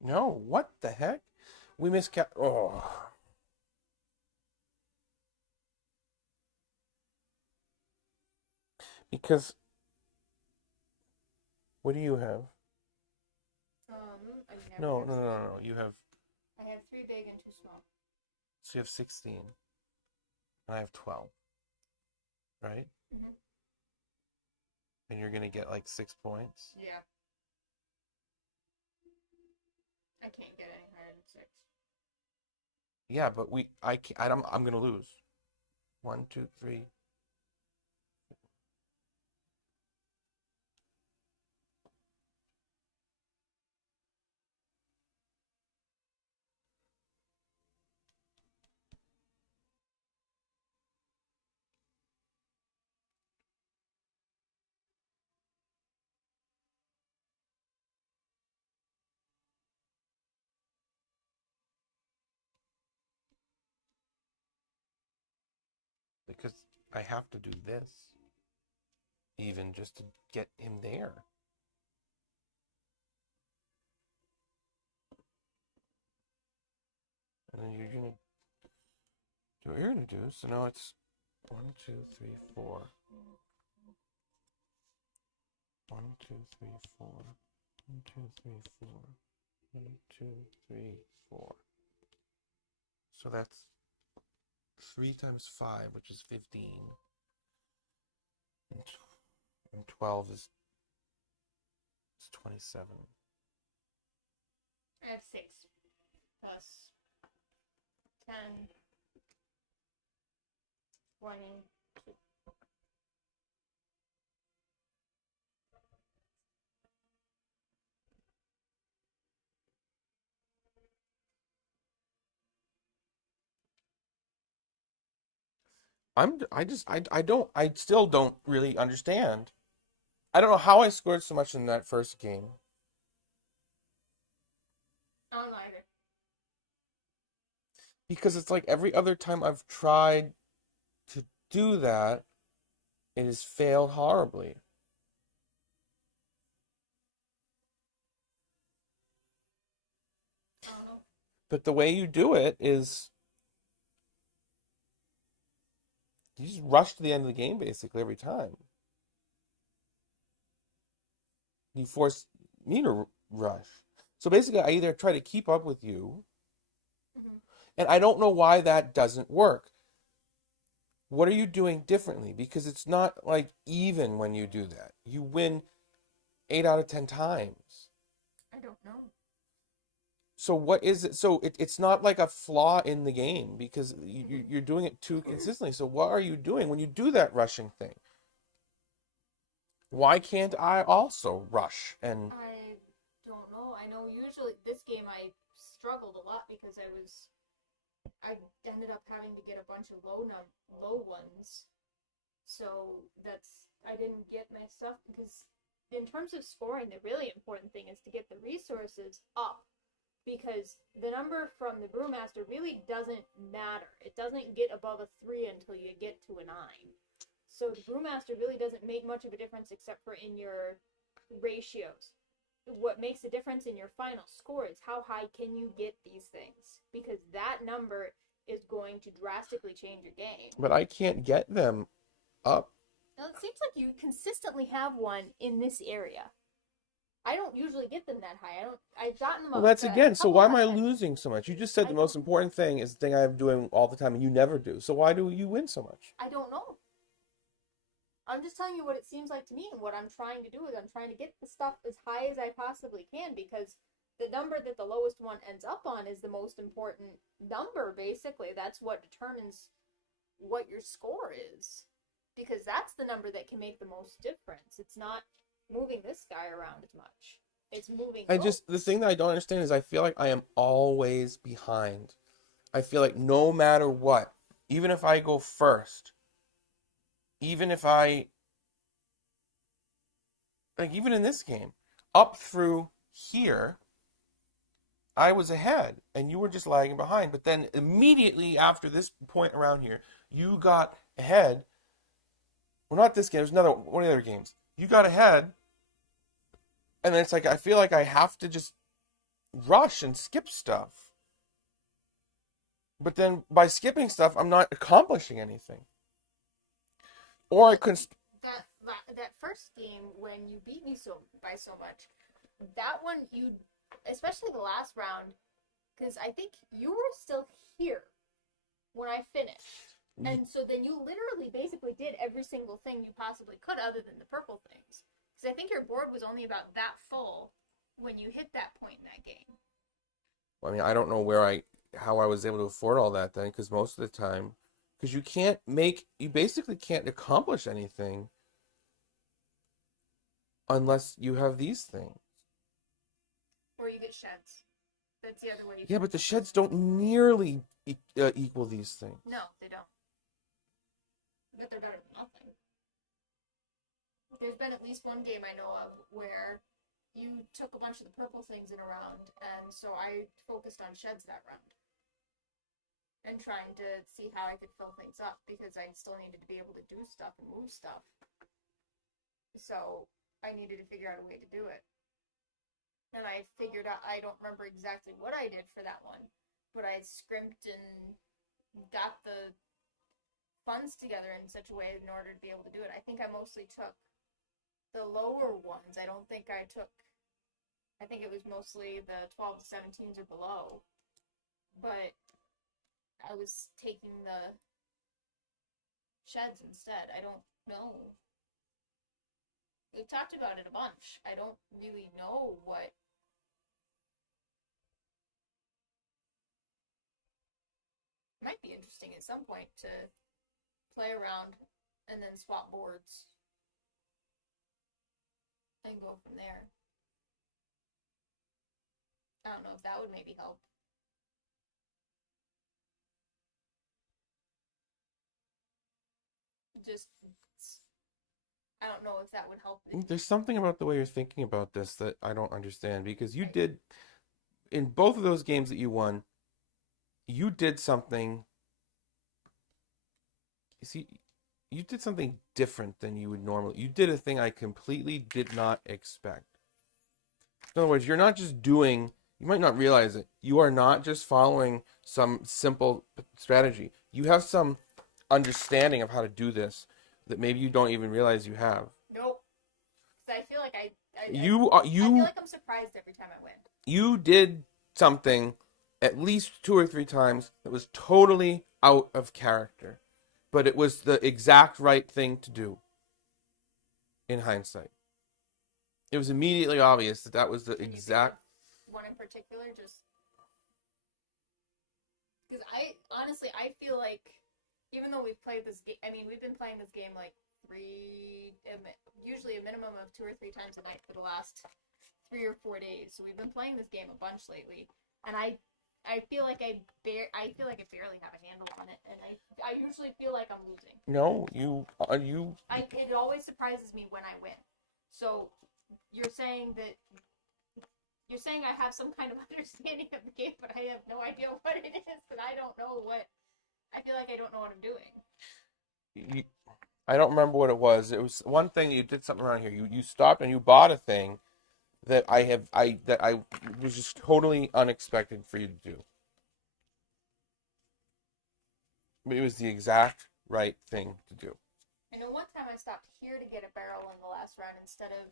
No, what the heck? We miscap. Oh. Because. What do you have? I mean, No, no, no, no, no. You have. I have 3 big and 2 small. So you have 16. And I have 12. Right? Mhm. And you're going to get like 6 points. Yeah. I can't get any higher than 6. Yeah, but I'm going to lose. 1, 2, 3. Because I have to do this. Even just to get him there. And then you're going to do what you're going to do. So now it's 1, 2, 3, 4. 1, 2, 3, 4. 1, 2, 3, 4. 1, 2, 3, 4. So that's 3 times 5, which is 15. And 12 is 27. I have 6 plus 10, 20, 2. I still don't really understand. I don't know how I scored so much in that first game. I don't know either. Because it's like every other time I've tried to do that, it has failed horribly. I don't know. But the way you do it is you just rush to the end of the game basically every time. You force me to rush. So basically, I either try to keep up with you, Mm-hmm. and I don't know why that doesn't work. What are you doing differently? Because it's not like even when you do that. You win 8 out of 10 times. I don't know. So what is it? So it's not like a flaw in the game because you're doing it too consistently. So what are you doing when you do that rushing thing? Why can't I also rush? And I don't know. I know usually this game I struggled a lot because I ended up having to get a bunch of low ones. So I didn't get my stuff because in terms of scoring, the really important thing is to get the resources up because the number from the brewmaster really doesn't matter. It doesn't get above a 3 until you get to a 9. So the brewmaster really doesn't make much of a difference except for in your ratios. What makes a difference in your final score is how high can you get these things, because that number is going to drastically change your game. but I can't get them up. Now it seems like you consistently have one in this area. I don't usually get them that high. I've gotten them Well, up. that's again. So why am I times. losing so much? You just said I the most don't- important thing is the thing I'm doing all the time, and you never do. So why do you win so much? I don't know. I'm just telling you what it seems like to me, and what I'm trying to do is I'm trying to get the stuff as high as I possibly can, because the number that the lowest one ends up on is the most important number, basically. That's what determines what your score is, because that's the number that can make the most difference. It's not moving this guy around as much. It's moving The thing that I don't understand is I feel like I am always behind. I feel like no matter what, even if I go first, even if I like even in this game, up through here, I was ahead and you were just lagging behind. But then immediately after this point around here, you got ahead. Well, not this game. There's another one of the other games. You got ahead, and then it's like I feel like I have to just rush and skip stuff. But then by skipping stuff, I'm not accomplishing anything. Or I couldn't. that first game when you beat me by so much. That one especially the last round, because I think you were still here when I finished. And so then you literally basically did every single thing you possibly could other than the purple things. Because I think your board was only about that full when you hit that point in that game. I mean, I don't know how I was able to afford all that then, because most of the time, because you basically can't accomplish anything unless you have these things. Or you get sheds. That's the other way. Yeah, but the sheds don't nearly equal these things. No, they don't. But they're better than nothing. There's been at least one game I know of where you took a bunch of the purple things in a round, and so I focused on sheds that round. And trying to see how I could fill things up, because I still needed to be able to do stuff and move stuff. So I needed to figure out a way to do it. And I figured out, I don't remember exactly what I did for that one, but I scrimped and got the funds together in such a way in order to be able to do it. I think I mostly took the lower ones. I think it was mostly the 12 to 17s or below. But I was taking the sheds instead. I don't know. We've talked about it a bunch. I don't really know what. It might be interesting at some point to play around and then swap boards and go from there. I don't know if that would maybe help. just, I don't know if that would help. There's something about the way you're thinking about this that I don't understand, because you did, in both of those games that you won, you did something. You see, you did something different than you would normally. You did a thing I completely did not expect. In other words, you're not just doing, you might not realize it, you are not just following some simple strategy. You have some understanding of how to do this that maybe you don't even realize you have. Nope. Because I feel like I feel like I'm surprised every time I win. You did something at least 2 or 3 times that was totally out of character, but it was the exact right thing to do in hindsight. It was immediately obvious that that was the exact one in particular, just because I honestly feel like, even though we've played this game, I mean, we've been playing this game like usually a minimum of 2 or 3 times a night for the last 3 or 4 days. So we've been playing this game a bunch lately, and I feel like I barely have a handle on it, and I usually feel like I'm losing. No, it always surprises me when I win. So you're saying I have some kind of understanding of the game, but I have no idea what it is, and I don't know what. I feel like I don't know what I'm doing. I don't remember what it was. It was one thing, you did something around here. You stopped and you bought a thing that I was just totally unexpected for you to do. But it was the exact right thing to do. I know one time I stopped here to get a barrel in the last round instead of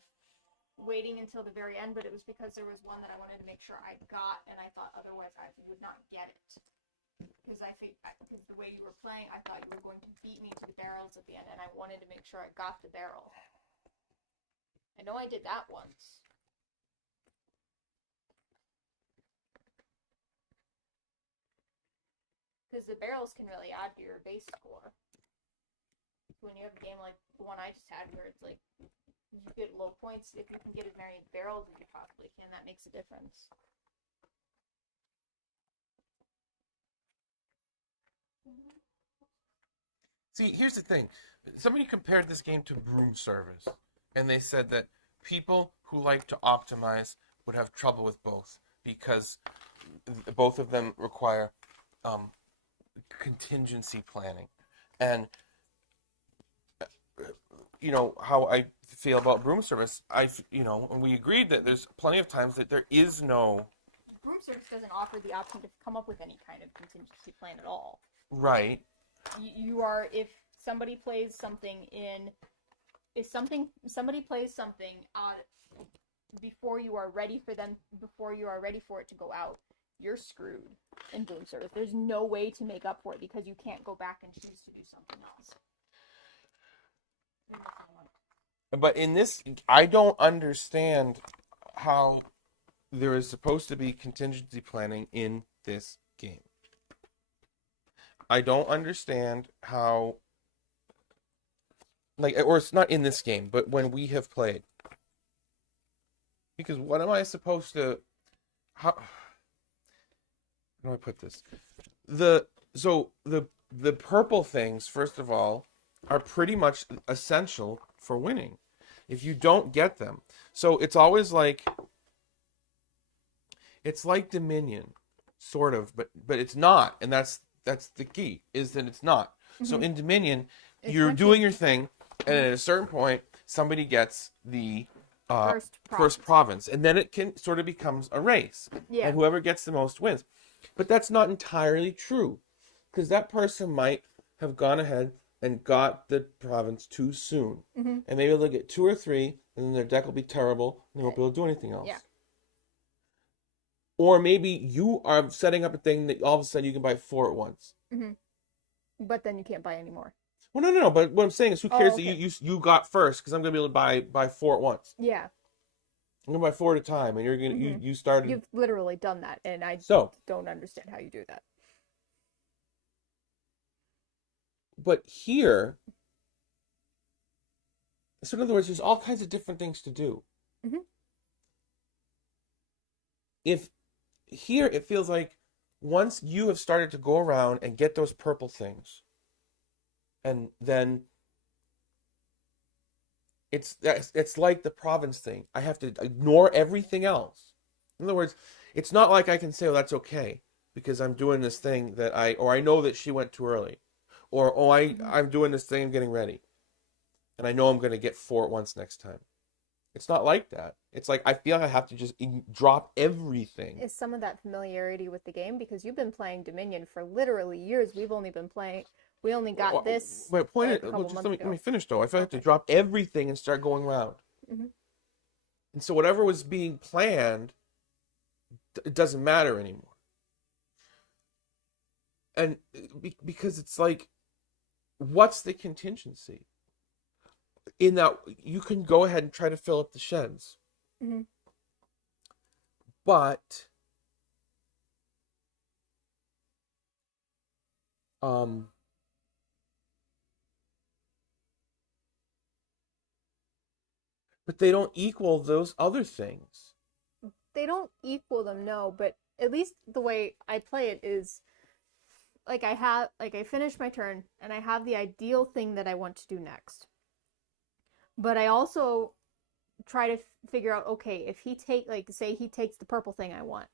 waiting until the very end, but it was because there was one that I wanted to make sure I got, and I thought otherwise I would not get it. Because the way you were playing, I thought you were going to beat me to the barrels at the end, and I wanted to make sure I got the barrel. I know I did that once. Because the barrels can really add to your base score. When you have a game like the one I just had, where it's like you get low points, if you can get as many barrels as you possibly can, that makes a difference. See, here's the thing. Somebody compared this game to Broom Service, and they said that people who like to optimize would have trouble with both, because both of them require contingency planning. And you know how I feel about Broom Service. And we agreed that there's plenty of times that there is no. Broom Service doesn't offer the option to come up with any kind of contingency plan at all. Right. You are, if somebody plays something somebody plays something before you are ready for it to go out, you're screwed in Broom Service. There's no way to make up for it because you can't go back and choose to do something else. But in this, I don't understand how there is supposed to be contingency planning in this game. I don't understand how, or it's not in this game, but when we have played. Because what am I supposed to, how do I put this? The purple things, first of all, are pretty much essential for winning. If you don't get them. So it's always like, it's like Dominion, sort of, but it's not, and that's the key, is that it's not. Mm-hmm. So in Dominion, you're doing your thing, and at a certain point, somebody gets the first province, and then it can sort of becomes a race, and whoever gets the most wins. But that's not entirely true, because that person might have gone ahead and got the province too soon, and maybe they'll get 2 or 3, and then their deck will be terrible, and they won't be able to do anything else. Yeah. Or maybe you are setting up a thing that all of a sudden you can buy 4 at once. Mm-hmm. But then you can't buy any more. Well, no. But what I'm saying is, who cares that you got first? Because I'm going to be able to buy 4 at once. Yeah. I'm going to buy 4 at a time, and you're going to you started. You've literally done that, and I don't understand how you do that. But here, so in other words, there's all kinds of different things to do. Mm-hmm. Here, it feels like once you have started to go around and get those purple things, and then it's like the province thing. I have to ignore everything else. In other words, it's not like I can say, "Oh, that's okay," because I'm doing this thing or I know that she went too early, or I'm doing this thing, I'm getting ready, and I know I'm going to get 4 at once next time. It's not like that. It's like I feel like I have to just drop everything. Is some of that familiarity with the game because you've been playing Dominion for literally years. We only got this My point a is, couple just months let me ago. finish though. I feel like I have to drop everything and start going round. Mm-hmm. And so whatever was being planned, it doesn't matter anymore. And because it's like, what's the contingency? In that you can go ahead and try to fill up the sheds. Mm-hmm. But they don't equal those other things. They don't equal them, no, but at least the way I play it is like I finish my turn and I have the ideal thing that I want to do next. But I also try to figure out, okay, if say he takes the purple thing I want,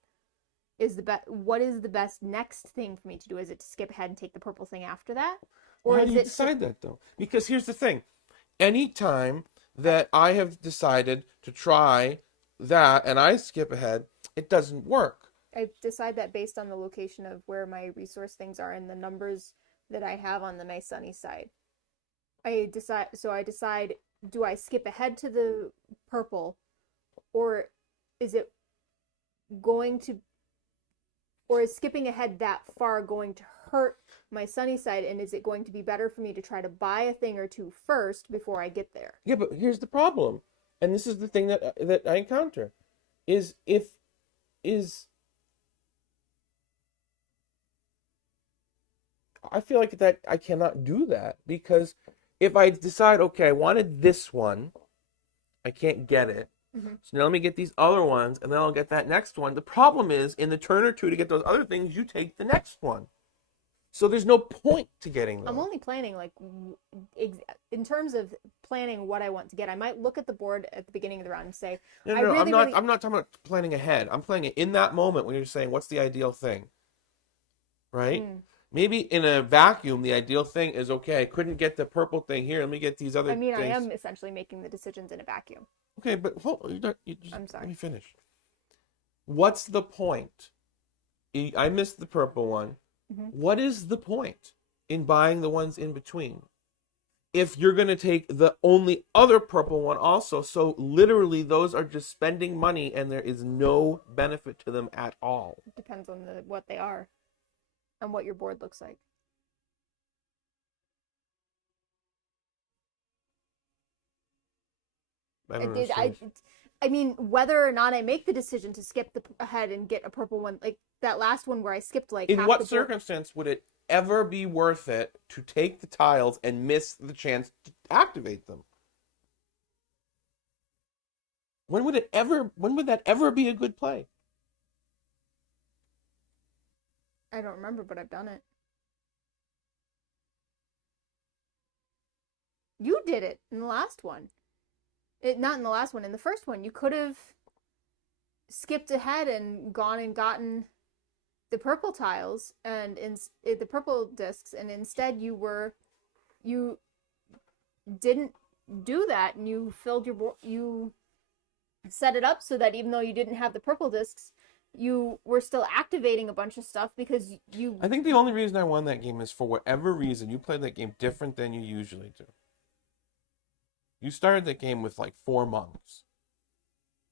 what is the best next thing for me to do? Is it to skip ahead and take the purple thing after that? Or how do you decide that though? Because here's the thing. Anytime that I have decided to try that and I skip ahead, it doesn't work. I decide that based on the location of where my resource things are and the numbers that I have on my sunny side. I decide, do I skip ahead to the purple, or is it going to, or is skipping ahead that far going to hurt my sunny side, and is it going to be better for me to try to buy a thing or two first before I get there? Yeah, but here's the problem, and this is the thing that I encounter, I feel like that I cannot do that because if I decide, okay, I wanted this one, I can't get it. Mm-hmm. So now let me get these other ones, and then I'll get that next one. The problem is, in the turn or two to get those other things, you take the next one. So there's no point to getting them. I'm only planning, like, in terms of planning what I want to get. I might look at the board at the beginning of the round and say, I'm not talking about planning ahead. I'm planning it in that moment when you're saying, what's the ideal thing? Right? Maybe in a vacuum, the ideal thing is, okay, I couldn't get the purple thing here. Let me get these other things. I am essentially making the decisions in a vacuum. Okay, but I'm sorry. Let me finish. What's the point? I missed the purple one. Mm-hmm. What is the point in buying the ones in between? If you're going to take the only other purple one also, so literally those are just spending money and there is no benefit to them at all. It depends on what they are. And what your board looks like. I mean, whether or not I make the decision to skip ahead and get a purple one, like that last one where I skipped like. In what circumstance would it ever be worth it to take the tiles and miss the chance to activate them? When would that ever be a good play? I don't remember, but I've done it. You did it in the last one. Not in the last one, in the first one. You could have skipped ahead and gone and gotten the purple tiles and the purple discs, and instead you didn't do that, and you filled your board. You set it up so that even though you didn't have the purple discs, you were still activating a bunch of stuff because you... I think the only reason I won that game is for whatever reason you played that game different than you usually do. You started that game with like 4 monks.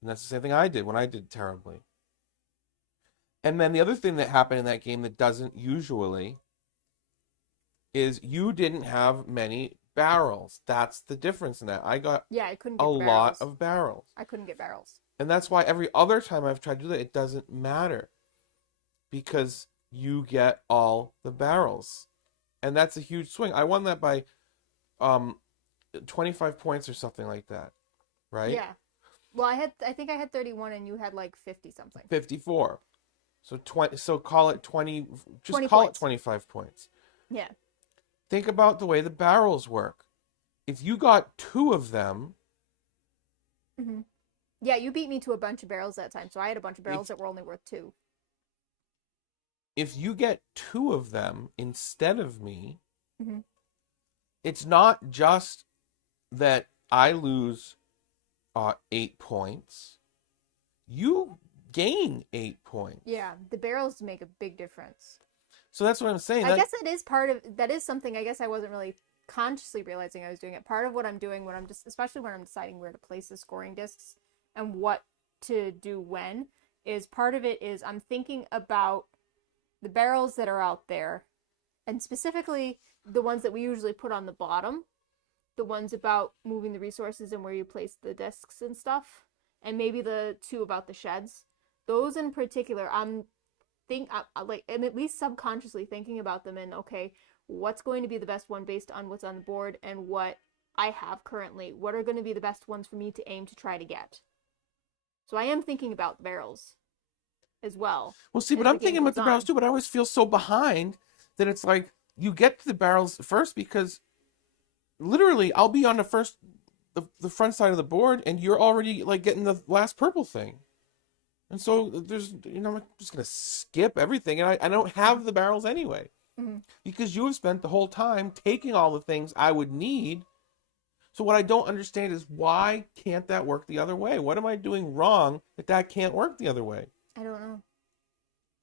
And that's the same thing I did when I did terribly. And then the other thing that happened in that game that doesn't usually is you didn't have many barrels. That's the difference in that. I couldn't get a lot of barrels. I couldn't get barrels. And that's why every other time I've tried to do that, it doesn't matter. Because you get all the barrels. And that's a huge swing. I won that by 25 points or something like that. Right? Yeah. Well, I think I had 31 and you had like 50 something. 54. So call it 20, just 20 call points. It 25 points. Yeah. Think about the way the barrels work. If you got 2 of them, Mm-hmm. Yeah, you beat me to a bunch of barrels that time, so I had a bunch of barrels that were only worth 2. If you get 2 of them instead of me, Mm-hmm. it's not just that I lose 8 points. You gain 8 points. Yeah, the barrels make a big difference. So that's what I'm saying. I guess that is something I guess I wasn't really consciously realizing I was doing it. Part of what I'm doing when I'm just, especially when I'm deciding where to place the scoring discs and what to do when, is part of it is I'm thinking about the barrels that are out there, and specifically the ones that we usually put on the bottom, the ones about moving the resources and where you place the discs and stuff, and maybe the 2 about the sheds. Those in particular, and at least subconsciously thinking about them, and okay, what's going to be the best one based on what's on the board and what I have currently? What are going to be the best ones for me to aim to try to get? So I am thinking about the barrels as well. Well, see, but I'm thinking about the barrels too, but I always feel so behind that it's like you get to the barrels first because literally I'll be on the front side of the board and you're already like getting the last purple thing. And so I'm just going to skip everything. And I don't have the barrels anyway. Mm-hmm. Because you have spent the whole time taking all the things I would need. So what I don't understand is why can't that work the other way? What am I doing wrong that can't work the other way? I don't know.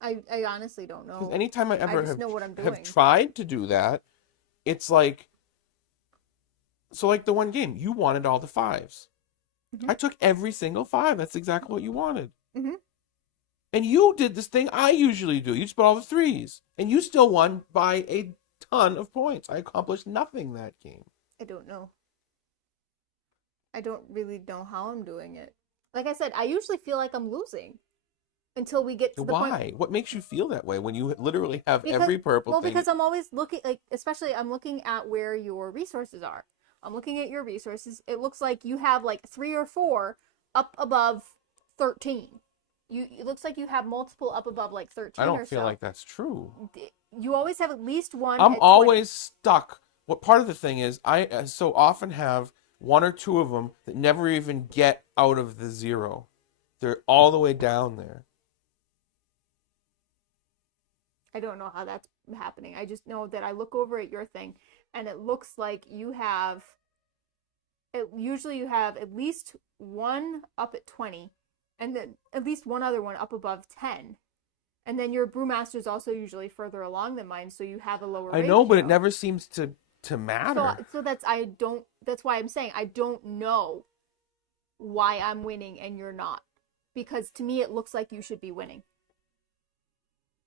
I honestly don't know. Because anytime I ever have tried to do that, it's like, so like the one game, you wanted all the 5s. Mm-hmm. I took every single 5. That's exactly what you wanted. Mm-hmm. And you did this thing I usually do. You just put all the 3s. And you still won by a ton of points. I accomplished nothing that game. I don't know. I don't really know how I'm doing it. Like I said, I usually feel like I'm losing until we get to the point. Why? What makes you feel that way when you literally have every purple thing? Well, because I'm always looking, like, especially I'm looking at where your resources are. I'm looking at your resources. It looks like you have like 3 or 4 up above 13. It looks like you have multiple up above like 13 or so. I don't feel like that's true. You always have at least one. I'm always stuck. What part of the thing is, I so often have 1 or 2 of them that never even get out of the 0. They're all the way down there. I don't know how that's happening. I just know that I look over at your thing and it looks like you have, usually you have at least 1 up at 20 and then at least 1 other one up above 10. And then your brewmaster is also usually further along than mine, so you have a lower ratio. I know, but it never seems to matter. So that's why I'm saying I don't know why I'm winning and you're not. Because to me it looks like you should be winning.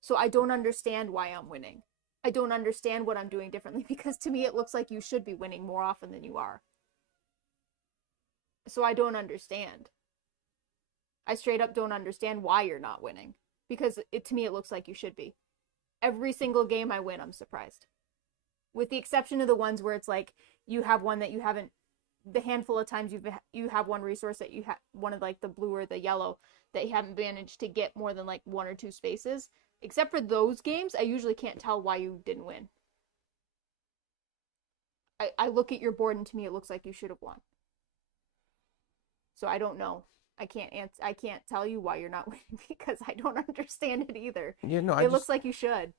So I don't understand why I'm winning. I don't understand what I'm doing differently because to me it looks like you should be winning more often than you are. So I don't understand. I straight up don't understand why you're not winning. Because to me it looks like you should be. Every single game I win, I'm surprised. With the exception of the ones where it's like you have one that you haven't, the handful of times you have one resource that you have, one of like the blue or the yellow that you haven't managed to get more than like 1 or 2 spaces. Except for those games, I usually can't tell why you didn't win. I look at your board and to me it looks like you should have won. So I don't know. I can't tell you why you're not winning because I don't understand it either. Yeah, no, it looks like you should.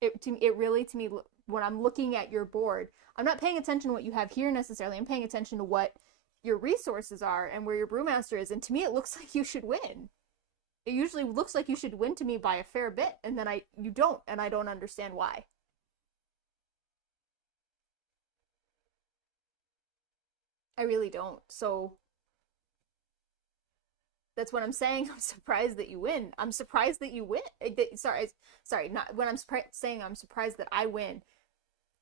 It really, to me, when I'm looking at your board, I'm not paying attention to what you have here necessarily. I'm paying attention to what your resources are and where your brewmaster is. And to me, it looks like you should win. It usually looks like you should win to me by a fair bit, and then you don't, and I don't understand why. I really don't. So that's what I'm saying. I'm surprised that you win. I'm surprised that you win. Sorry. Not when I'm saying I'm surprised that I win.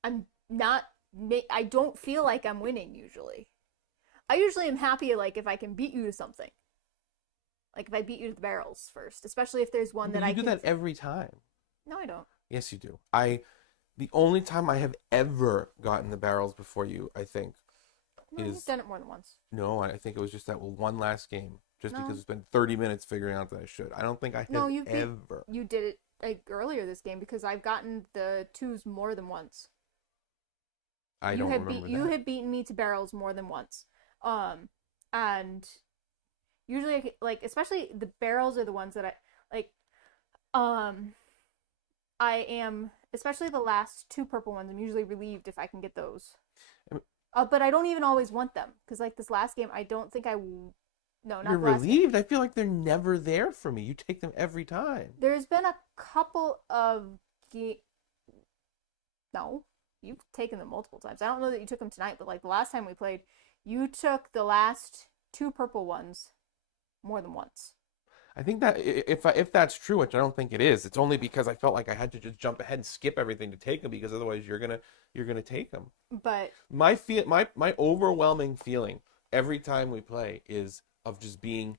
I'm not. I don't feel like I'm winning usually. I usually am happy like if I can beat you to something. Like if I beat you to the barrels first, especially if there's one that I can. You do that every time. No, I don't. Yes, you do. The only time I have ever gotten the barrels before you, I think, is. You've done it more than once. No, I think it was just that one last game. Because it's been 30 minutes figuring out that I should. I don't think I have ever. You did it like earlier this game because I've gotten the 2s more than once. I don't remember that. You have beaten me to barrels more than once. And usually, like, especially the barrels are the ones that I like. Um, I am, especially the last two purple ones. I'm usually relieved if I can get those. But I don't even always want them because, like, this last game, I don't think no, You're not the last game. relieved? I feel like they're never there for me. You take them every time. There's been a couple of no, you've taken them multiple times. I don't know that you took them tonight, but like the last time we played, you took the last two purple ones more than once. I think that if that's true, which I don't think it is, it's only because I felt like I had to just jump ahead and skip everything to take them because otherwise you're gonna take them. But My overwhelming feeling every time we play is of just being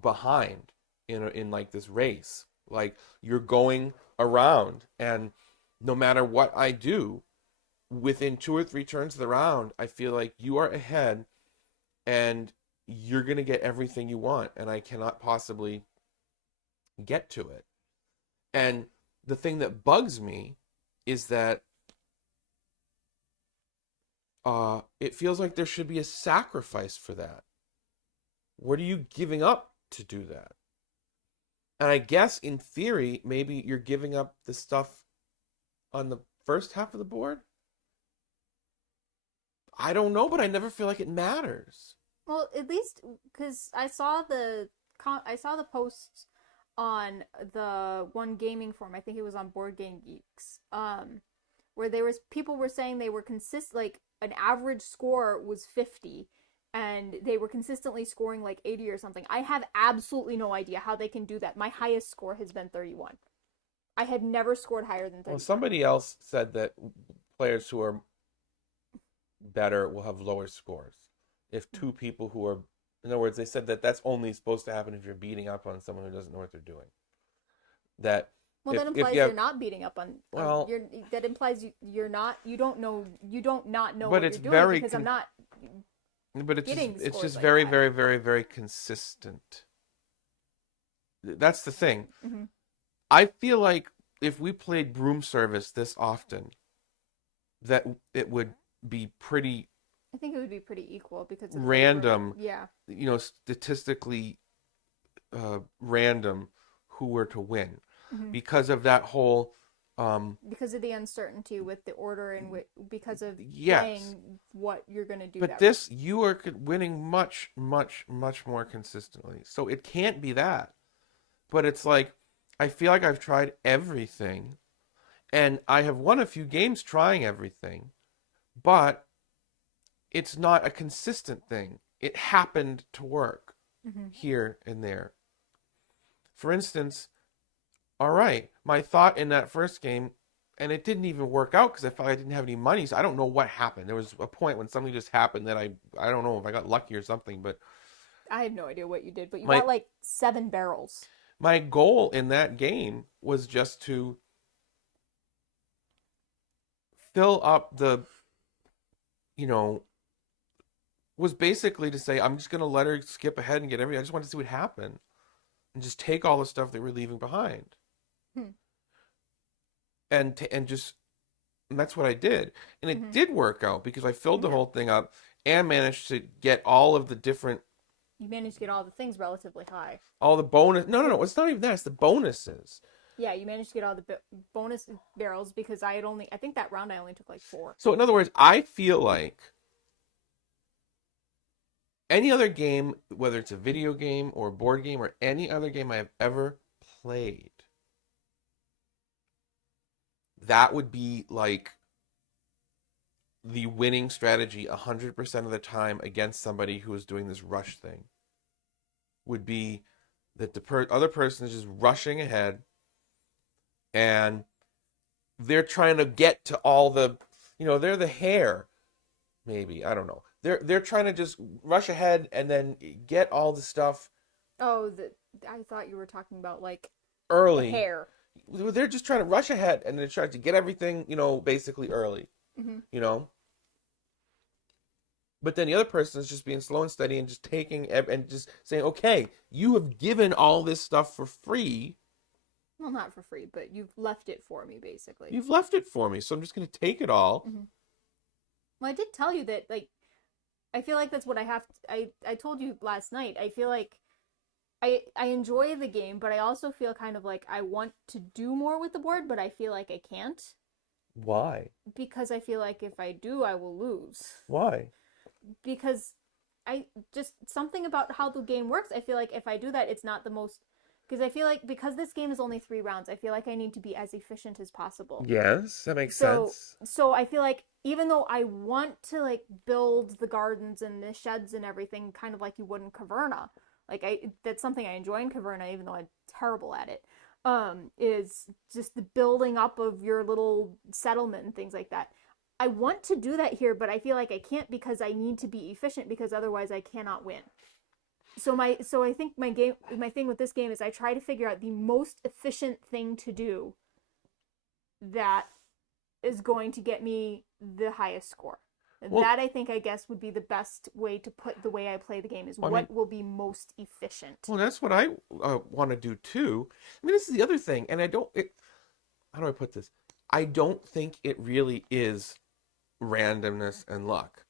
behind in like this race. Like you're going around, and no matter what I do, within two or three turns of the round, I feel like you are ahead, and you're gonna get everything you want, and I cannot possibly get to it. And the thing that bugs me is that it feels like there should be a sacrifice for that. What are you giving up to do that? And I guess in theory, maybe you're giving up the stuff on the first half of the board. I don't know, but I never feel like it matters. well, at least because I saw the posts on the one gaming forum. I think it was on Board Game Geeks. Where people were saying they were like an average score was 50 and they were consistently scoring like 80 or something. I have absolutely no idea how they can do that. My highest score has been 31. I had never scored higher than 31. Well, somebody else said that players who are better will have lower scores. If two people who are, in other words, they said that that's only supposed to happen if you're beating up on someone who doesn't know what they're doing. That Well, that implies you're not beating up on. Well, that implies you're not. You don't know. You don't not know but what it's you're doing very because I'm not. but getting it's scores just like very, that. very, very, very consistent. That's the thing. Mm-hmm. I feel like if we played Broom Service this often, that it would be pretty I think it would be pretty equal because of random. Yeah. You know, statistically random who were to win Mm-hmm. because of that whole. Because of the uncertainty with the order and because of Yes. playing what you're going to do. But this, you are winning much, much, much more consistently. So it can't be that. But it's like, I feel like I've tried everything. And I have won a few games trying everything. But it's not a consistent thing. It happened to work here and there. For instance, all right, my thought in that first game, and it didn't even work out because I felt like I didn't have any money, so I don't know what happened. There was a point when something just happened that I don't know if I got lucky or something, but I have no idea what you did, but you got like 7 barrels. My goal in that game was just to fill up was basically to say, I'm just going to let her skip ahead and get everything. I just wanted to see what happened and just take all the stuff that we're leaving behind. And that's what I did. And it did work out because I filled the whole thing up and managed to get all of the different. You managed to get all the things relatively high. All the bonus. No. It's not even that. It's the bonuses. Yeah, you managed to get all the bonus barrels because I think that round I only took like 4. So in other words, I feel like any other game, whether it's a video game or a board game or any other game I have ever played, that would be like the winning strategy 100% of the time against somebody who is doing this rush thing. Would be that the other person is just rushing ahead and they're trying to get to all the, they're the hare, maybe, I don't know. They're trying to just rush ahead and then get all the stuff. Oh, I thought you were talking about like early. The hare. They're just trying to rush ahead and they're trying to get everything, basically early. But then the other person is just being slow and steady and just taking and just saying, okay, you have given all this stuff for free. Well, not for free, but you've left it for me, basically. You've left it for me, so I'm just going to take it all. Well, I did tell you that, like, I feel like that's what I have to, I told you last night. I feel like I enjoy the game, but I also feel kind of like I want to do more with the board, but I feel like I can't. Why? Because I feel like if I do, I will lose. Why? Because I just something about how the game works. I feel like if I do that, it's not the most. Because I feel like because this game is only 3 rounds, I feel like I need to be as efficient as possible. Yes, that makes So sense. so I feel like even though I want to like build the gardens and the sheds and everything, kind of like you would in Caverna, like that's something I enjoy in Caverna, even though I'm terrible at it. Is just the building up of your little settlement and things like that. I want to do that here, but I feel like I can't because I need to be efficient because otherwise I cannot win. So I think my thing with this game is I try to figure out the most efficient thing to do that is going to get me the highest score. Well, that I think I guess would be the best way to put the way I play the game is what will be most efficient. Well, that's what I want to do too. I mean, this is the other thing, and how do I put this? I don't think it really is randomness and luck.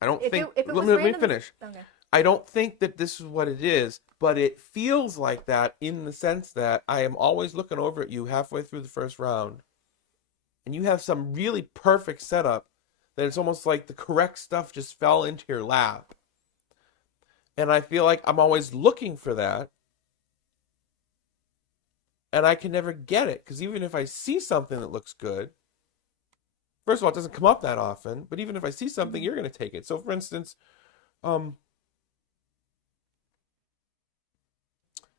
I don't think. If it was let me random, finish. okay. I don't think that this is what it is, but it feels like that in the sense that I am always looking over at you halfway through the first round, and you have some really perfect setup that it's almost like the correct stuff just fell into your lap. And I feel like I'm always looking for that, and I can never get it, because even if I see something that looks good, first of all, it doesn't come up that often, but even if I see something, you're going to take it. So, for instance,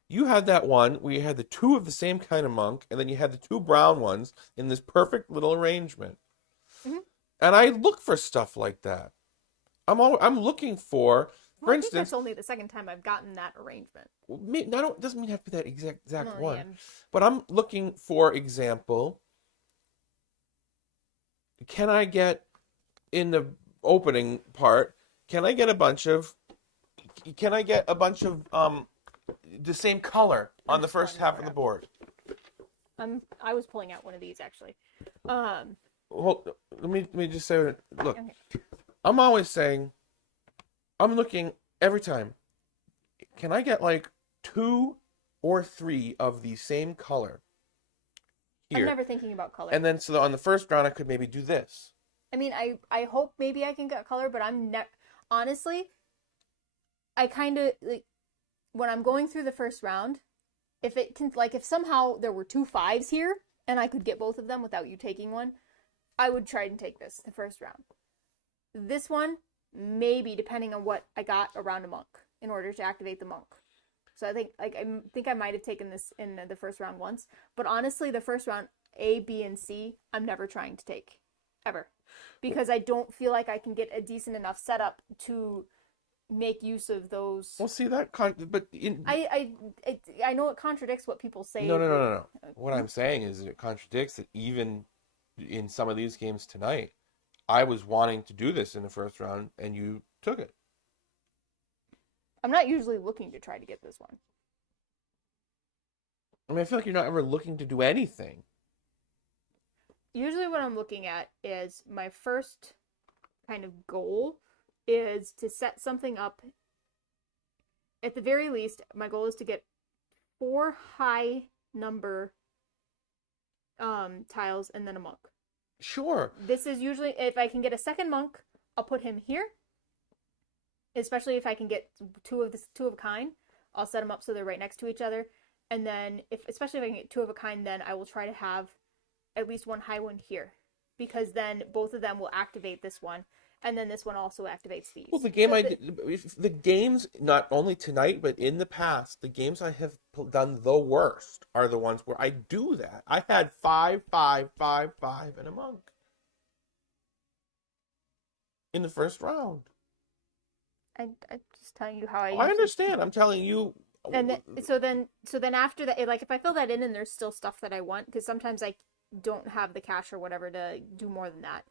you had that one where you had the two of the same kind of monk, and then you had the two brown ones in this perfect little arrangement. Mm-hmm. And I look for stuff like that. I'm looking for I instance, think that's only the second time I've gotten that arrangement. Doesn't mean to have to be that exact one. Yeah. But I'm looking, for example, can I get in the opening part? Can I get a bunch of the same color on the first half of the board? I was pulling out one of these actually. Well, let me just say, look, Okay. I'm always saying, I'm looking every time. Can I get like 2 or 3 of the same color here? I'm never thinking about color. And then so on the first round, I could maybe do this. I mean, I hope maybe I can get color, but honestly, I kind of like when I'm going through the first round, if somehow there were 2 5s here and I could get both of them without you taking one, I would try and take the first round. This one, maybe depending on what I got around a monk in order to activate the monk. So I think I might have taken this in the first round once, but honestly, the first round A, B, and C, I'm never trying to take ever because I don't feel like I can get a decent enough setup to make use of those. Well, see that, but I know it contradicts what people say. No. What I'm saying is it contradicts that even in some of these games tonight, I was wanting to do this in the first round, and you took it. I'm not usually looking to try to get this one. I mean, I feel like you're not ever looking to do anything. Usually what I'm looking at is my first kind of goal is to set something up. At the very least, my goal is to get 4 high number tiles and then a monk. Sure. This is usually, if I can get a second monk, I'll put him here. Especially if I can get two of a kind, I'll set them up so they're right next to each other. And then, especially if I can get 2 of a kind, then I will try to have at least 1 high one here, because then both of them will activate this one, and then this one also activates these. Well, the games, not only tonight but in the past, the games I have done the worst are the ones where I do that. I had 5, 5, 5, 5, and a monk in the first round. I'm just telling you how I understand. I'm telling you. And so then after that, like if I fill that in and there's still stuff that I want, because sometimes I don't have the cash or whatever to do more than that.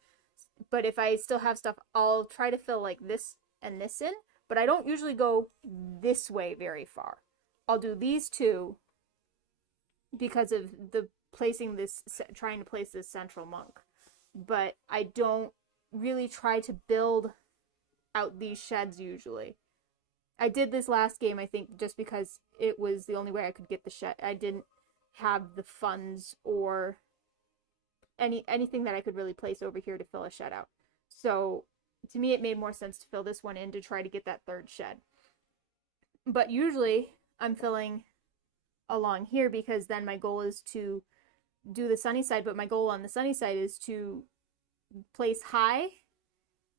But if I still have stuff, I'll try to fill like this and this in. But I don't usually go this way very far. I'll do these 2 because of the trying to place this central monk. But I don't really try to build out these sheds usually. I did this last game, I think, just because it was the only way I could get the shed. I didn't have the funds or anything that I could really place over here to fill a shed out. So to me, it made more sense to fill this one in to try to get that third shed. But usually I'm filling along here because then my goal is to do the sunny side, but my goal on the sunny side is to place high,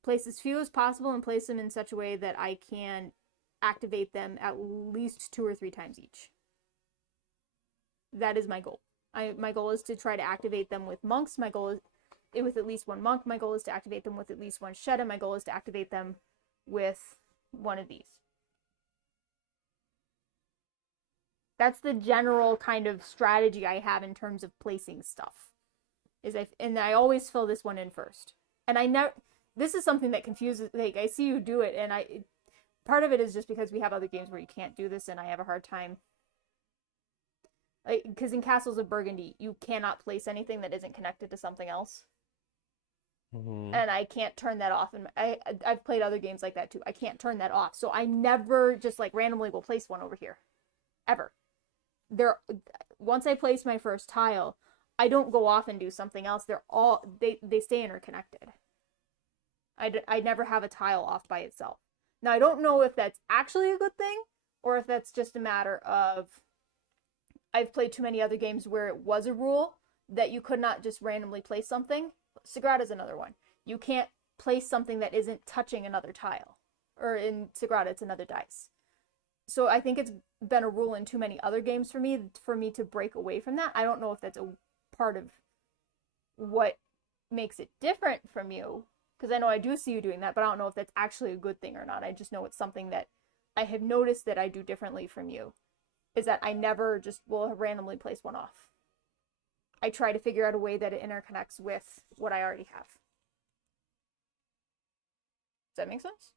place as few as possible, and place them in such a way that I can activate them at least 2 or 3 times each. That is my goal. My goal is to try to activate them with monks. My goal is with at least 1 monk. My goal is to activate them with at least 1 shed, and my goal is to activate them with one of these. That's the general kind of strategy I have in terms of placing stuff. And I always fill this one in first. And I never. This is something that confuses. Like, I see you do it, and part of it is just because we have other games where you can't do this, and I have a hard time. Because in Castles of Burgundy, you cannot place anything that isn't connected to something else. Mm-hmm. And I can't turn that off. And I've played other games like that too. I can't turn that off. So I never just like randomly will place one over here. Ever. Once I place my first tile, I don't go off and do something else. They stay interconnected. I never have a tile off by itself. Now, I don't know if that's actually a good thing or if that's just a matter of I've played too many other games where it was a rule that you could not just randomly place something. Sagrada's another one. You can't place something that isn't touching another tile. Or in Sagrada, it's another dice. So I think it's been a rule in too many other games for me to break away from that. I don't know if that's a part of what makes it different from you. Because I know I do see you doing that, but I don't know if that's actually a good thing or not. I just know it's something that I have noticed that I do differently from you. Is that I never just will randomly place one off. I try to figure out a way that it interconnects with what I already have. Does that make sense?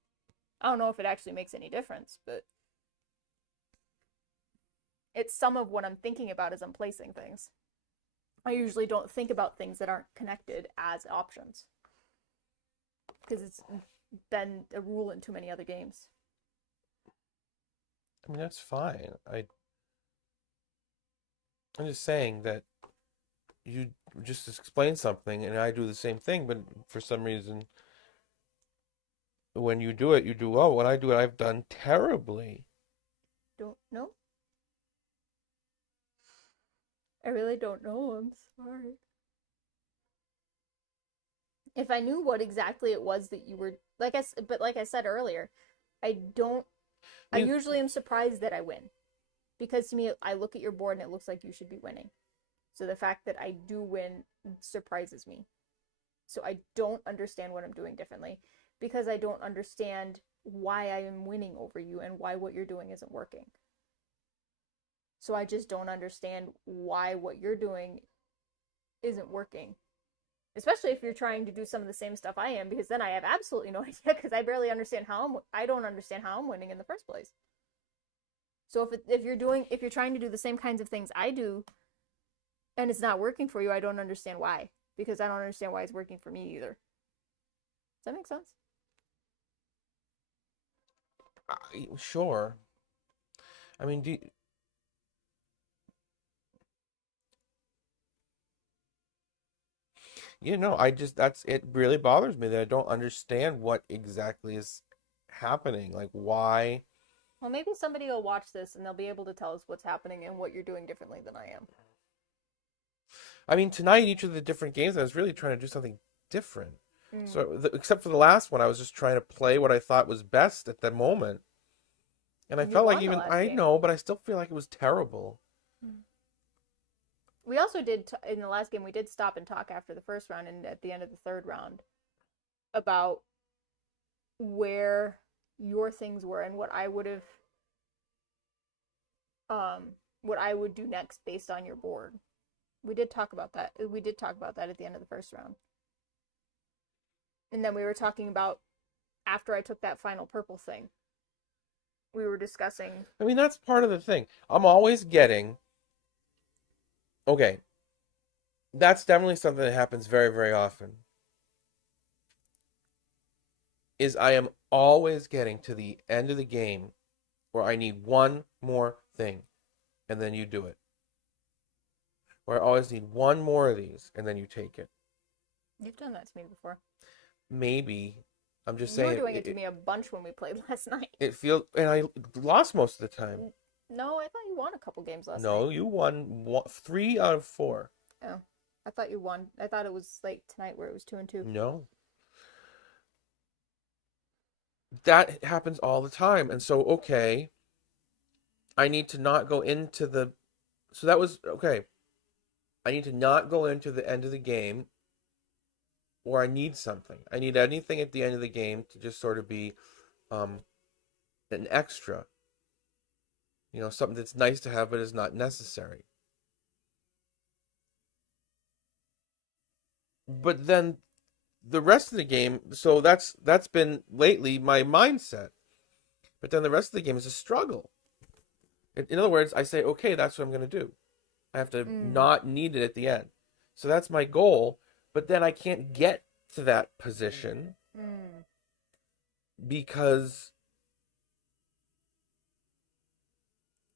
I don't know if it actually makes any difference, but it's some of what I'm thinking about as I'm placing things. I usually don't think about things that aren't connected as options. Because it's been a rule in too many other games. I mean, that's fine. I'm just saying that you just explain something and I do the same thing, but for some reason, when you do it, you do well. When I do it, I've done terribly. Don't know? I really don't know. I'm sorry. If I knew what exactly it was that you were like I said earlier, I usually am surprised that I win. Because to me, I look at your board and it looks like you should be winning. So the fact that I do win surprises me. So I don't understand what I'm doing differently. Because I don't understand why I am winning over you and why what you're doing isn't working. So I just don't understand why what you're doing isn't working. Especially if you're trying to do some of the same stuff I am, because then I have absolutely no idea, because I barely understand I don't understand how I'm winning in the first place. So if you're trying to do the same kinds of things I do, and it's not working for you, I don't understand why. Because I don't understand why it's working for me either. Does that make sense? Sure. I mean, it really bothers me that I don't understand what exactly is happening. Like, why? Well, maybe somebody will watch this and they'll be able to tell us what's happening and what you're doing differently than I am. I mean, tonight, each of the different games, I was really trying to do something different. So, except for the last one, I was just trying to play what I thought was best at the moment. And I felt like I know, but I still feel like it was terrible. We also did, in the last game, we did stop and talk after the first round and at the end of the third round about where your things were and what I would have, what I would do next based on your board. We did talk about that. We did talk about that at the end of the first round. And then we were talking about after I took that final purple thing. We were discussing. I mean, that's part of the thing. I'm always getting. Okay. That's definitely something that happens very, very often. is I am always getting to the end of the game where I need one more thing, and then you do it. Where I always need one more of these, and then you take it. You've done that to me before. Maybe. I'm just You were saying doing it to me a bunch when we played last night. it feels, and I lost most of the time. No, I thought you won a couple games last night. No, you won 3 out of 4. Oh, I thought you won. I thought it was like tonight where it was 2-2. No. That happens all the time. And so, okay, I need to not go into the, so that was, okay, I need to not go into the end of the game, or I need something. I need anything at the end of the game to just sort of be an extra. You know, something that's nice to have but is not necessary. But then the rest of the game, so that's been lately my mindset. But then the rest of the game is a struggle. In other words, I say, okay, that's what I'm going to do. I have to not need it at the end. So that's my goal, but then I can't get to that position because,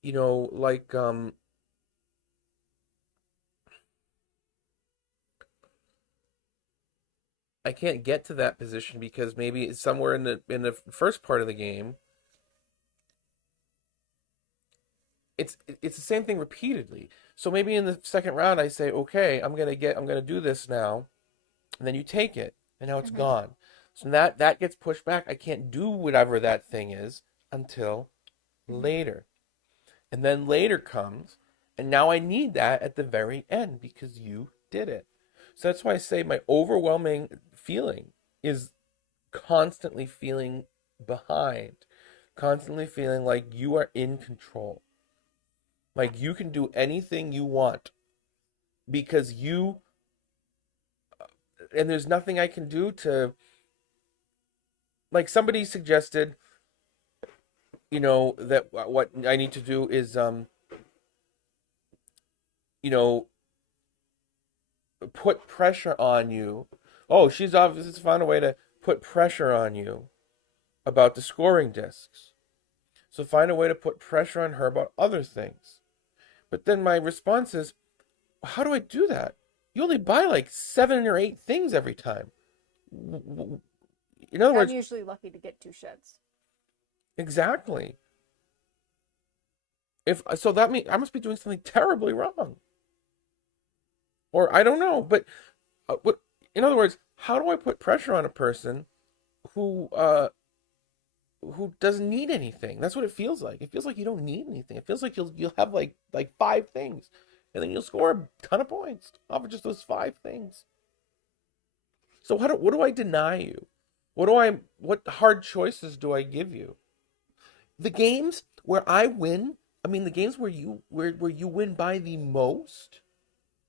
you know, like, I can't get to that position because maybe it's somewhere in the first part of the game. It's the same thing repeatedly. So maybe in the second round I say, okay, I'm gonna do this now, and then you take it, and now it's gone. So that gets pushed back. I can't do whatever that thing is until later. And then later comes, and now I need that at the very end because you did it. So that's why I say my overwhelming feeling is constantly feeling behind, constantly feeling like you are in control. Like you can do anything you want because and there's nothing I can do to, like somebody suggested, you know, that what I need to do is, you know, put pressure on you. Oh, she's obviously found a way to put pressure on you about the scoring discs. So find a way to put pressure on her about other things. But then my response is, how do I do that? You only buy like 7 or 8 things every time. In other words, I'm usually lucky to get 2 sheds. Exactly. If so, that means I must be doing something terribly wrong, or I don't know. But what? In other words, how do I put pressure on a person who doesn't need anything? That's what it feels like. It feels like you don't need anything. It feels like you'll have like 5 things, and then you'll score a ton of points off of just those 5 things. So what do I deny you? What hard choices do I give you? The games where I win, I mean the games where you win by the most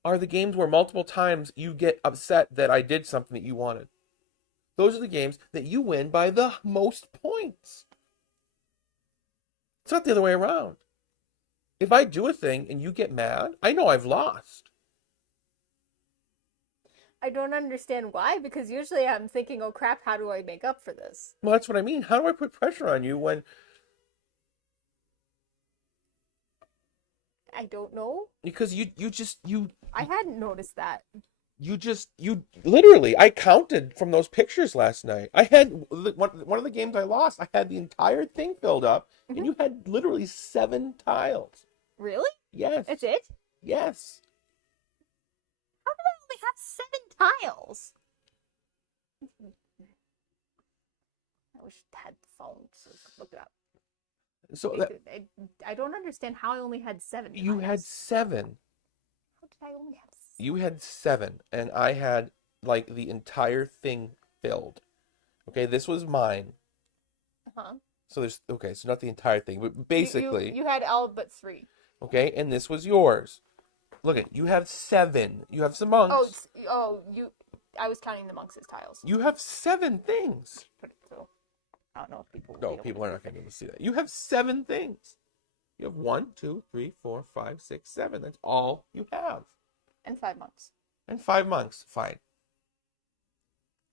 are the games where multiple times you get upset that I did something that you wanted. Those are the games that you win by the most points. It's not the other way around. If I do a thing and you get mad, I know I've lost. I don't understand why, because usually I'm thinking, oh crap, how do I make up for this? Well, that's what I mean. How do I put pressure on you when... I don't know. Because you I hadn't noticed that. you literally, I counted from those pictures last night. I had one of the games I lost, I had the entire thing filled up, and you had literally 7 tiles. Really? Yes. That's it? Yes. How did I only have 7 tiles? I wish I had the phone so I could look it up. So I don't understand how I only had 7 tiles. You had 7. How did I only have 7? You had 7, and I had like the entire thing filled. Okay, this was mine. Uh-huh. So so not the entire thing, but basically. You had all but 3. Okay, and this was yours. Look at, you have 7. You have some monks. I was counting the monks as tiles. You have 7 things. Put it through. I don't know if people will No, be able people are not going to be able to see that. You have 7 things. You have 1, 2, 3, 4, 5, 6, 7. That's all you have. And 5 monks. And 5 monks. Fine.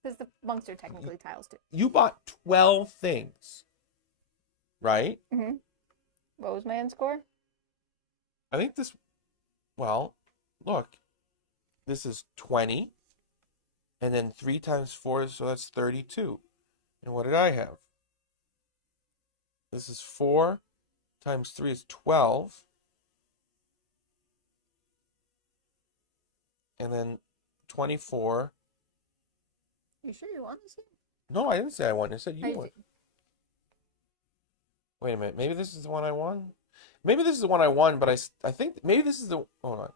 Because the monks are technically tiles too. You bought 12 things, right? Mm-hmm. What was my end score? I think this, well, look, this is 20, and then 3 times 4, so that's 32. And what did I have? This is 4 times 3 is 12. And then 24. You sure you want this game? No, I didn't say I won. I said you I won. did. Wait a minute. Maybe this is the one I won? Maybe this is the one I won, but I think maybe this is the, hold on.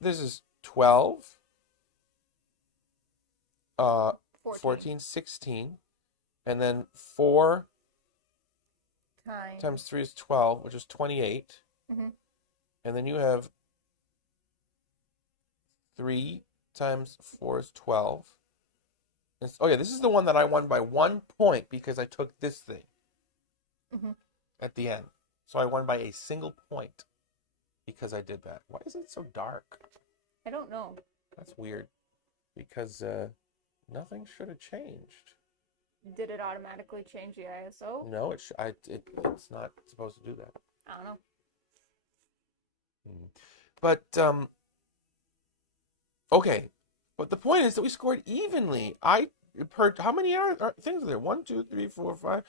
This is 12, 14, 16, and then 4 times 3 is 12, which is 28. Mm-hmm. And then you have 3 times 4 is 12. Oh yeah, this is the one that I won by 1 point because I took this thing at the end. So I won by a single point because I did that. Why is it so dark? I don't know. That's weird. Because nothing should have changed. Did it automatically change the ISO? No, it's not supposed to do that. I don't know. But okay. But the point is that we scored evenly. I heard how many things are there? 1, 2, 3, 4, 5.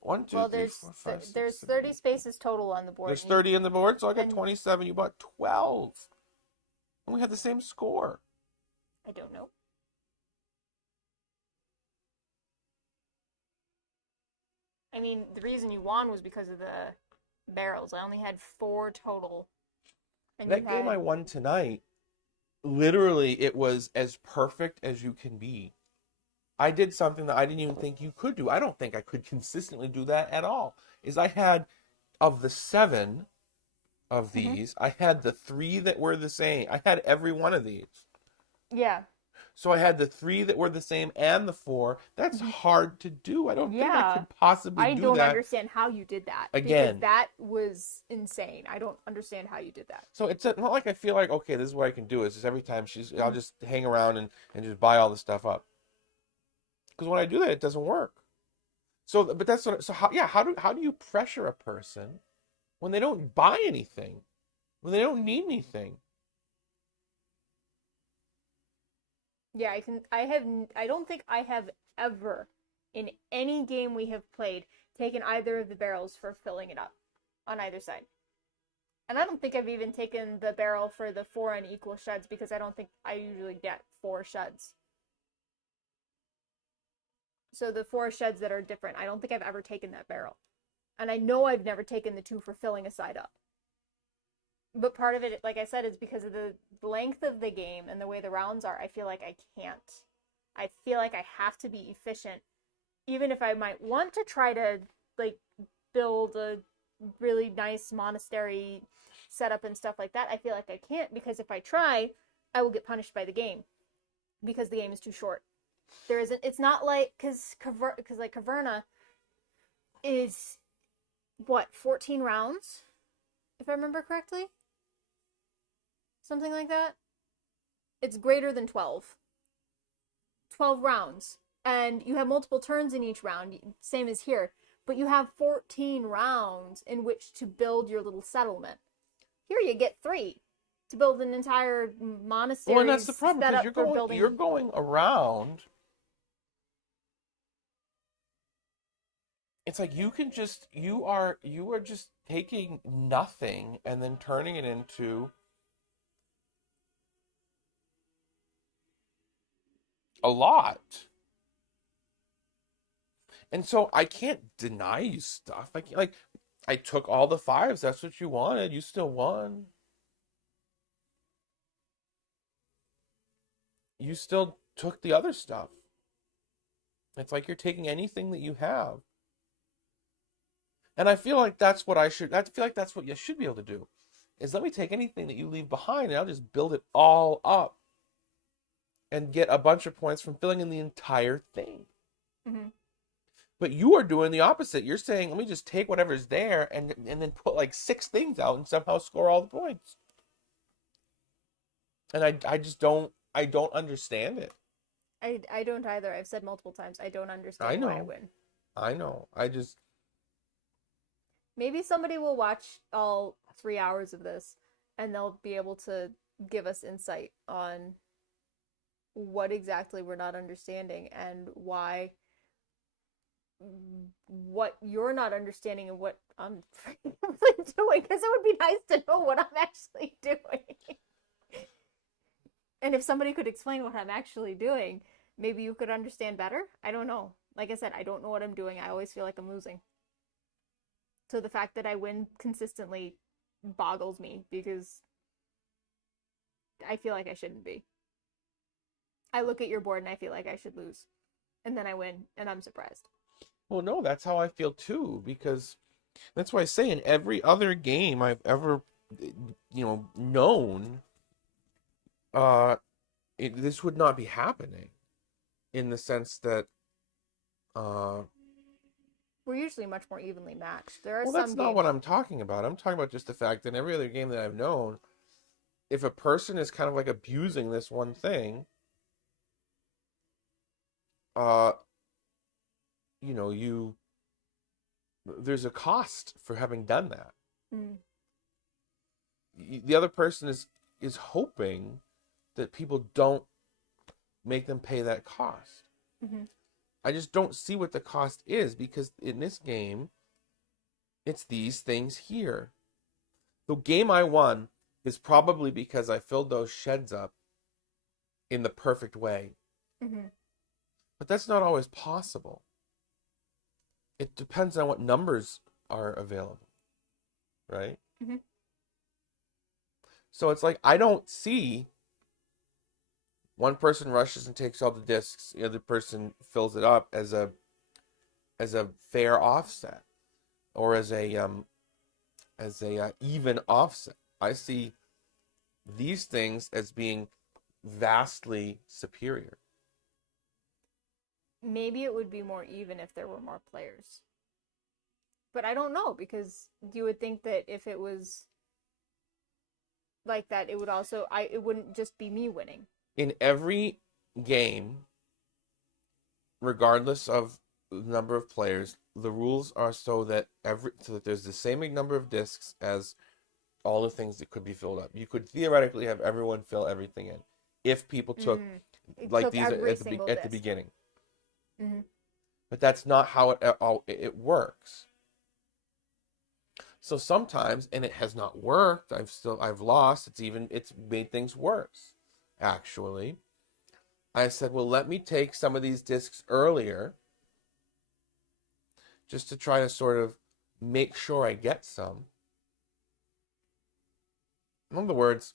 1, 2, Well, 3, 4, 5, 6, there's 7, 30 spaces total on the board. There's 30 in the board, so I got and 27. You bought 12. And we had the same score. I don't know. I mean, the reason you won was because of the barrels. I only had 4 total. And That game I won tonight, literally, it was as perfect as you can be. I did something that I didn't even think you could do. I don't think I could consistently do that at all. Is I had, of the 7 of these, I had the 3 that were the same. I had every one of these. Yeah. So I had the 3 that were the same and the 4. That's hard to do. I don't think I could possibly do that. I don't understand how you did that. Again. Because that was insane. I don't understand how you did that. So it's not like I feel like, okay, this is what I can do. Is just every time I'll just hang around and just buy all the stuff up. Because when I do that, it doesn't work. So, but that's what. So how do you pressure a person when they don't buy anything, when they don't need anything? Yeah, I don't think I have ever, in any game we have played, taken either of the barrels for filling it up on either side. And I don't think I've even taken the barrel for the 4 unequal sheds because I don't think I usually get 4 sheds. So the 4 sheds that are different, I don't think I've ever taken that barrel. And I know I've never taken the 2 for filling a side up. But part of it, like I said, is because of the length of the game and the way the rounds are, I feel like I can't. I feel like I have to be efficient. Even if I might want to try to, like, build a really nice monastery setup and stuff like that, I feel like I can't because if I try, I will get punished by the game. Because the game is too short. There isn't, it's not like, because like Caverna is, what, 14 rounds? If I remember correctly? Something like that? It's greater than 12. 12 rounds. And you have multiple turns in each round, same as here. But you have 14 rounds in which to build your little settlement. Here you get 3 to build an entire monastery. Well, and that's the problem, because you're going around. It's like you are just taking nothing and then turning it into a lot. And so I can't deny you stuff. I took all the 5s. That's what you wanted. You still won. You still took the other stuff. It's like you're taking anything that you have. And I feel like that's what that's what you should be able to do. Is let me take anything that you leave behind and I'll just build it all up. And get a bunch of points from filling in the entire thing. Mm-hmm. But you are doing the opposite. You're saying, let me just take whatever's there and then put like 6 things out and somehow score all the points. And I just don't understand it. I don't either. I've said multiple times I don't I understand why I know. win. I know. I just Maybe somebody will watch all 3 hours of this and they'll be able to give us insight on what exactly we're not understanding and why what you're not understanding and what I'm really doing, because it would be nice to know what I'm actually doing. And if somebody could explain what I'm actually doing, maybe you could understand better. I don't know. Like I said, I don't know what I'm doing. I always feel like I'm losing. So the fact that I win consistently boggles me because I feel like I shouldn't be. I look at your board and I feel like I should lose. And then I win and I'm surprised. well, no, that's how I feel too, because that's why I say in every other game I've ever, known, uh, this would not be happening, in the sense that, uh, We're usually much more evenly matched. There are well, some that's not games. what I'm talking about. I'm talking about just the fact that in every other game that I've known, if a person is kind of like abusing this one thing, uh, you there's a cost for having done that. Mm. The other person is hoping that people don't make them pay that cost. Mm-hmm. I just don't see what the cost is, because in this game, it's these things here. The game I won is probably because I filled those sheds up in the perfect way. Mm-hmm. But that's not always possible. It depends on what numbers are available, right? Mm-hmm. So it's like, I don't see one person rushes and takes all the discs, the other person fills it up as a fair offset, or as a even offset. I see these things as being vastly superior. Maybe it would be more even if there were more players. But I don't know, because you would think that if it was like that, it would also it wouldn't just be me winning. In every game, regardless of the number of players, the rules are so that there's the same number of discs as all the things that could be filled up. You could theoretically have everyone fill everything in if people took like these at the beginning. Mm-hmm. But that's not how it works. So sometimes, and it has not worked, I've lost, it's made things worse. Actually, I said, well, let me take some of these discs earlier, just to try to sort of make sure I get some. In other words,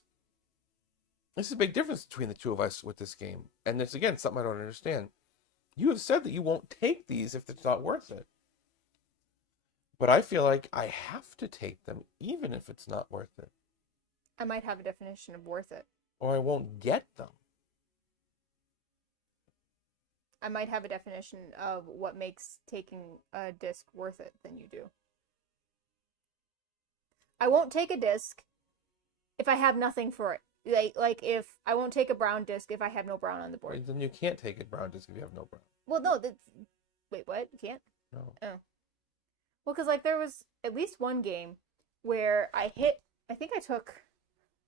there's a big difference between the two of us with this game. And it's, again, something I don't understand. You have said that you won't take these if it's not worth it. But I feel like I have to take them, even if it's not worth it. I might have a definition of worth it. Or I won't get them. I might have a definition of what makes taking a disc worth it than you do. I won't take a disc if I have nothing for it. Like if I won't take a brown disc if I have no brown on the board. Then you can't take a brown disc if you have no brown. Well, no, wait, what? You can't? No. Oh. Well, because like there was at least one game where I think I took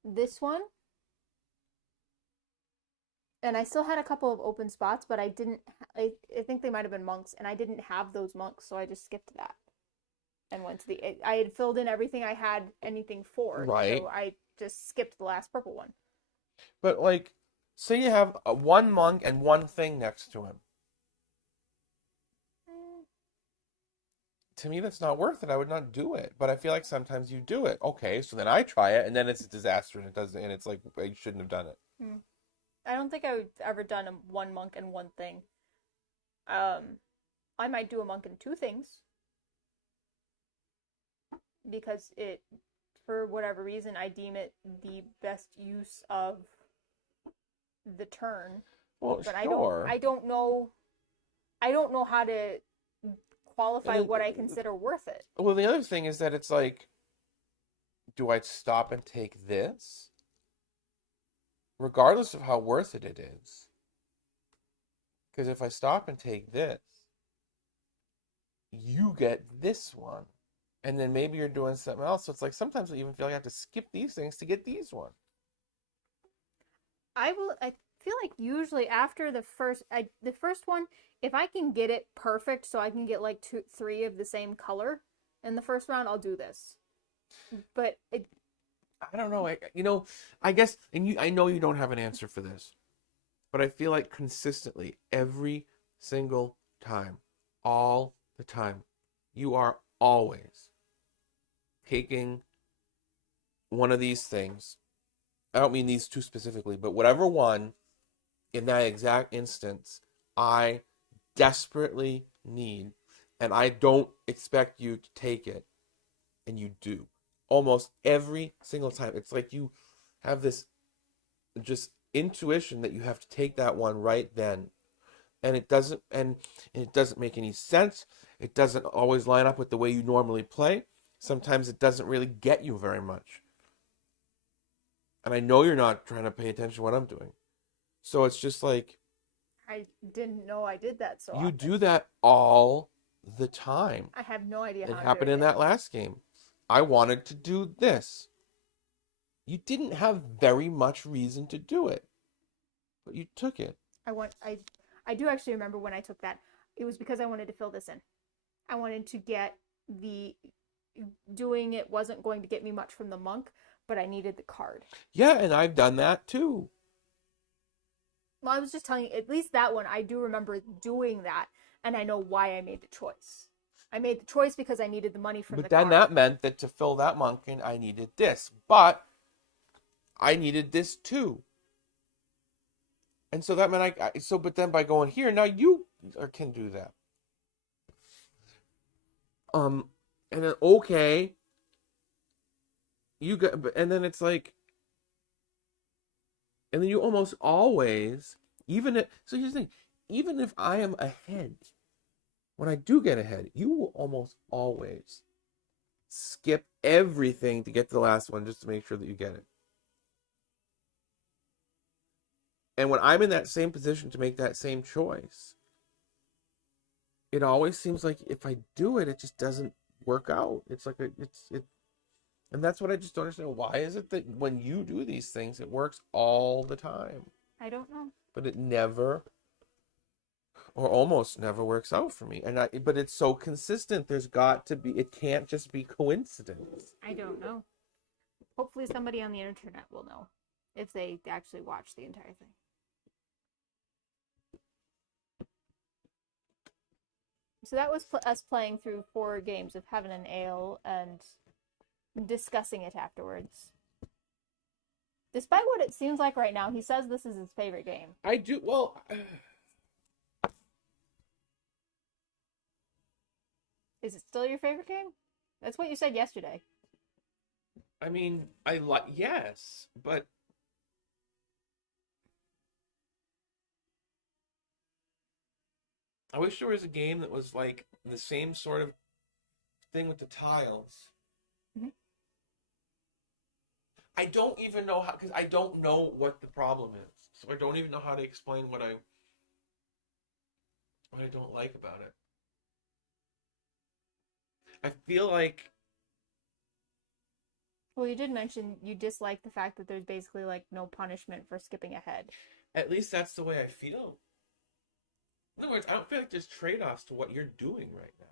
this one, and I still had a couple of open spots, but I didn't. I think they might have been monks, and I didn't have those monks, so I just skipped that and went to I had filled in everything I had anything for, right? So I just skipped the last purple one. But like, say you have one monk and one thing next to him. To me, that's not worth it. I would not do it. But I feel like sometimes you do it. Okay, so then I try it, and then it's a disaster, and it's like I shouldn't have done it. I don't think I've ever done one monk and one thing. I might do a monk and two things because for whatever reason, I deem it the best use of the turn. Well, but sure. I don't know how to qualify what I consider worth it. Well, the other thing is that it's like, do I stop and take this? Regardless of how worth it is. Because if I stop and take this, you get this one. And then maybe you're doing something else. So it's like sometimes I even feel like I have to skip these things to get these ones. I feel like usually after the first one, if I can get it perfect, so I can get like 3 of the same color in the first round, I'll do this. But I don't know. I guess, and I know you don't have an answer for this, but I feel like consistently every single time, all the time, you are always taking one of these things. I don't mean these two specifically, but whatever one in that exact instance I desperately need, and I don't expect you to take it, and you do. Almost every single time. It's like you have this just intuition that you have to take that one right then. And it doesn't make any sense. It doesn't always line up with the way you normally play. Sometimes it doesn't really get you very much. And I know you're not trying to pay attention to what I'm doing. So it's just like, I didn't know I did that so you often. do that all the time. I have no idea how it happened in that last game. I wanted to do this. You didn't have very much reason to do it, but you took it. I do actually remember when I took that. It was because I wanted to fill this in. I wanted to get doing it wasn't going to get me much from the monk, but I needed the card. Yeah, and I've done that too. Well, I was just telling you, at least that one, I do remember doing that, and I know why I made the choice. I made the choice because I needed the money from the card. But then that meant that to fill that monk in, I needed this. But I needed this too. And so that meant but then by going here, now you can do that. And then, okay. And then it's like, and then you almost always, so here's the thing, even if I am ahead, when I do get ahead, you will almost always skip everything to get to the last one just to make sure that you get it. And when I'm in that same position to make that same choice, it always seems like if I do it, it just doesn't work out. It's like and that's what I just don't understand. Why is it that when you do these things, it works all the time? I don't know. But it never, or almost never, works out for me. But it's so consistent. There's got to be. It can't just be coincidence. I don't know. Hopefully, somebody on the internet will know if they actually watch the entire thing. So that was us playing through 4 games of Heaven and Ale and discussing it afterwards. Despite what it seems like right now, he says this is his favorite game. I do. Well, is it still your favorite game? That's what you said yesterday. I mean, yes, but I wish there was a game that was like the same sort of thing with the tiles. Mm-hmm. I don't even know how, because I don't know what the problem is. So I don't even know how to explain what I don't like about it. I feel like... Well, you did mention you dislike the fact that there's basically like no punishment for skipping ahead. At least that's the way I feel. In other words, I don't feel like there's trade-offs to what you're doing right now.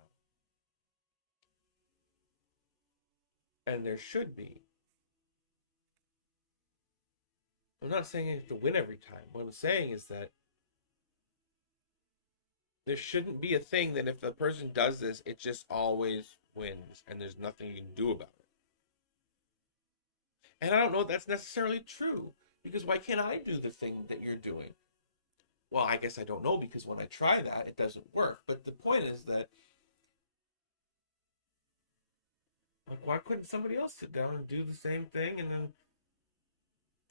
And there should be. I'm not saying you have to win every time. What I'm saying is that there shouldn't be a thing that if the person does this, it just always wins and there's nothing you can do about it. And I don't know if that's necessarily true, because why can't I do the thing that you're doing? Well, I guess I don't know, because when I try that, it doesn't work. But the point is that, like, why couldn't somebody else sit down and do the same thing and then...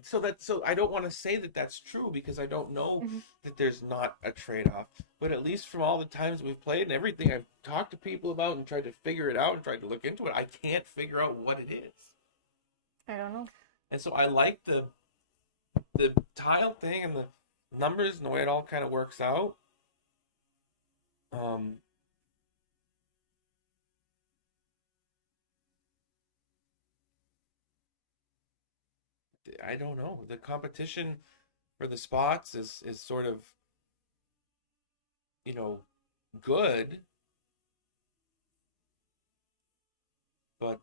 So I don't want to say that that's true, because I don't know that there's not a trade-off. But at least from all the times we've played and everything I've talked to people about and tried to figure it out and tried to look into it, I can't figure out what it is. I don't know. And so I like the tile thing and the numbers and the way it all kind of works out. Um, I don't know. The competition for the spots is sort of, you know, good, but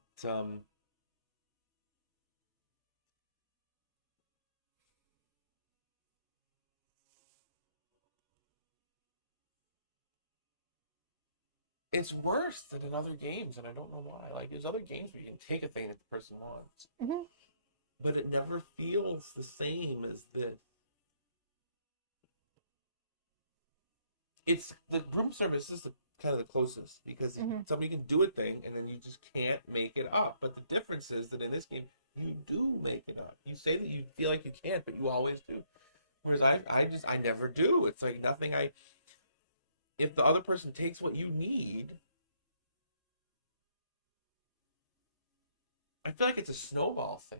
it's worse than in other games, and I don't know why. Like there's other games where you can take a thing that the person wants, Mm-hmm. but it never feels the same as the. It's the room service is kind of the closest because somebody can do a thing and then you just can't make it up. But the difference is that in this game you do make it up. You say that you feel like you can't, but you always do. Whereas I never do. It's like nothing. If the other person takes what you need, I feel like it's a snowball thing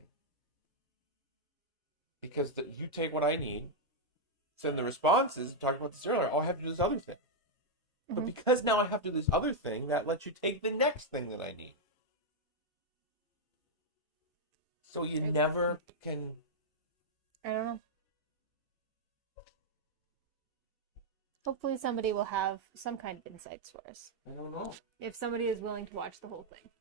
because you take what I need. So then the response is talking about this earlier. Oh, I have to do this other thing. But because now I have to do this other thing, that lets you take the next thing that I need. So you never can. I don't know. Hopefully somebody will have some kind of insights for us. I don't know. If somebody is willing to watch the whole thing.